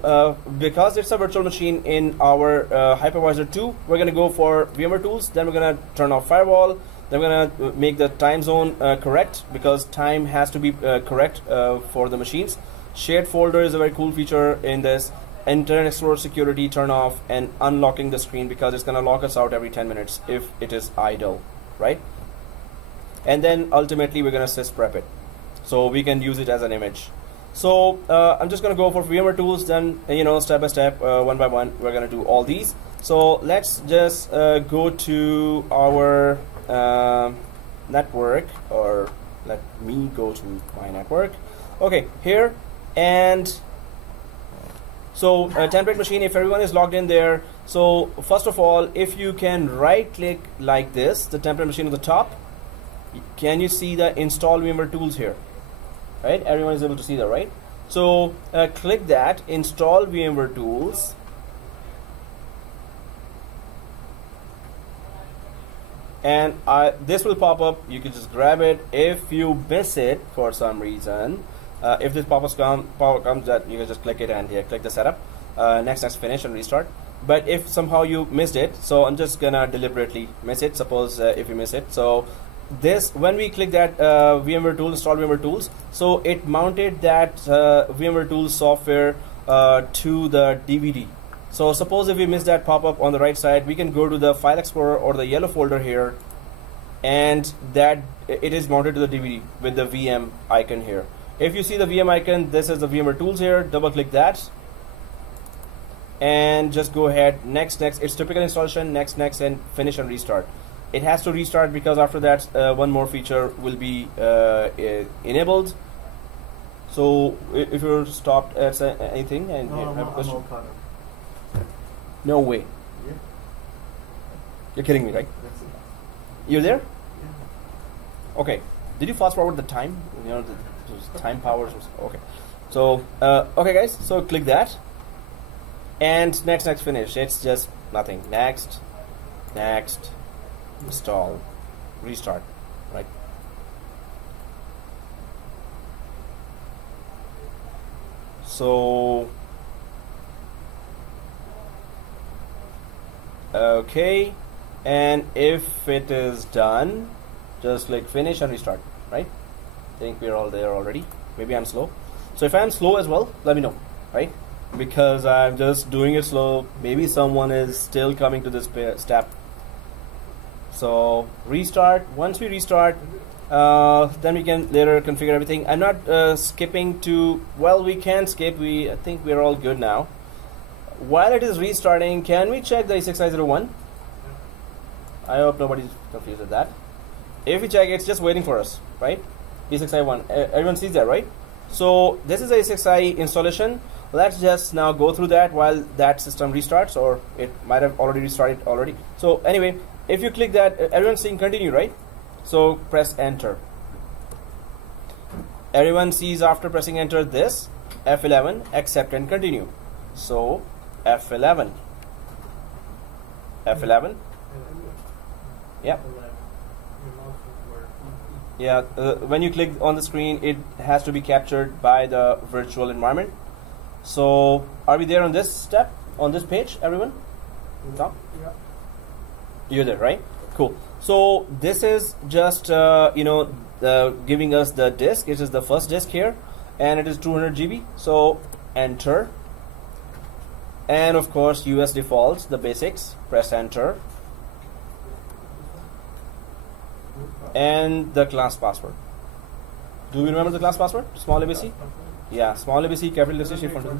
because it's a virtual machine in our Hypervisor 2, we're going to go for VMware tools, then we're going to turn off firewall, then we're going to make the time zone correct, because time has to be correct for the machines. Shared folder is a very cool feature in this. Internet Explorer security turn off and unlocking the screen, because it's going to lock us out every 10 minutes if it is idle, right? And then ultimately we're going to sysprep it, so we can use it as an image. So I'm just going to go for VMware tools, then step by step, one by one, we're going to do all these. So let's just go to our network, or let me go to my network. Okay, here, and so template machine, if everyone is logged in there, so first of all, if you can right click like this, the template machine at the top, can you see the install VMware tools here? Right, everyone is able to see that, right? So click that, install VMware tools, and this will pop up. You can just grab it. If you miss it for some reason, if this pop-up comes, that you can just click it and here click the setup, next, finish and restart. But if somehow you missed it, so I'm just gonna deliberately miss it. Suppose if you miss it, so this, when we click that VMware tool, install VMware tools, so it mounted that VMware tools software to the DVD. So suppose if we miss that pop-up on the right side, we can go to the file explorer or the yellow folder here, and that it is mounted to the DVD with the VM icon here. If you see the VM icon, this is the VMware tools here. Double click that and just go ahead, next, it's typical installation, next, and finish and restart. It has to restart because after that one more feature will be enabled. So if you're stopped at anything and you have a question. No way. Yeah. You're kidding me, right? That's it. You're there? Yeah. Okay. Did you fast forward the time? Those time powers. Okay. So okay, guys. So click that, and next, finish. It's just nothing. Next, install, restart. Right. So. Okay, and if it is done, just click finish and restart, right? I think we're all there already. Maybe I'm slow. So if I'm slow as well, let me know, right? Because I'm just doing it slow. Maybe someone is still coming to this step. So restart. Once we restart, then we can later configure everything. I'm not skipping to, well, we can skip. I think we're all good now. While it is restarting, can we check the A6i01? I hope nobody's confused with that. If we check, it's just waiting for us, right? A6i1, everyone sees that, right? So this is A6i installation. Let's just now go through that while that system restarts, or it might have already restarted already. So anyway, if you click that, everyone's seeing continue, right? So press enter. Everyone sees after pressing enter this, F11, accept and continue. So F11. Yep. Yeah, when you click on the screen, it has to be captured by the virtual environment. So are we there on this step, on this page, everyone? Tom? Yeah. You're there, right? Cool. So this is just giving us the disk. It is the first disk here, and it is 200 GB. So enter. And of course, US defaults, the basics. Press enter. And the class password. Do you remember the class password? Small ABC? Yeah, small ABC, capital ABC, shift function.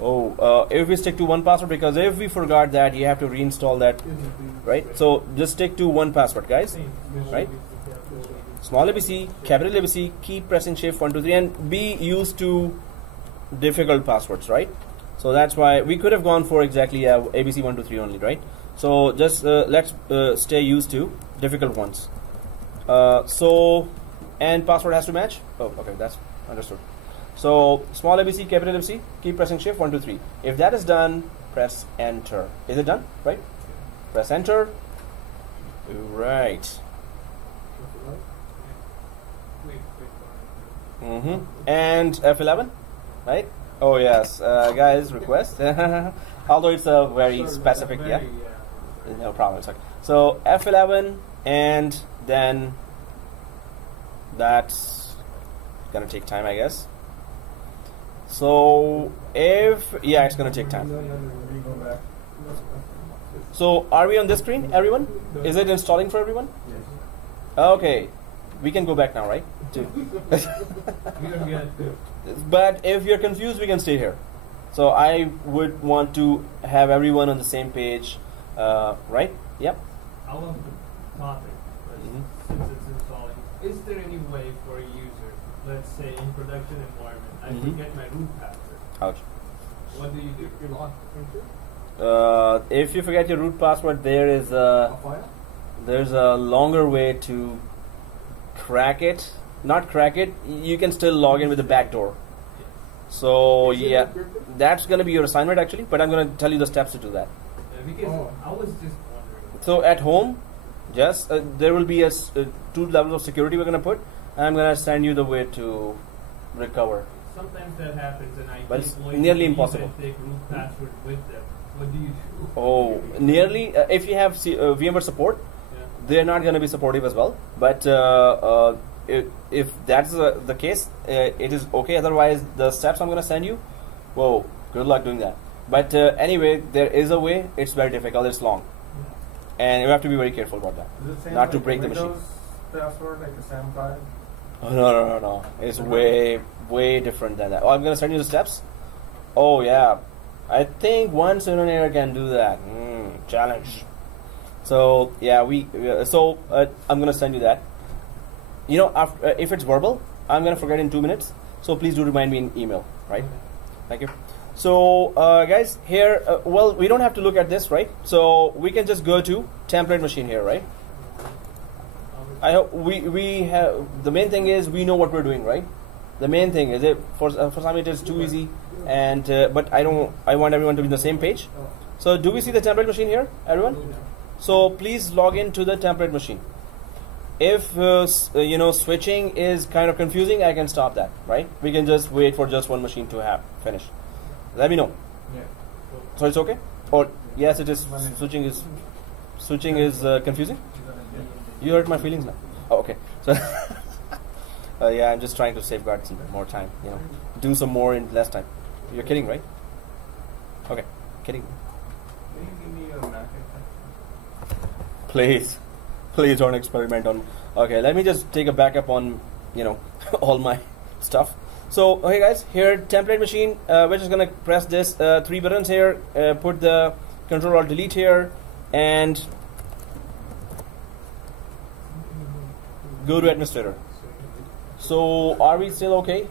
Oh, if we stick to one password, because if we forgot that, you have to reinstall that, right? So just stick to one password, guys, right? Small ABC, capital ABC, keep pressing shift 1, 2, 3, and be used to difficult passwords, right? So that's why we could have gone for exactly ABC 1, 2, 3 only, right? So just let's stay used to difficult ones. And password has to match. Oh, okay, that's understood. So small ABC, capital ABC, keep pressing shift 1, 2, 3. If that is done, press enter. Is it done? Right? Press enter. Right. And F11, right? Oh yes, guys, request. Although it's a very specific, yeah. No problem. It's okay. So F11, and then that's gonna take time, I guess. So if it's going to take time. So are we on this screen, everyone? Is it installing for everyone? Yes. Okay, we can go back now, right? But if you're confused, we can stay here. So I would want to have everyone on the same page, right? Yep. I want the topic, since it's installing. Is there any way for a user, let's say in production environment, I forget my root password? Ouch. What do you do? You log into? If you forget your root password, there's a longer way to crack it. Not crack it. You can still log in with the backdoor. So yeah, that's going to be your assignment actually. But I'm going to tell you the steps to do that. Because I was just wondering. So at home, just there will be two levels of security we're going to put. And I'm going to send you the way to recover. Sometimes that happens, and but it's nearly impossible. Take root password with them. What do you do? Oh, nearly. If you have VMware support, they're not going to be supportive as well. But if that's the case, it is okay. Otherwise, the steps I'm going to send you, whoa, good luck doing that. But anyway, there is a way. It's very difficult. It's long, and you have to be very careful about that, not to break the machine. Password like the SAM5? Oh, no. It's way different than that. Oh, I'm going to send you the steps. Oh yeah, I think one engineer can do that. Challenge. So yeah, I'm going to send you that. You know, after, if it's verbal, I'm going to forget in 2 minutes. So please do remind me in email, right? Thank you. So guys, here, well, we don't have to look at this, right? So we can just go to template machine here, right? I hope we have, the main thing is we know what we're doing, right? The main thing is for some it is too easy, and but I want everyone to be on the same page. So do we see the template machine here, everyone? So please log into the template machine. If switching is kind of confusing, I can stop that, right? We can just wait for just one machine to have finish. Let me know. Yeah. So it's okay? Or yes, it is. Switching is confusing. You hurt my feelings now. Oh, okay. So yeah, I'm just trying to safeguard some more time. Do some more in less time. You're kidding, right? Okay, kidding. Can you give me your Mac? Please don't experiment on. Okay, let me just take a backup on all my stuff. So okay guys, here template machine, we're just gonna press this 3 buttons here, put the Control Alt Delete here, and go to administrator. So are we still okay?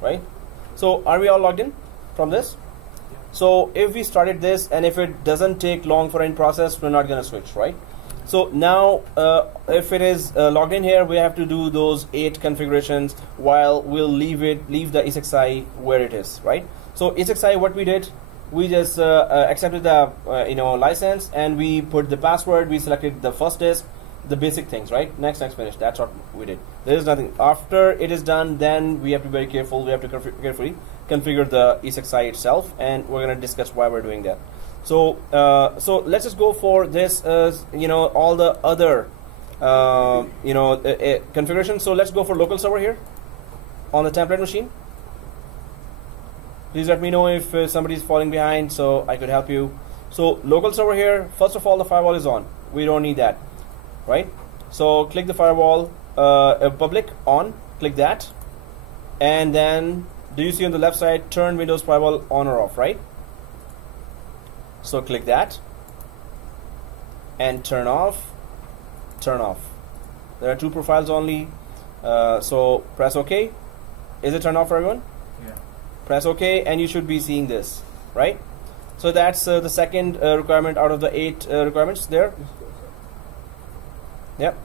Right? So are we all logged in from this? So if we started this and if it doesn't take long for any process, we're not gonna switch, right? So now if it is logged in here, we have to do those 8 configurations while we'll leave the ESXi where it is, right? So ESXi, what we did, we just accepted the license, and we put the password, we selected the first disk, the basic things, right? Next, finish. That's what we did. There is nothing. After it is done, then we have to be very careful. We have to carefully configure the ESXi itself, and we're going to discuss why we're doing that. So so let's just go for this all the other configuration. So let's go for local server here on the template machine. Please let me know if somebody's falling behind so I could help you. So local server here, first of all, the firewall is on. We don't need that, right? So click the firewall, public on, click that, and then do you see on the left side, turn Windows firewall on or off, right? So click that and turn off. There are 2 profiles only, so press OK. Is it turned off for everyone? Yeah. Press OK and you should be seeing this, right? So that's the second requirement out of the 8 requirements there. Yep,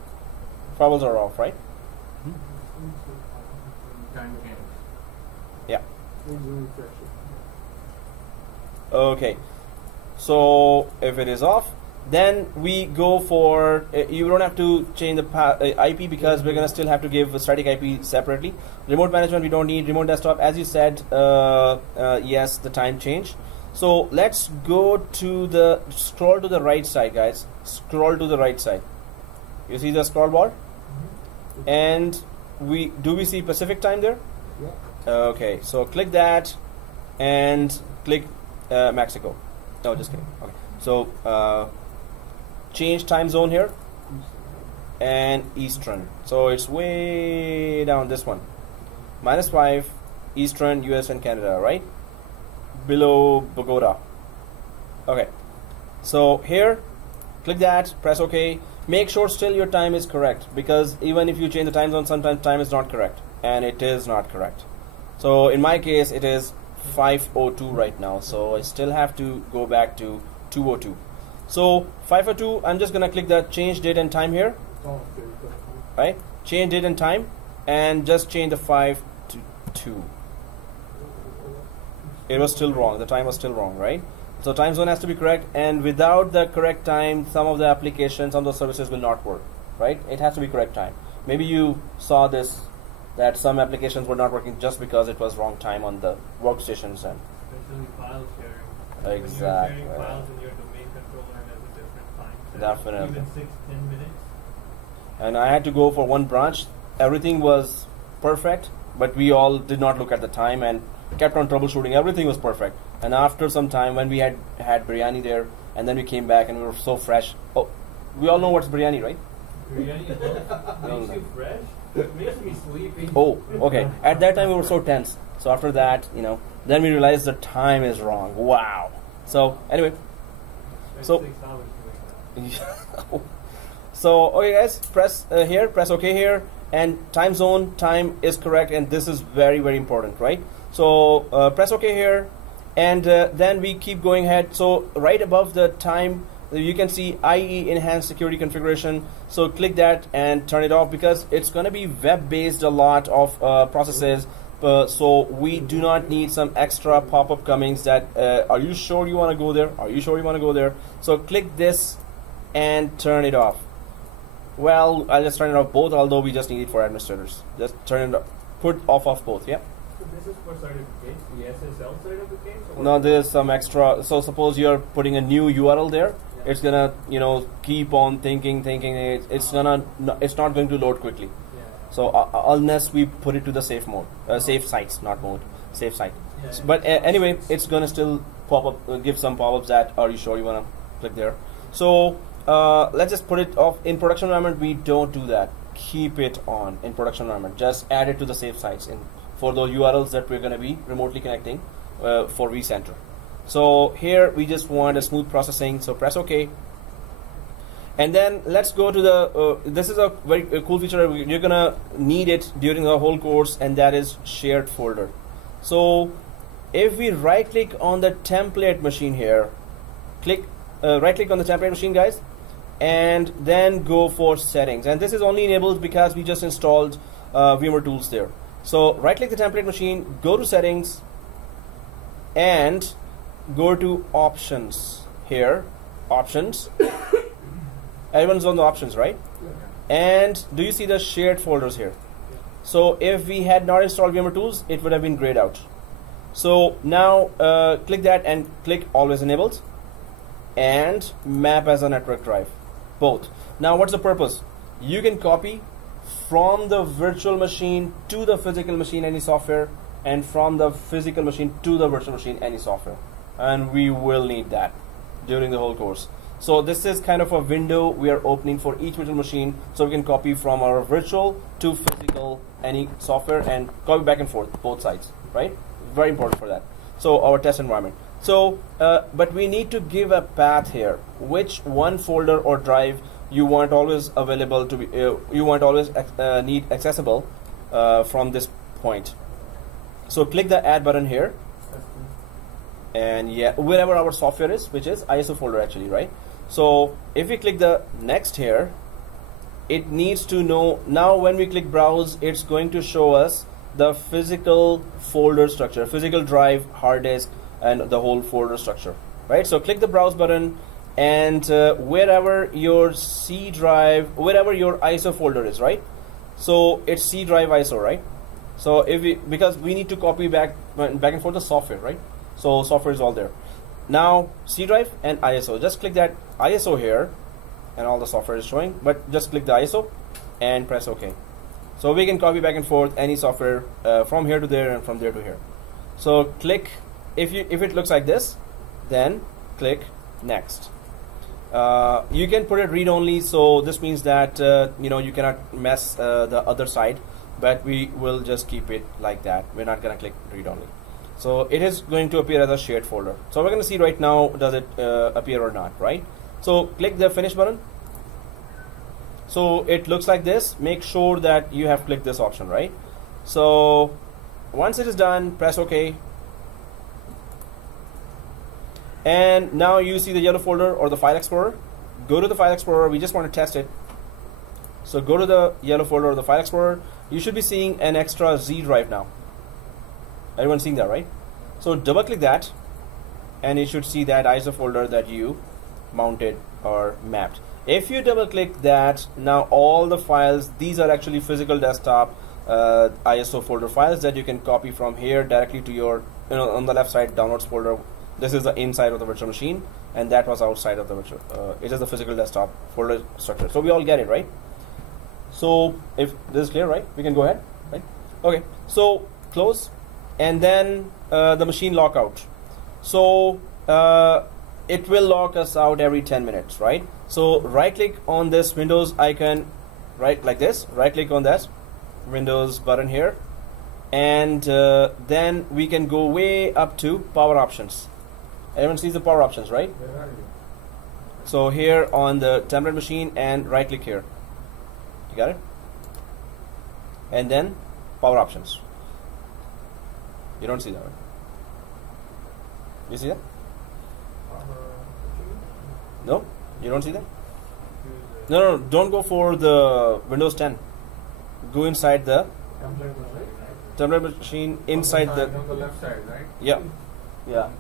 firewalls are off, right? Yeah. Okay. So if it is off, then we go for you don't have to change the IP because we're gonna still have to give a static IP separately. Remote management we don't need. Remote desktop, as you said, yes, the time change. So let's go to scroll to the right side, guys. Scroll to the right side. You see the scroll bar, and we see Pacific time there. Yeah. Okay, so click that and click Mexico. No, just kidding. Okay, so change time zone here and Eastern. So it's way down this one. -5 Eastern US and Canada, right? Below Bogota. Okay, so here click that, press OK. Make sure still your time is correct, because even if you change the time zone, sometimes time is not correct, and it is not correct. So in my case it is 5:02 right now, so I still have to go back to 2:02. So 5:02, I'm just gonna click that change date and time here, right? Change date and time, and just change the 5 to 2. It was still wrong, the time was still wrong, right? So time zone has to be correct, and without the correct time, some of the applications, some of the services will not work, right? It has to be correct time. Maybe you saw this, that some applications were not working just because it was wrong time on the workstations. And especially file sharing. Exactly. When you're sharing files in your domain controller and has a different time set, Definitely. even 6-10 minutes. And I had to go for one branch. Everything was perfect, but we all did not look at the time and kept on troubleshooting. Everything was perfect. And after some time, when we had biryani there, and then we came back and we were so fresh. Oh, we all know what's biryani, right? Biryani makes you fresh. It makes me sleepy. Oh, okay. At that time we were so tense. So after that, then we realized the time is wrong. Wow. So anyway, so 6 hours to wake up. so okay, guys, press here, press OK here, and time zone time is correct, and this is very, very important, right? So press OK here, and then we keep going ahead. So right above the time, you can see IE enhanced security configuration. So click that and turn it off, because it's going to be web based, a lot of processes. So we do not need some extra pop-up comings that are you sure you want to go there? Are you sure you want to go there? So click this and turn it off. Well, I'll just turn it off both, although we just need it for administrators. Just turn it off, put off both, yeah. So this is for certificates, the SSL certificates? No, there's some extra. So suppose you're putting a new URL there, yeah. It's gonna, keep on thinking. It's not going to load quickly. Yeah. So unless we put it to the safe mode, safe sites, not mode, safe site. Yeah, So, but anyway, it's gonna still pop up, give some pop-ups that are you sure you wanna click there. So let's just put it off. In production environment, we don't do that. Keep it on in production environment. Just add it to the safe sites for those URLs that we're gonna be remotely connecting for Vcenter. So here we just want a smooth processing. So press OK. And then let's go to the, this is a very cool feature. You're gonna need it during the whole course, and that is shared folder. So if we right click on the template machine here, right click on the template machine, guys, and then go for settings. And this is only enabled because we just installed Vmware tools there. So right click the template machine, go to settings, and go to options here, options. Everyone's on the options, right? Yeah. And do you see the shared folders here? Yeah. So if we had not installed Vmware tools, it would have been grayed out. So now click that and click always enabled, and map as a network drive, both. Now what's the purpose? You can copy from the virtual machine to the physical machine any software, and from the physical machine to the virtual machine any software. And we will need that during the whole course. So this is kind of a window we are opening for each virtual machine, so we can copy from our virtual to physical any software and copy back and forth both sides, right? Very important for that. So our test environment. So but we need to give a path here, which one folder or drive you want always available to be you want always need accessible from this point. So click the add button here, and yeah, wherever our software is, which is ISO folder actually, right? So if we click the next here, it needs to know. Now when we click browse, it's going to show us the physical folder structure, physical drive, hard disk, and the whole folder structure, right? So click the browse button, and wherever your C drive, wherever your ISO folder is, right? So it's C drive ISO, right? So if we, because we need to copy back and forth the software, right? So software is all there. Now C drive and ISO, just click that ISO here, and all the software is showing, but just click the ISO and press OK. So we can copy back and forth any software from here to there and from there to here. So click, if it looks like this, then click next. You can put it read only, so this means that you cannot mess the other side, but we will just keep it like that. We're not gonna click read only. So it is going to appear as a shared folder. So we're gonna see right now, does it appear or not, right? So click the finish button. So it looks like this. Make sure that you have clicked this option, right? So once it is done, press OK. And now you see the yellow folder or the file explorer. Go to the file explorer. We just want to test it. So go to the yellow folder or the file explorer. You should be seeing an extra Z drive now. Everyone seeing that, right? So double click that, and you should see that ISO folder that you mounted or mapped. If you double click that, now all the files, these are actually physical desktop ISO folder files that you can copy from here directly to your, on the left side, downloads folder. This is the inside of the virtual machine, and that was outside of the virtual. It is the physical desktop folder structure. So we all get it, right? So if this is clear, right, we can go ahead, right? Okay, so close, and then the machine lockout. So it will lock us out every 10 minutes, right? So right click on this Windows icon, right, like this, right click on that Windows button here, and then we can go way up to power options. Everyone sees the power options, right? So here on the template machine, and right click here. You got it? And then power options. You don't see that, right? You see that? No? You don't see that? No, don't go for the Windows 10. Go inside the template machine, inside the... On the left side, right? Yeah. Yeah. On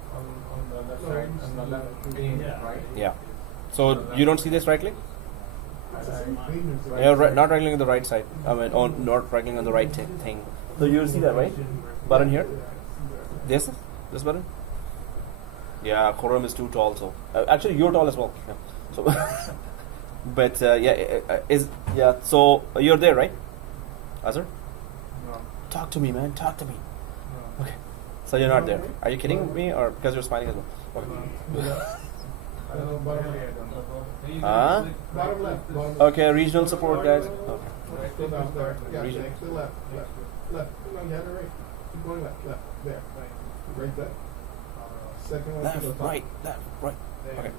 the left side, on the left pane, right? Yeah. So you don't see this right click? Yeah, not right clicking on the right side. I mean, not right clicking on the right thing. So you'll see that, right? Button here. This button. Yeah, Khurram is too tall. So actually, you're tall as well. Yeah. So, but So you're there, right, Azhar? No. Talk to me, man. Talk to me. No. Okay. So you're not there. Are you kidding me, or because you're smiling as well? Okay. Bottom left. Okay, regional support, guys. Okay. Go down there. Yeah, Region. actually left. Left. Come on, you had it right. Keep going left. There. Right there. Second one. Left, right. Okay.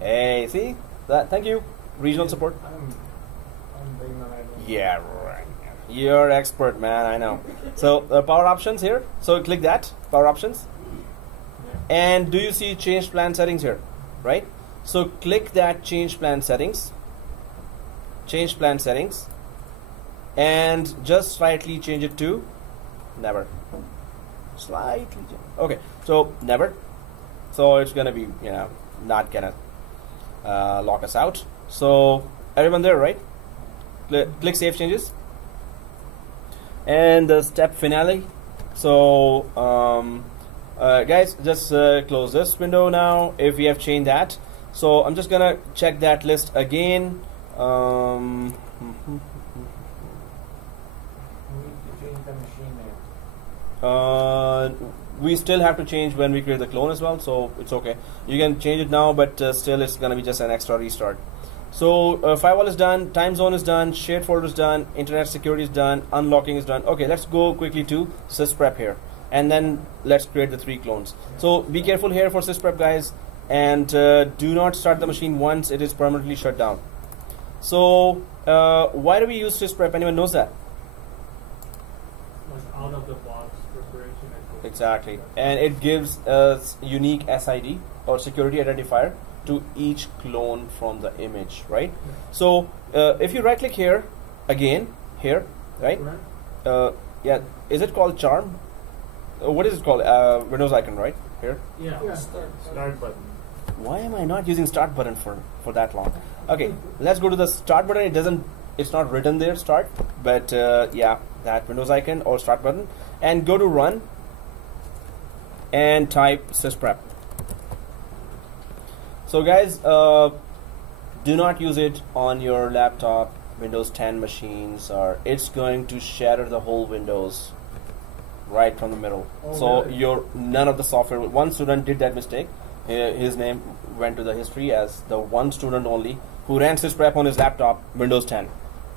Hey, see that? Thank you. Regional support. I'm being an idol. Yeah, right. You're expert, man. I know. So power options here. So click that power options, and do you see change plan settings here? Right. So click that change plan settings. Change plan settings, and just slightly change it to never. Slightly. Okay. So never. So it's gonna be not gonna lock us out. So everyone there, right? Click save changes, and the step finale. So guys, just close this window now if we have changed that. So I'm just gonna check that list again. We still have to change when we create the clone as well, so it's okay. You can change it now, but still it's gonna be just an extra restart. So firewall is done, time zone is done, shared folder is done, internet security is done, unlocking is done. Okay, let's go quickly to sysprep here, and then let's create the 3 clones. So be careful here for sysprep, guys, and do not start the machine once it is permanently shut down. So why do we use sysprep? Anyone knows that? Like out of the box preparation. Exactly, and it gives us unique SID or security identifier to each clone from the image, right? So if you right click here again, here, right? Yeah, is it called charm? What is it called? Windows icon, right? Here. Yeah. Start button. Why am I not using start button for that long? Okay, let's go to the start button. It's not written there, start, but yeah, that Windows icon or start button, and go to run and type sysprep. So guys, do not use it on your laptop Windows 10 machines are, it's going to shatter the whole Windows right from the middle. Oh, so really? none of the software. One student did that mistake. His name went to the history as the one student only who ran sysprep on his laptop, Windows 10.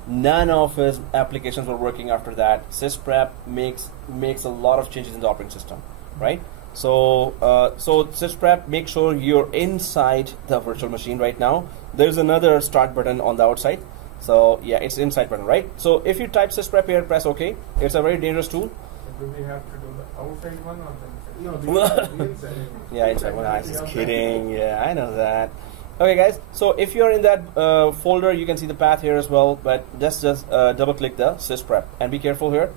None of his applications were working after that. Sysprep makes a lot of changes in the operating system, right? So sysprep, make sure you're inside the virtual machine right now. There's another start button on the outside. So yeah, it's inside button, right? So if you type sysprep here, press OK. It's a very dangerous tool. Do we have to do the outside one or the inside? No, the inside. Yeah, inside one. I'm just kidding. Yeah, I know that. Okay, guys. So if you're in that folder, you can see the path here as well. But just double click the sysprep and be careful here.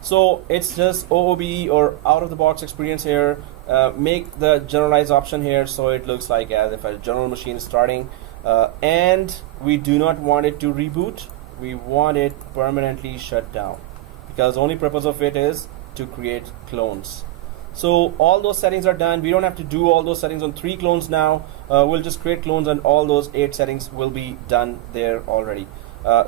So it's just OOB or out of the box experience here. Make the generalized option here so it looks like as if a general machine is starting. And we do not want it to reboot. We want it permanently shut down, because the only purpose of it is to create clones. So all those settings are done. We don't have to do all those settings on 3 clones now. We'll just create clones and all those 8 settings will be done there already.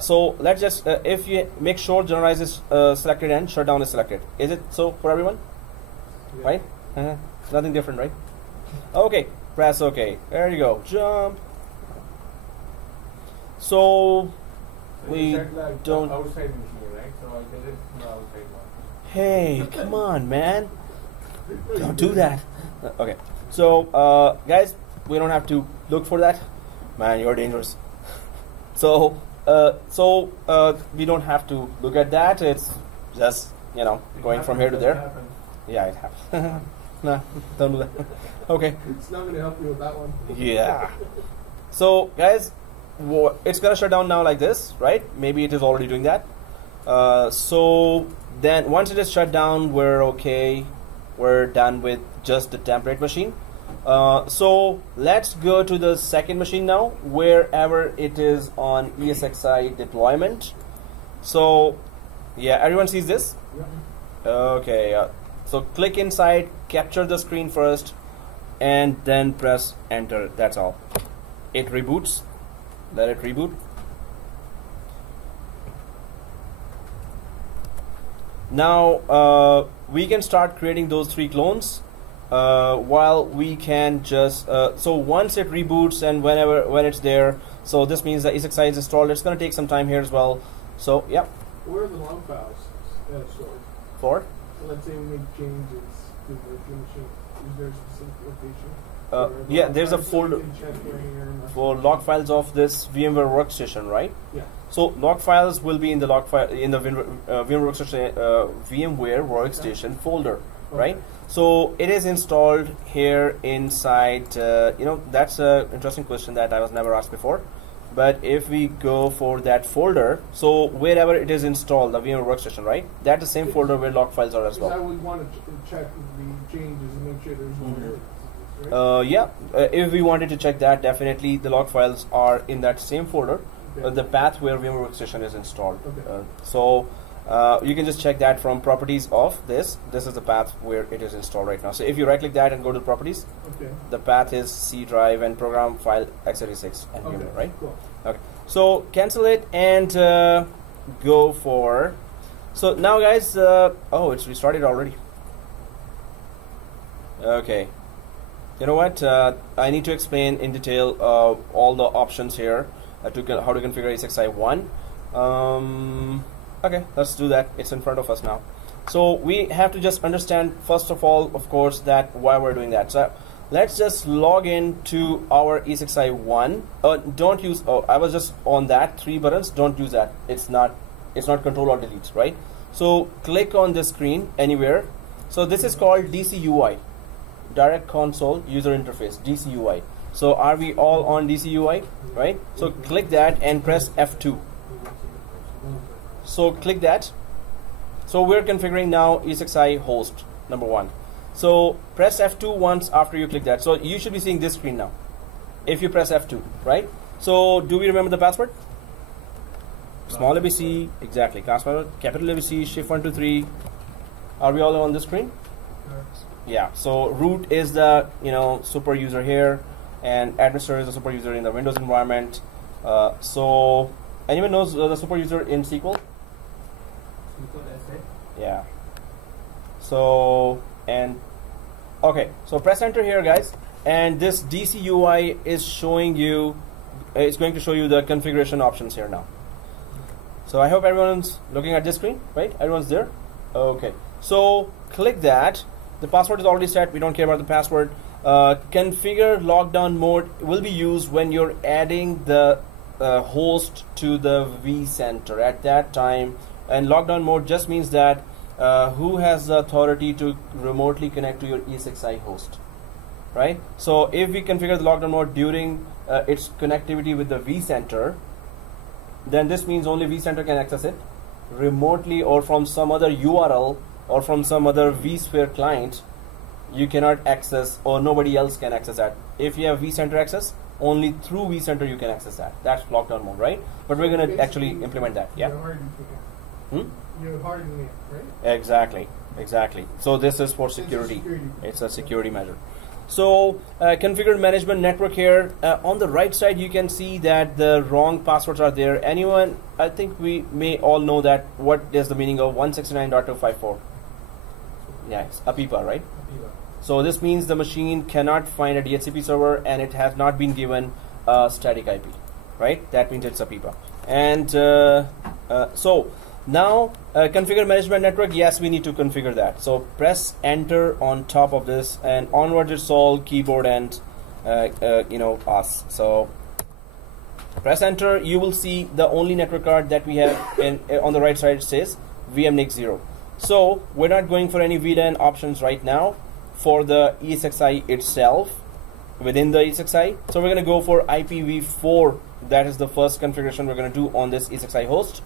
So let's just, if you make sure generalize is selected and shutdown is selected. Is it so for everyone? Yeah. Right? Nothing different, right? Okay, press OK. There you go. Jump. So we don't. Outside machine, right? So I'll get it from the outside one. Hey, come on, man. Don't do that. Okay. So, guys, we don't have to look for that. Man, you're dangerous. So we don't have to look at that. It's just, you know, going from here to there. Yeah, it happens. Nah, don't do that. Okay. It's not going to help you with that one. Yeah. So, guys, it's going to shut down now like this, right? Maybe it is already doing that. So then once it is shut down, we're okay. We're done with just the template machine. So let's go to the second machine now, wherever it is on ESXi deployment. So yeah, everyone sees this? Yeah. Okay. So click inside, capture the screen first, and then press enter. That's all. It reboots. Let it reboot. Now we can start creating those 3 clones. While we can just so once it reboots and when it's there, so this means that ESXi is installed. It's going to take some time here as well. So yeah. Where are the log files stored? For? So let's say we make changes to the virtual machine. Is there a specific location? Yeah, there's a folder for log files of this VMware Workstation, right? Yeah. So log files will be in the log file in the VMware Workstation folder, right? So it is installed here inside. You know, that's an interesting question that I was never asked before. But if we go for that folder, so wherever it is installed, the VMware Workstation, right? That's the same folder where log files are as well. I would want to check the changes and make sure there's no errors. Yeah, if we wanted to check that, definitely the log files are in that same folder, the path where VMware Workstation is installed. Okay. So you can just check that from properties of this. This is the path where it is installed right now. So if you right click that and go to properties, the path is C drive and program file x86 and VMware, right? Cool. Okay. So cancel it and go for. So now, guys, oh, it's restarted already. Okay. You know what? I need to explain in detail all the options here how to configure ESXi 1. Okay, let's do that. It's in front of us now. So we have to just understand, first of all, of course, that why we're doing that. So let's just log in to our ESXi 1. Don't use. Oh, I was just on that 3 buttons. Don't use that. It's not control or delete, right? So click on the screen anywhere. So this is called DCUI. Direct Console User Interface, DCUI. So are we all on DCUI, right? So click that and press F2. So click that. So we're configuring now ESXi host number 1. So press F2 once after you click that. So you should be seeing this screen now if you press F2, right? So do we remember the password? Small ABC, exactly. Capital ABC, shift123. Are we all on the screen? Yeah, so root is the super user here, and administrator is the super user in the Windows environment. So anyone knows the super user in SQL? Yeah. So, and okay, so press enter here, guys, and this DC UI is showing you, it's going to show you the configuration options here now. So I hope everyone's looking at this screen, right? Everyone's there? Okay. So click that. The password is already set. We don't care about the password. Configure lockdown mode will be used when you're adding the host to the vCenter at that time. And lockdown mode just means that who has the authority to remotely connect to your ESXi host, right? So if we configure the lockdown mode during its connectivity with the vCenter, then this means only vCenter can access it remotely, or from some other URL or from some other vSphere client. You cannot access, or nobody else can access that. If you have vCenter access, only through vCenter you can access that. That's lockdown mode, right? But we're going to actually implement that. Yeah. You're hardening it, right? Exactly. So this is for security. It's a security measure. So configure management network here. On the right side, you can see that the wrong passwords are there. Anyone? I think we may all know that. What is the meaning of 169.254? Yeah, it's APIPA, right? So this means the machine cannot find a DHCP server and it has not been given a static IP, right? That means it's APIPA. And so now configure management network. Yes, we need to configure that. So press enter on top of this, and onwards it's all keyboard and us. So press enter. You will see the only network card that we have on the right side says VMNIC 0. So we're not going for any VLAN options right now for the ESXi itself within the ESXi. So we're going to go for IPv4. That is the first configuration we're going to do on this ESXi host.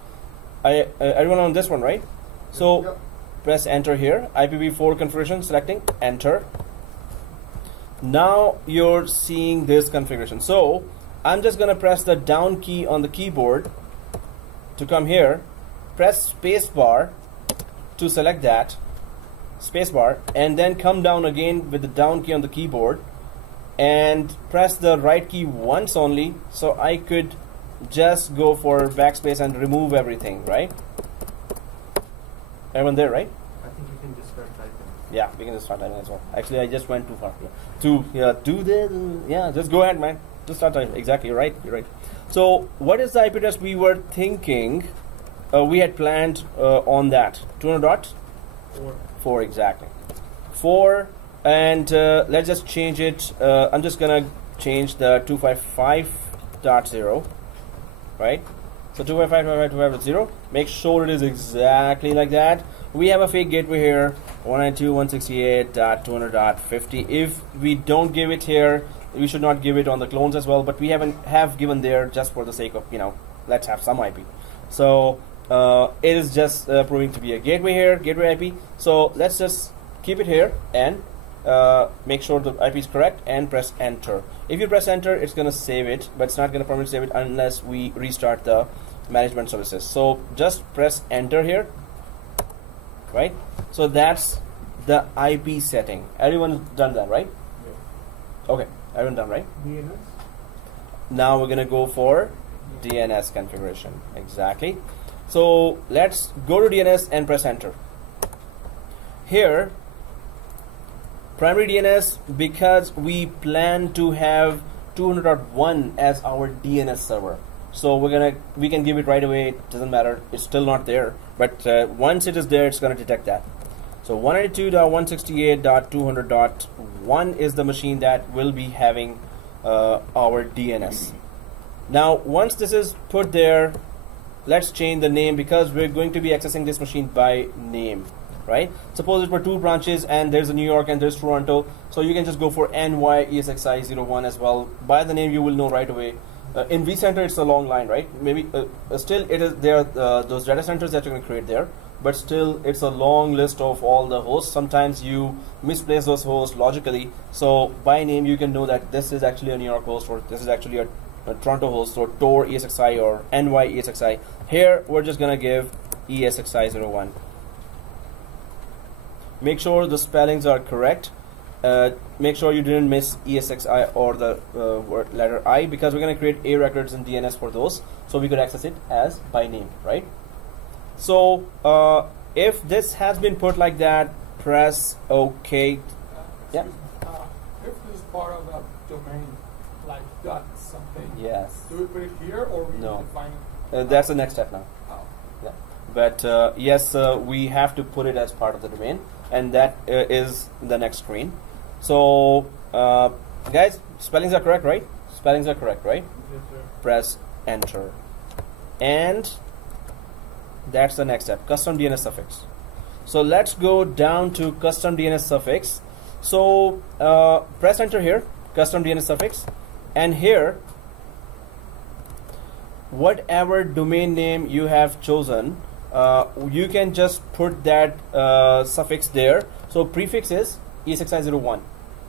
Everyone on this one, right? So yep. Press enter here. IPv4 configuration, selecting enter. Now you're seeing this configuration. So I'm just going to press the down key on the keyboard to come here. Press spacebar to select that, spacebar, and then come down again with the down key on the keyboard and press the right key once only, so I could just go for backspace and remove everything, right? Everyone there, right? I think you can just start typing. Yeah, we can just start typing as well. Actually, I just went too far to do this. Yeah, just go ahead, man. Just start typing. Exactly, you're right. You're right. So what is the IP address we were thinking? We had planned on that 200.4 exactly 4, and let's just change it. I'm just gonna change the 255.0, right? So 255.255.0. Make sure it is exactly like that. We have a fake gateway here, 192.168.200.50. If we don't give it here, we should not give it on the clones as well. But we have given there just for the sake of let's have some IP. So it is just proving to be a gateway here, gateway IP. So let's just keep it here and make sure the IP is correct and press enter. If you press enter, it's going to save it, but it's not going to permanently save it unless we restart the management services. So just press enter here, right? So that's the IP setting. Everyone's done that, right? Yeah. Okay, everyone done, right? DNS. Now we're going to go for DNS configuration. Exactly. So let's go to DNS and press enter. Here, primary DNS, because we plan to have 200.1 as our DNS server. So we can give it right away. It doesn't matter. It's still not there. But once it is there, it's going to detect that. So 192.168.200.1 is the machine that will be having our DNS. Now, once this is put there, let's change the name, because we're going to be accessing this machine by name, right? Suppose it were 2 branches and there's a New York and there's Toronto, so you can just go for NY-ESXi01 as well. By the name, you will know right away. In vCenter, it's a long line, right? Maybe still it is there. Those data centers that you're going to create there, but still it's a long list of all the hosts. Sometimes you misplace those hosts logically, so by name you can know that this is actually a New York host, or this is actually a Toronto host, or Tor ESXi or NY ESXi. Here we're just gonna give ESXi01. Make sure the spellings are correct. make sure you didn't miss ESXi or the word letter I, because we're going to create A records in DNS for those, so we could access it as by name, right? So if this has been put like that, press OK. Yeah. If this is part of a domain, like dot something, Yes. do we put it here or we No. define it? That's the next step now. Oh. Yeah. But yes, we have to put it as part of the domain, and that is the next screen. So guys, spellings are correct, right? Spellings are correct, right? Yes, sir. Press enter, and that's the next step, custom DNS suffix. So let's go down to custom DNS suffix. So press enter here, custom DNS suffix, and here whatever domain name you have chosen, you can just put that suffix there. So prefix is ESXi01,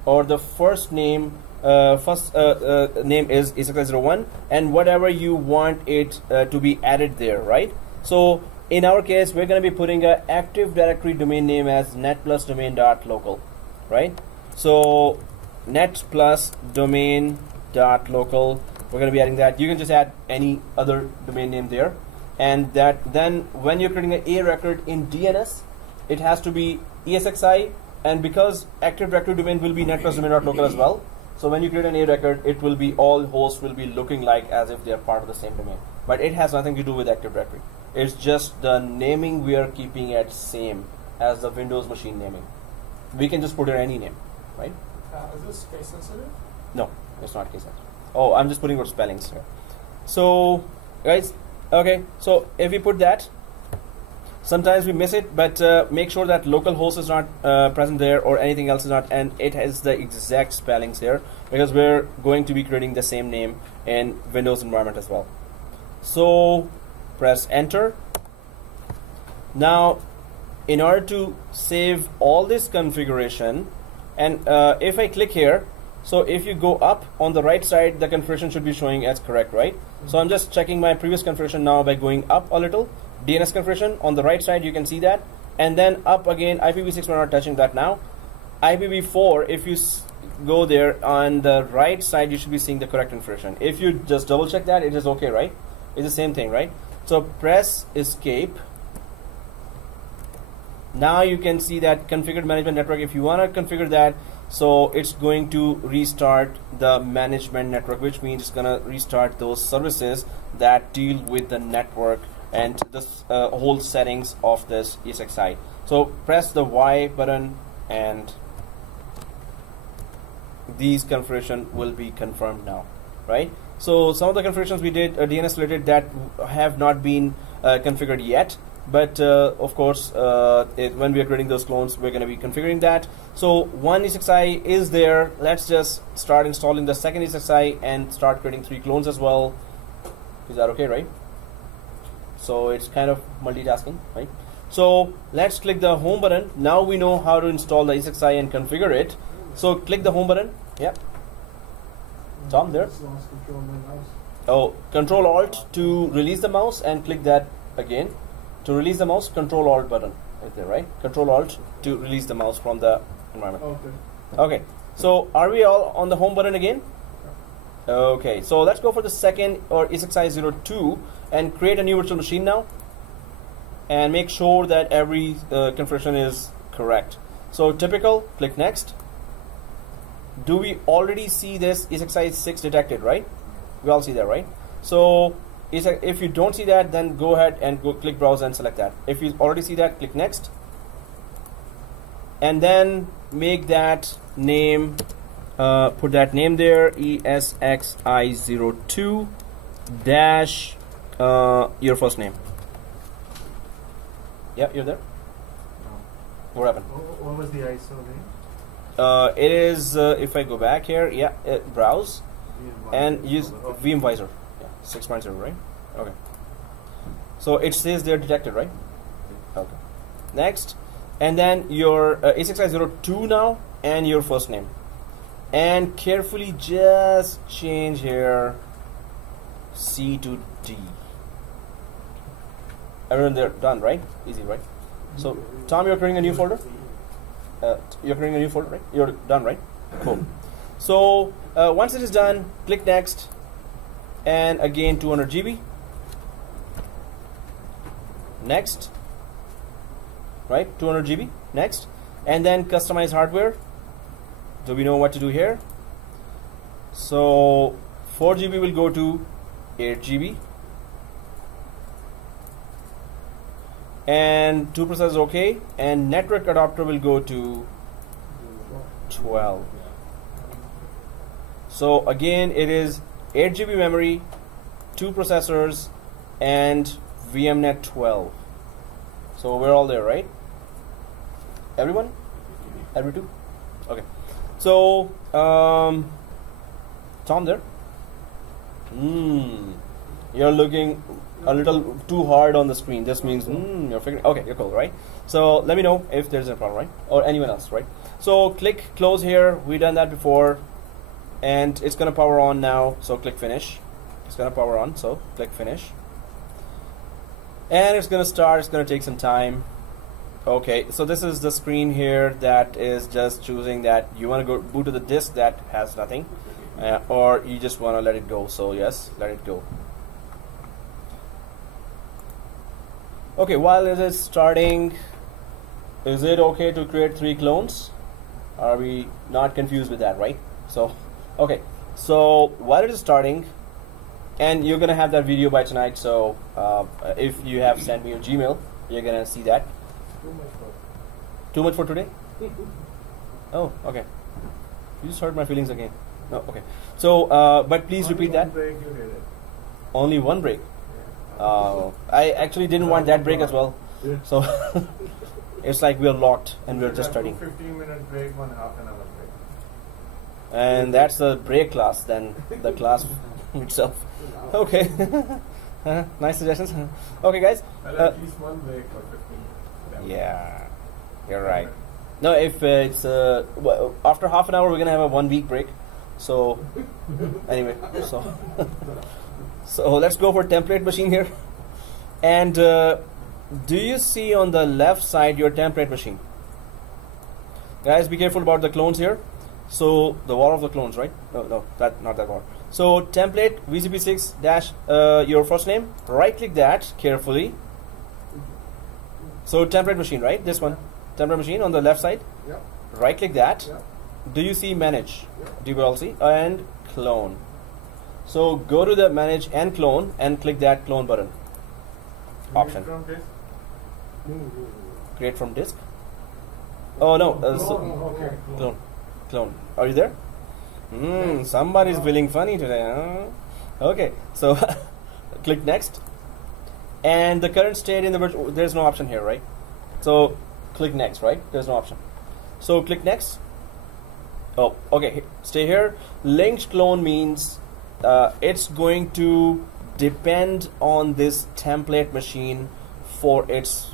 or the first name name is ESXi01, and whatever you want it to be added there, right? So in our case, we're going to be putting a Active Directory domain name as netplusdomain.local, right? So netplusdomain.local, we're going to be adding that. You can just add any other domain name there, and that then when you're creating an A record in DNS, it has to be ESXi, and because Active Directory domain will be netplusdomain.local as well, so when you create an A record, it will be, all hosts will be looking like as if they are part of the same domain, but it has nothing to do with Active Directory. It's just the naming we are keeping it same as the Windows machine naming. We can just put in any name, right? Is this case sensitive? No, it's not case sensitive. Oh, I'm just putting out spellings here. So, guys, okay, so if we put that, sometimes we miss it, but make sure that localhost is not present there, or anything else is not, and it has the exact spellings here, because we're going to be creating the same name in Windows environment as well. So press enter. Now in order to save all this configuration, and if I click here, so if you go up on the right side, the configuration should be showing as correct, right? So I'm just checking my previous configuration now by going up a little. DNS configuration on the right side, you can see that, and then up again. IPv6, we're not touching that now. IPv4, if you go there on the right side, you should be seeing the correct configuration. If you just double check that, it is okay, right? It's the same thing, right? So press escape. Now you can see that configured management network. If you want to configure that, so it's going to restart the management network, which means it's going to restart those services that deal with the network and the whole settings of this ESXi. So press the Y button, and these configuration will be confirmed now, right? So some of the configurations we did DNS related that have not been configured yet, but of course when we are creating those clones, we're going to be configuring that. So one ESXi is there. Let's just start installing the second ESXi and start creating 3 clones as well. Is that okay, right? So it's kind of multitasking, right? So let's click the home button. Now we know how to install the ESXi and configure it. So click the home button. Yep. Tom, there. Oh, Control Alt to release the mouse, and click that again. To release the mouse, Control Alt button right there, right? Control Alt to release the mouse from the environment. Okay. Okay. So are we all on the home button again? Okay. So let's go for the second, or ESXi02, and create a new virtual machine now, and make sure that every configuration is correct. So typical, click next. Do we already see this ESXi6 detected, right? We all see that, right? So if you don't see that, then go ahead and go click browse and select that. If you already see that, click next, and then make that name, put that name there, ESXi02 dash your first name. Yeah, you're there? No. What happened? What was the ISO name? It is, if I go back here, yeah, browse, and use Vmware, yeah, 6.0, right? Okay. So it says they're detected, right? Okay. Next, and then your ESXi02 now, and your first name, and carefully just change here C to D. Everyone there done, right? Easy, right? So Tom, you're creating a new folder. You're creating a new folder, right? You're done, right? Cool. So once it is done, click next, and again 200 GB. Next, right? 200 GB. Next, and then customize hardware. Do we know what to do here? So 4 GB will go to 8 GB, and 2 processors okay, and network adapter will go to 12. So again, it is 8 GB memory, 2 processors, and VMnet 12. So we're all there, right? Everyone? Every two? Okay. So Tom there? You're looking a little too hard on the screen. This means you're figuring. Okay, you're cool, right? So let me know if there's a problem, right? Or anyone else, right? So click close here. We done that before, and it's gonna power on now. So click finish. It's gonna power on. So click finish, and it's gonna start. It's gonna take some time. Okay, so this is the screen here that is just choosing that you want to go boot to the disk that has nothing, or you just want to let it go. So yes, let it go. Okay, while it is starting, is it okay to create 3 clones? Are we not confused with that, right? So, okay, so while it is starting, and you're gonna have that video by tonight. So if you have sent me your Gmail, you're gonna see that. Too much for today? Oh, okay. You just hurt my feelings again. No, okay. So, but please repeat that. Only one break. I actually didn't want that break as well. So it's like we're locked and we're just studying. 15-minute break, 1 half-an-hour break. And that's the break class, then the class itself. Okay. Nice suggestions. Okay, guys. Well, at least one break for 15 minutes. Yeah, you're right. No, if it's after half an hour, we're gonna have a 1 week break. So anyway, so let's go for template machine here. And do you see on the left side your template machine? Guys, be careful about the clones here. So the wall of the clones, right? No, not that wall. So template VCP6 dash your first name. Right click that carefully. So template machine, right? This one, template machine on the left side. Yep. Right click that. Yep. Do you see manage? Yep. Do you all see? And clone. So go to the manage and clone and click that clone button. Option. Create from disk. Oh no. Okay. Clone. Are you there? Somebody's feeling funny today. Huh? Okay. So click next. And the current state in the virtual, there's no option here, right? So click next, right? There's no option. So click next. Oh, okay. Stay here. Linked clone means it's going to depend on this template machine for its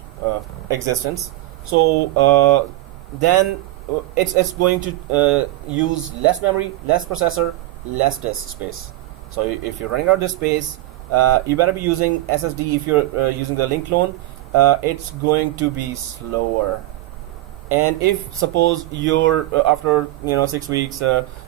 existence. So then it's going to use less memory, less processor, less disk space. So if you're running out of disk space, you better be using SSD. If you're using the link clone, it's going to be slower. And if suppose you're after 6 weeks,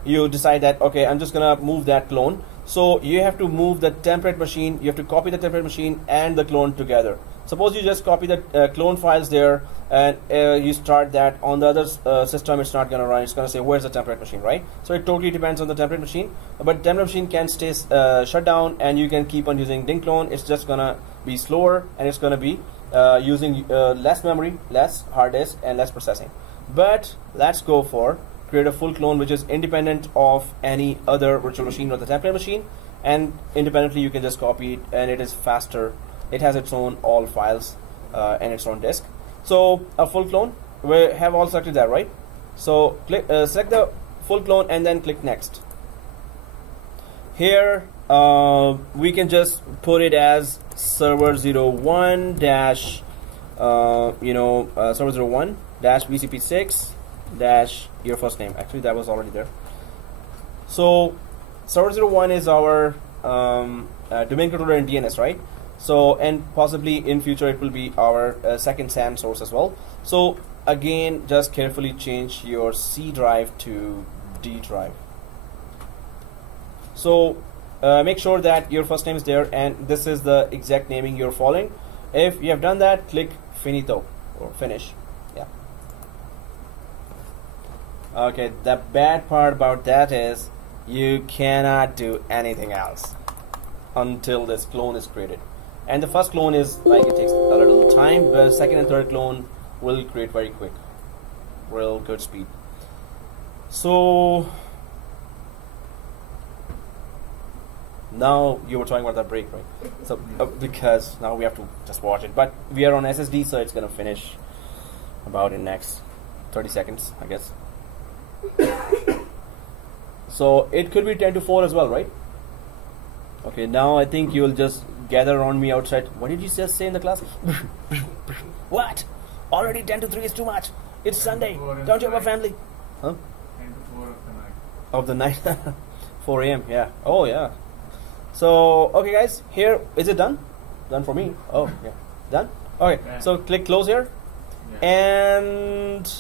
you decide that okay, I'm just gonna move that clone. So you have to move the template machine. You have to copy the template machine and the clone together. Suppose you just copy the clone files there, and you start that on the other system. It's not gonna run. It's gonna say where's the template machine, right? So it totally depends on the template machine. But template machine can stay shut down, and you can keep on using link clone. It's just gonna be slower, and it's gonna be using less memory, less hard disk, and less processing. But let's go for create a full clone which is independent of any other virtual machine or the template machine, and independently you can just copy it, and it is faster. It has its own all files and its own disk. So a full clone, we have all selected that, right? So click select the full clone and then click next. Here we can just put it as server 01 dash server 01 dash VCP6 dash your first name. Actually that was already there. So server 01 is our domain controller in DNS, right? So and possibly in future it will be our second SAN source as well. So again, just carefully change your C drive to D drive. So make sure that your first name is there and this is the exact naming you're following. If you have done that, click finito or finish. Yeah. Okay, the bad part about that is you cannot do anything else until this clone is created. And the first clone is like it takes a little time, but the second and third clone will create very quick, real good speed. So now you were talking about that break, right? So because now we have to just watch it, but we are on SSD, so it's gonna finish about in next 30 seconds, I guess. So it could be 10 to 4 as well, right? Okay, now I think you'll just gather around me outside. What did you just say in the class? What? Already 10 to 3 is too much. It's Sunday. Don't you have a family? Huh? 10 to 4 of the night. Of the night? 4 a.m. Yeah. Oh, yeah. So, okay, guys. Here, is it done? Done for me? Oh, yeah. Done? Okay. Yeah. So, click close here. Yeah. And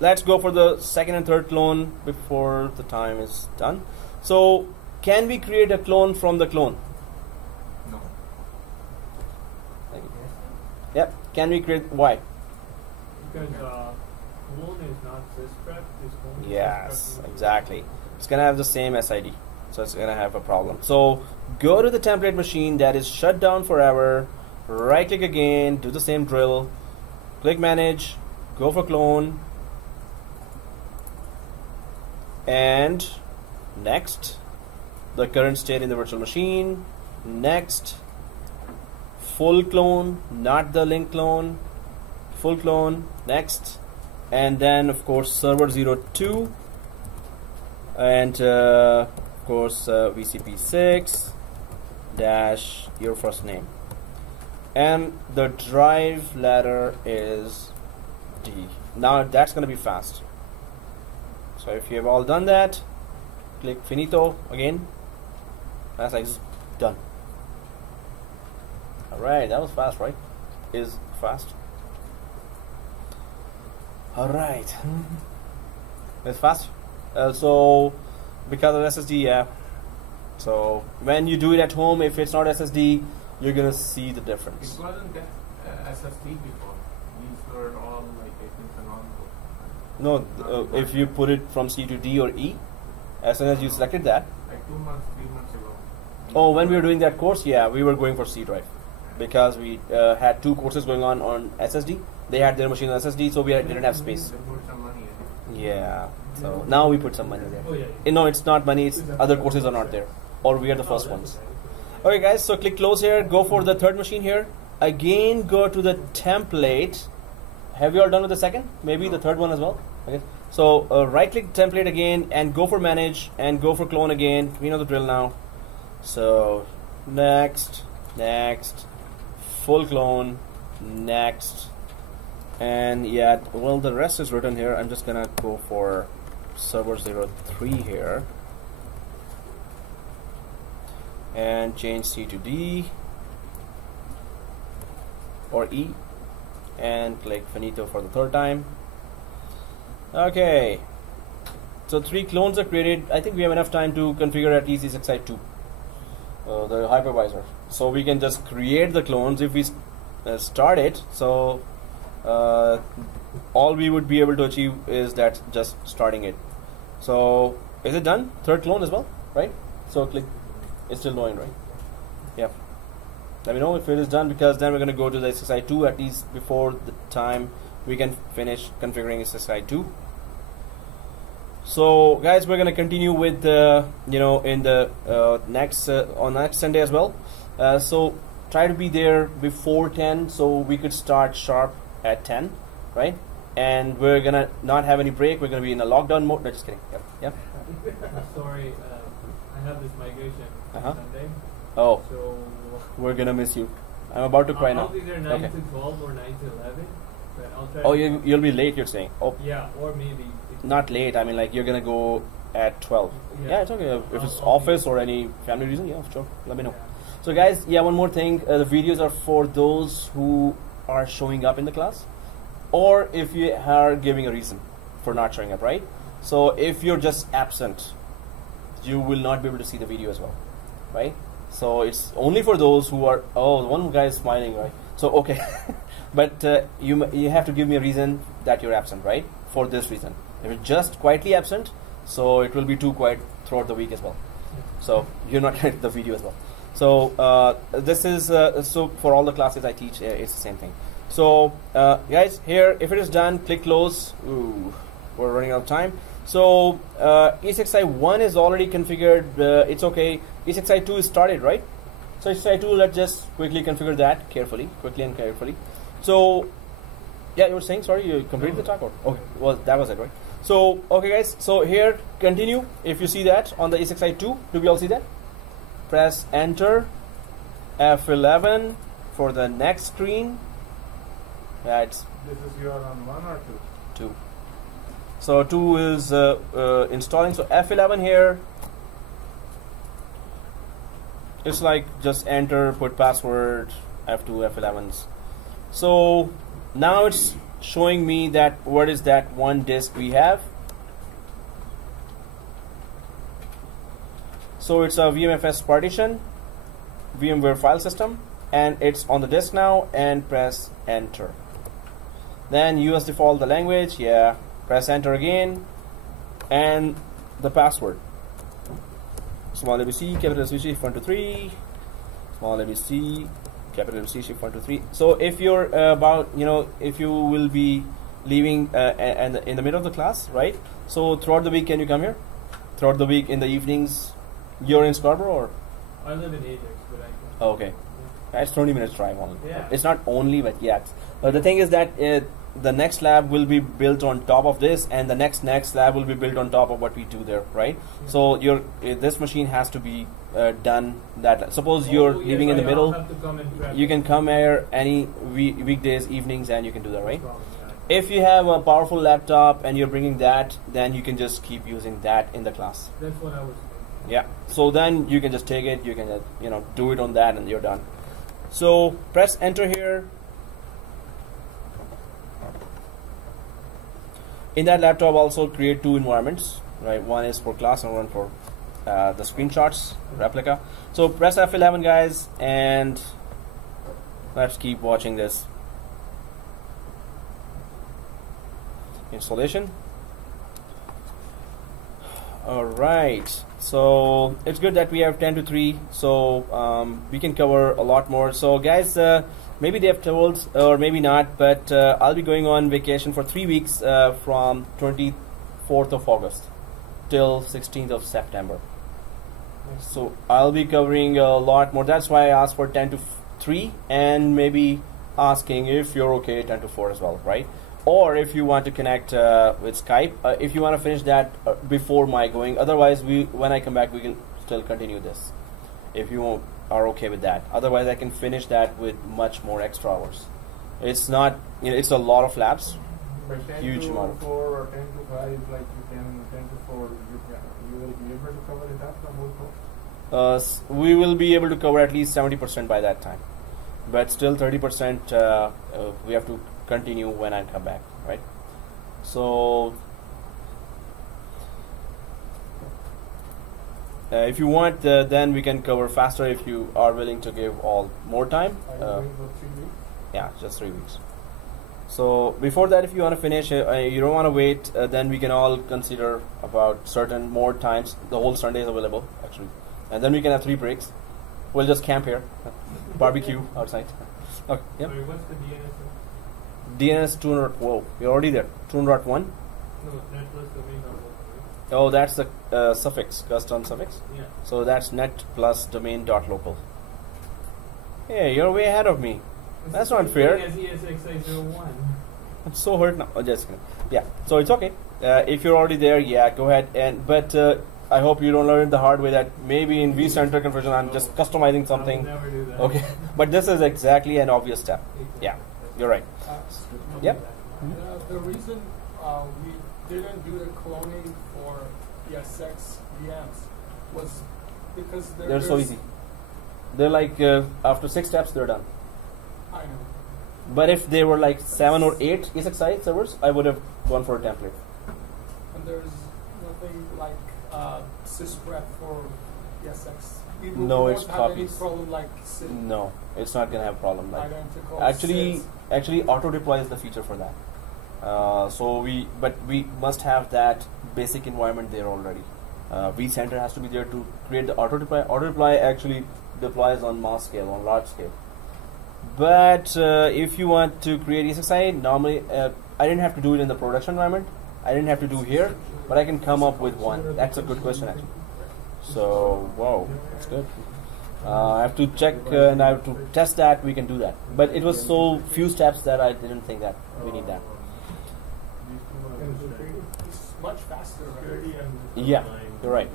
let's go for the second and third clone before the time is done. So, can we create a clone from the clone? No. Thank you. Yep. Can we create why? Because clone is not sysprep. Yes, exactly. It's gonna have the same SID, so it's gonna have a problem. So go to the template machine that is shut down forever. Right click again, do the same drill. Click manage, go for clone, and next the current state in the virtual machine. Next, full clone, not the link clone. Full clone, next, and then of course server 02, and of course VCP6 dash your first name, and the drive ladder is D. Now that's going to be fast. So if you have all done that, click finito again. That's like done. Alright, that was fast, right? Is fast. Alright. It's fast. So because of SSD, yeah. So when you do it at home, if it's not SSD, you're gonna see the difference. It wasn't that SSD before. These were all like canonical. No, if you put it from C to D or E, as soon as you selected that. Like 2 months, 3 months ago. Oh, when we were doing that course, yeah, we were going for C drive because we had 2 courses going on SSD. They had their machine on SSD, so we didn't have space. They put some money in it. Yeah, so now we put some money there. Oh, yeah. No, it's not money, it's other courses are not there, or we are the first ones. Okay guys, so click close here, go for the third machine here. Again, go to the template. Have you all done with the second? Maybe the third one as well? Okay. So right click template again and go for manage and go for clone again. We know the drill now. So next, full clone, next. And yeah, well, the rest is written here. I'm just gonna go for server 03 here and change C to D or E and click finito for the third time. Okay, so 3 clones are created. I think we have enough time to configure at least side 2, the hypervisor. So we can just create the clones if we start it. So all we would be able to achieve is that just starting it. So is it done? Third clone as well, right? So click. It's still going, right? Yeah. Let me know if it is done, because then we're going to go to the SSI 2 at least before the time we can finish configuring SSI 2. So guys, we're going to continue with in the next on next Sunday as well. So try to be there before 10 so we could start sharp at 10, right? And we're gonna not have any break. We're gonna be in a lockdown mode. No, just kidding. Yep. Sorry, I have this migration Sunday. Oh, so we're gonna miss you. I'm about to cry now. I'll be there 9 Okay. to 12 or 9 to 11. But I'll try. Oh, you'll be late. You're saying? Oh, Yeah, or maybe. not late. I mean, like you're gonna go at 12. Yeah. Yeah, it's okay. If it's I'll office be- or any family reason, yeah, sure. Let me know. Yeah. So guys, yeah, one more thing. The videos are for those who are showing up in the class. or if you are giving a reason for not showing up, right? So if you're just absent, you will not be able to see the video as well, right? So it's only for those who are, oh, one guy is smiling, right? So okay, but you have to give me a reason that you're absent, right? For this reason. If you're just quietly absent, so it will be too quiet throughout the week as well. So you're not getting the video as well. So this is so for all the classes I teach, it's the same thing. So guys, here if it is done, click close. Ooh, we're running out of time. So E6i1 is already configured. It's okay. E6i2 is started, right? So E6i2, let's just quickly configure that quickly and carefully. So yeah, you were saying, sorry, you completed the talk? Or? Okay, well, that was it, right? So okay guys, so here continue. If you see that on the E6i2, do we all see that? Press enter, F11 for the next screen. That's This is your on 1 or 2? 2. So 2 is installing. So F11 here. It's like just enter, put password, F2, F11s. So now it's showing me that what is that one disk we have. So it's a VMFS partition, VMware file system, and it's on the disk now, and press enter. Then US default the language, yeah, press enter again, and the password. Small ABC, capital C, shift 1 to 3, small ABC, capital C, shift 1 to 3. So if you're about, if you will be leaving and in the middle of the class, right? So throughout the week, can you come here? Throughout the week in the evenings, you're in Scarborough, or? I live in Ajax, but I can. Oh, okay. That's 20 minutes drive only. Yeah. It's not only, but yet. But the thing is that the next lab will be built on top of this, and the next lab will be built on top of what we do there, right? Yeah. So this machine has to be done that. Suppose you're living in the middle, you can come here any weekdays, evenings, and you can do that, right? If you have a powerful laptop and you're bringing that, then you can just keep using that in the class. That's what I was thinking. Yeah. So then you can just take it, you can do it on that, and you're done. So press enter here. In that laptop, also create 2 environments, right? One is for class and one for the screenshots replica. So press F11, guys, and let's keep watching this installation. All right, so it's good that we have 10 to 3, so we can cover a lot more. So guys, maybe they have told, or maybe not, but I'll be going on vacation for 3 weeks from 24th of August till 16th of September. So I'll be covering a lot more. That's why I asked for 10 to 3, and maybe asking if you're okay 10 to 4 as well, right? Or if you want to connect with Skype, if you want to finish that before my going. Otherwise, when I come back, we can still continue this. If you are okay with that. Otherwise, I can finish that with much more extra hours. It's not, it's a lot of labs. But 10 huge to amount. 4 or 10 to 5, like you can 10 to 4, you will be able to cover it up the whole course? We will be able to cover at least 70% by that time. But still 30% we have to continue when I come back, right? So if you want, then we can cover faster if you are willing to give all more time. Are you going for 3 weeks? Yeah, just 3 weeks. So before that, if you want to finish, you don't want to wait, then we can all consider about certain more times. The whole Sunday is available, actually. And then we can have 3 breaks. We'll just camp here, barbecue outside. Okay, yep. Sorry, what's the DNS? DNS 200. Whoa, you're already there. 200.1. No, net plus domain. Oh, that's the suffix, custom suffix. Yeah. So that's net plus domain dot local. Hey, you're way ahead of me. That's not fair. I'm so hurt now. Oh, just kidding. Yeah. So it's okay. If you're already there, yeah, go ahead. But I hope you don't learn the hard way that maybe in Vcenter conversion I'm just customizing something. I'll never do that. Okay. But this is exactly an obvious step. Yeah. You're right. Yep. The reason we didn't do the cloning for ESX VMs was because they're so easy. They're like after 6 steps they're done. I know. But if they were like 7 or 8 ESXi servers, I would have gone for a template. And there's nothing like sysprep for ESX. People No, won't it's have copies. any problem like No, it's not gonna have a problem. Like identical actually, sys. actually, auto deploy is the feature for that. But we must have that basic environment there already. Vcenter has to be there to create the auto deploy. Auto deploy actually deploys on mass scale, on large scale. But if you want to create ESXi, normally I didn't have to do it in the production environment. I didn't have to do here, but I can come up with one. That's a good question actually. So wow, that's good. I have to check and I have to test that. We can do that, but it was so few steps that I didn't think that we need that. It's much faster, right? Yeah, you're right.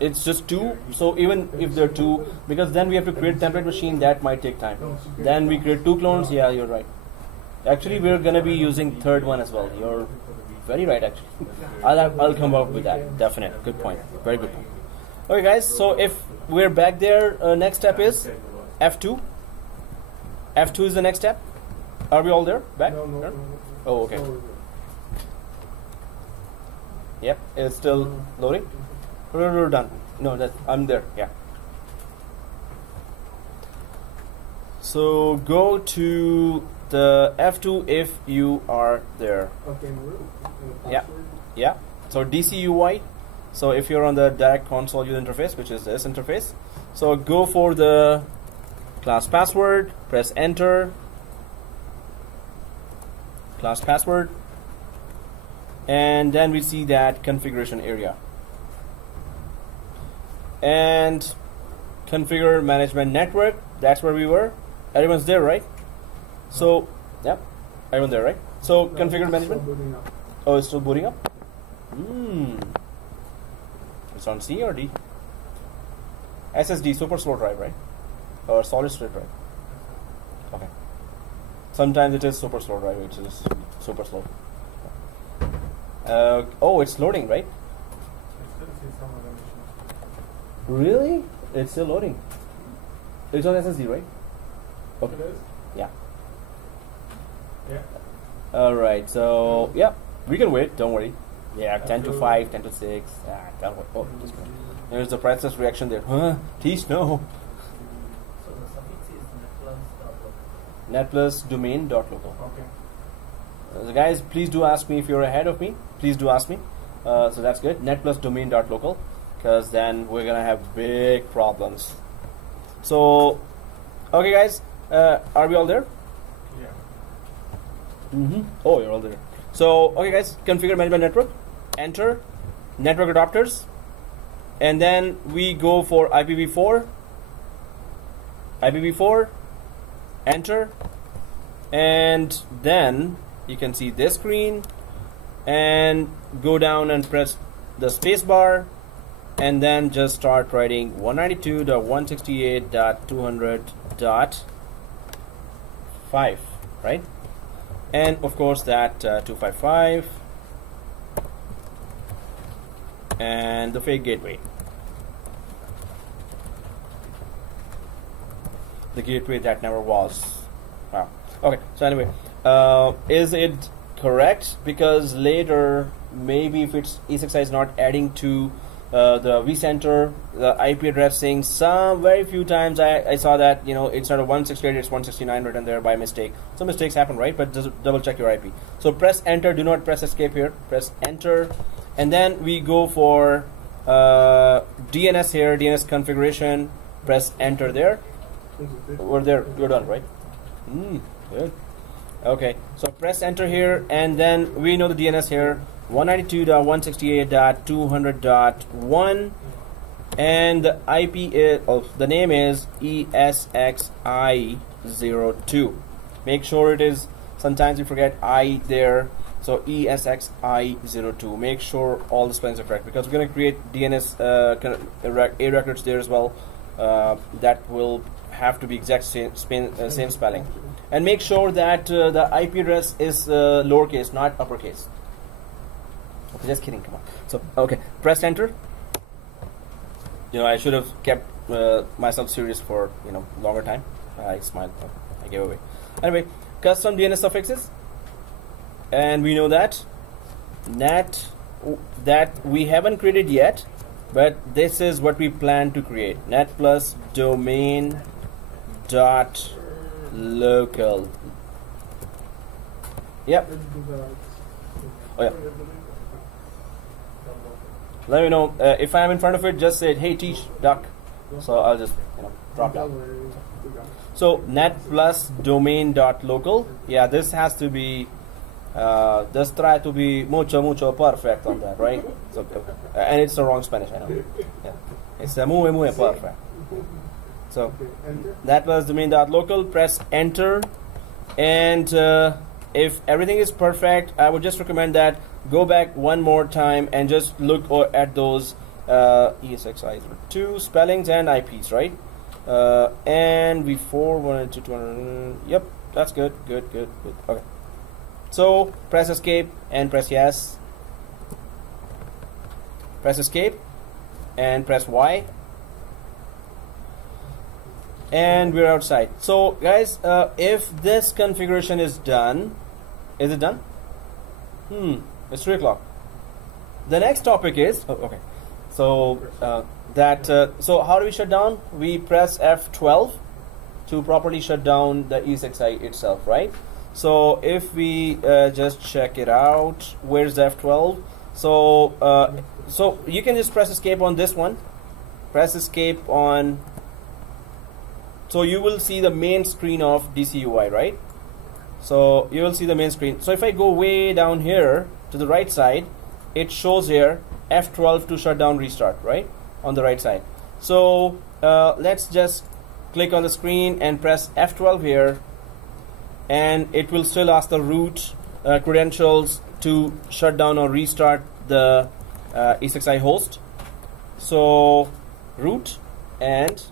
It's just 2. So even if there are 2, because then we have to create template machine, that might take time. Then we create 2 clones. Yeah, you're right. Actually, we're gonna be using third one as well. You're very right. Actually, I'll come up with that. Definite. Good point. Very good point. Okay, guys. So if we're back there, next step is F2. F2 is the next step. Are we all there? Back? No. Oh, okay. Yep, it's still loading. We're done. No, I'm there. Yeah. So go to the F2 if you are there. Okay, Yeah. Yeah. So DCUI. So if you're on the direct console user interface, which is this interface, so go for the class password, press enter, class password, and then we see that configuration area. And configure management network, that's where we were. Everyone's there, right? So, yeah, everyone there, right? So configure management. Oh, it's still booting up? It's on C or D? SSD, super slow drive, right? Or solid state drive? Okay. Sometimes it is super slow drive, which is super slow. Oh, it's loading, right? Really? It's still loading. It's on SSD, right? Okay. It is? Yeah. Yeah. Alright, so, yeah, we can wait, don't worry. Yeah, 10 to 5, 10 to 6. Can't wait. Oh, just go. There's the priceless reaction there. Huh? Please, no. So the suffix is netplus.domain.local. Okay. So guys, please do ask me if you're ahead of me. Please do ask me. So that's good. netplus.domain.local, because then we're gonna have big problems. So, okay, guys, are we all there? Yeah. Oh, you're all there. So, okay, guys, configure management network. Enter network adapters, and then we go for IPv4. IPv4. Enter, and then you can see this screen, and go down and press the space bar, and then just start writing 192.168.200.5, right? And of course that 255 and the fake gateway, the gateway that never was. Wow. Okay, so anyway, is it correct? Because later, maybe if it's ESXi is not adding to the vCenter, the IP addressing, some very few times I saw that, you know, it's not a 168, it's 169 written there by mistake. So mistakes happen, right? But just double check your IP. So press enter, do not press escape here, press enter, and then we go for DNS here, DNS configuration, press enter there. We're there, you're done, right? Good. Okay, so press enter here, and then we know the DNS here, 192.168.200.1, and the IP is, the name is ESXi02. Make sure it is, sometimes we forget I there, so ESXi02. Make sure all the spellings are correct, because we're going to create DNS A records there as well. That will have to be exact same spelling. And make sure that the IP address is lowercase, not uppercase. Okay, just kidding, come on. So, okay, press enter. You know, I should have kept myself serious for, you know, longer time. I smiled, I gave away. Anyway, custom DNS suffixes, and we know that NAT that we haven't created yet, but this is what we plan to create. NAT plus domain dot local. Yep. Oh yeah. Let me know if I'm in front of it. Just say, "Hey, teach duck." So I'll just drop down. So NAT plus domain dot local. Yeah, this has to be. Just try to be mucho perfect on that, right? So, and it's the wrong Spanish, I know. Yeah, it's muy perfect. So that was domain.local. Press enter, and if everything is perfect, I would just recommend that go back one more time and just look at those ESXi2 spellings and IPs, right? And before 192 200. Yep, that's good. Okay. So press escape and press yes. Press escape and press Y. And we're outside. So guys, if this configuration is done, is it done? It's 3 o'clock. The next topic is, okay. So so how do we shut down? We press F12 to properly shut down the ESXi itself, right? So if we just check it out, where's the F12? So so you can just press escape on this one. Press escape on. So you will see the main screen of DCUI, right? So you will see the main screen. So if I go way down here to the right side, it shows here F12 to shut down restart, right? On the right side. So let's just click on the screen and press F12 here, and it will still ask the root credentials to shut down or restart the ESXi host. So root, and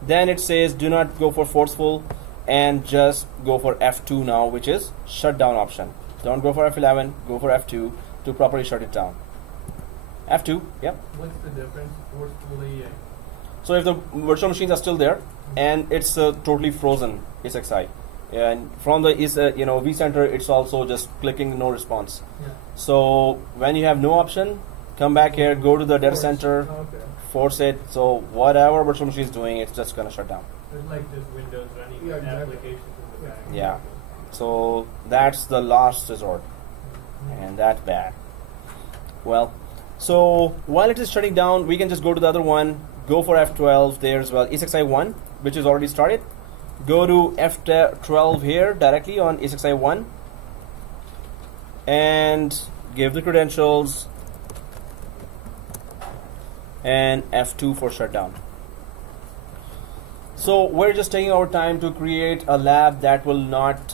then it says do not go for forceful, and just go for F2 now, which is shutdown option. Don't go for F11, go for F2 to properly shut it down. F2, yep. What's the difference? Forcefully. So if the virtual machines are still there and it's totally frozen ESXi, and from the Vcenter, it's also just clicking no response. Yeah. So when you have no option, come back here, go to the data center, force it. So whatever virtual machine is doing, it's just gonna shut down. It's like just Windows running applications in the back. Yeah. So that's the last resort, and that's bad. Well, so while it is shutting down, we can just go to the other one. Go for F12 there as well. ESXi1, which is already started. Go to F12 here directly on ESXi1 and give the credentials, and F2 for shutdown. So we're just taking our time to create a lab that will not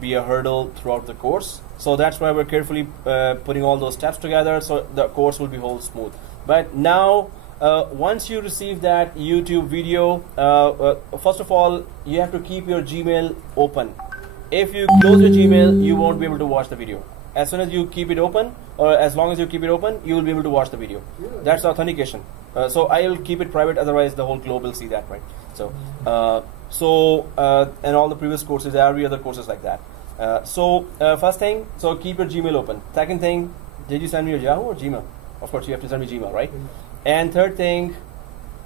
be a hurdle throughout the course. So that's why we're carefully putting all those steps together, so the course will be whole smooth. But now, once you receive that YouTube video, first of all, you have to keep your Gmail open. If you close your Gmail, you won't be able to watch the video. As soon as you keep it open, or as long as you keep it open, you will be able to watch the video. Yeah. That's authentication. So I will keep it private, otherwise the whole globe will see that, right? So, and all the previous courses, every other course is like that. First thing, so keep your Gmail open. Second thing, did you send me your Yahoo or Gmail? Of course, you have to send me Gmail, right? And third thing,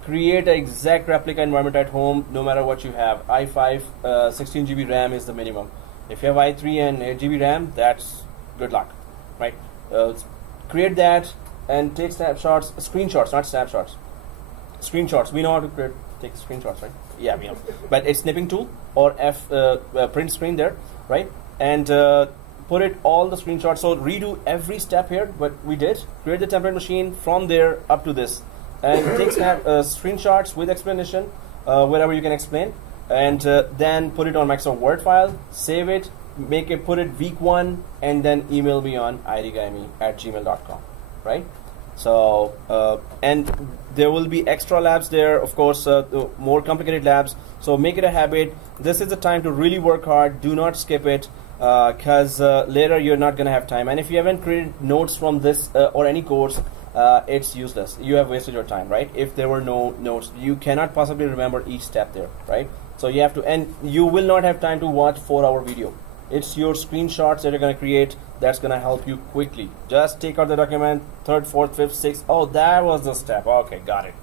create an exact replica environment at home, no matter what you have. i5, 16 GB RAM is the minimum. If you have i3 and 8 GB RAM, that's good luck, right? Create that and take snapshots, screenshots, not snapshots. Screenshots. We know how to take screenshots, right? Yeah, we know. But a snipping tool or print screen there, right? And put it all the screenshots. So redo every step here. What we did, create the template machine from there up to this, and take screenshots with explanation wherever you can explain, and then put it on Microsoft Word file, save it, put it week 1, and then email me on idguyme@gmail.com, right? So and there will be extra labs there, of course, more complicated labs. So make it a habit. This is the time to really work hard. Do not skip it, because later you're not going to have time. And if you haven't created notes from this or any course, it's useless. You have wasted your time, right? If there were no notes, you cannot possibly remember each step there, right? So you have to, and you will not have time to watch 4-hour video It's your screenshots that you're going to create that's going to help you quickly. Just take out the document, 3rd, 4th, 5th, 6th. Oh, that was the step. Okay, got it.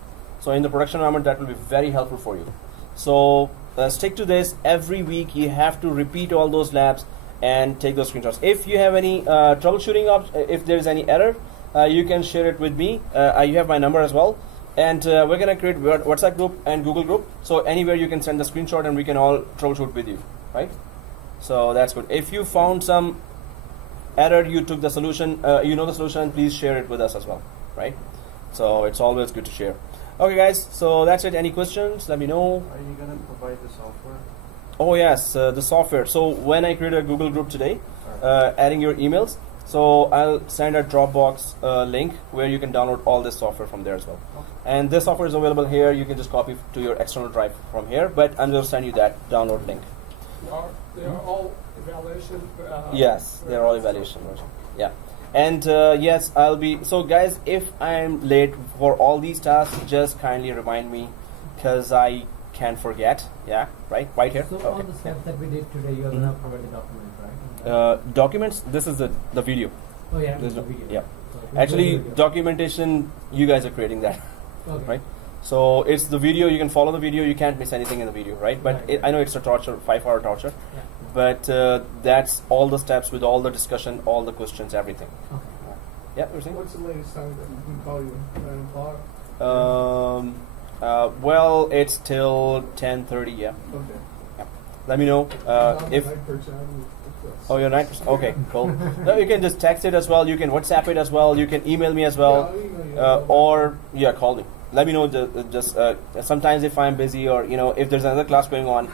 So in the production environment, that will be very helpful for you. So stick to this. Every week you have to repeat all those labs and take those screenshots. If you have any troubleshooting, if there's any error, you can share it with me. You have my number as well. And we're going to create WhatsApp group and Google group. So anywhere you can send the screenshot and we can all troubleshoot with you, right? So that's good. If you found some error, you took the solution, you know the solution, please share it with us as well, right? So it's always good to share. Okay guys, so that's it. Any questions? Let me know. Are you going to provide the software? Oh yes, the software. So when I create a Google group today, adding your emails, so I'll send a Dropbox link where you can download all this software from there as well. Okay. And this software is available here. You can just copy to your external drive from here, but I'm going to send you that download link. They are all evaluation. Yes, they're all evaluation version. Yeah. And yes, I'll be, so guys, if I'm late for all these tasks, just kindly remind me, because I can forget. Yeah, right here. So all the steps that we did today, you're going to provide the document, right? Documents, this is the video. Oh yeah, There's the video. Yeah. So Actually, documentation, you guys are creating that, okay. right? So it's the video, you can follow the video, you can't miss anything in the video, right? But Right. I know it's a torture, 5-hour torture, Yeah. but that's all the steps with all the discussion, all the questions, everything. Okay. Yeah, you're saying? What's the latest time that we can call you? 9 o'clock? Well, it's till 10:30. Yeah. Okay. Let me know if. Oh, you're night person? Okay, cool. No, you can just text it as well. You can WhatsApp it as well. You can email me as well, or yeah, call me. Let me know. Just sometimes if I'm busy or if there's another class going on.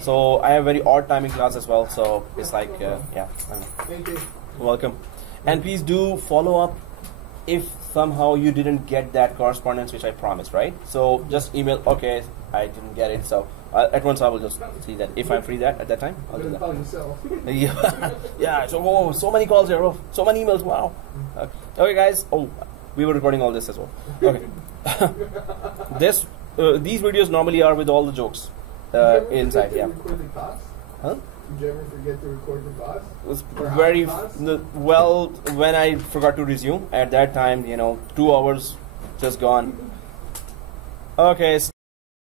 So I have very odd timing class as well. So it's like yeah. I don't know. Thank you. Welcome. And please do follow up if somehow you didn't get that correspondence which I promised, right? So just email, okay, I didn't get it. So at once I will just see that. If I'm free at that time, I'll do that. Call yourself. Yeah, yeah. So whoa, so many calls here. Oh, so many emails. Wow. Okay, guys. Oh, we were recording all this as well. Okay. These videos normally are with all the jokes inside. Yeah. Huh? Did you ever forget to record the class? It was very well when I forgot to resume. At that time, 2 hours just gone. Okay.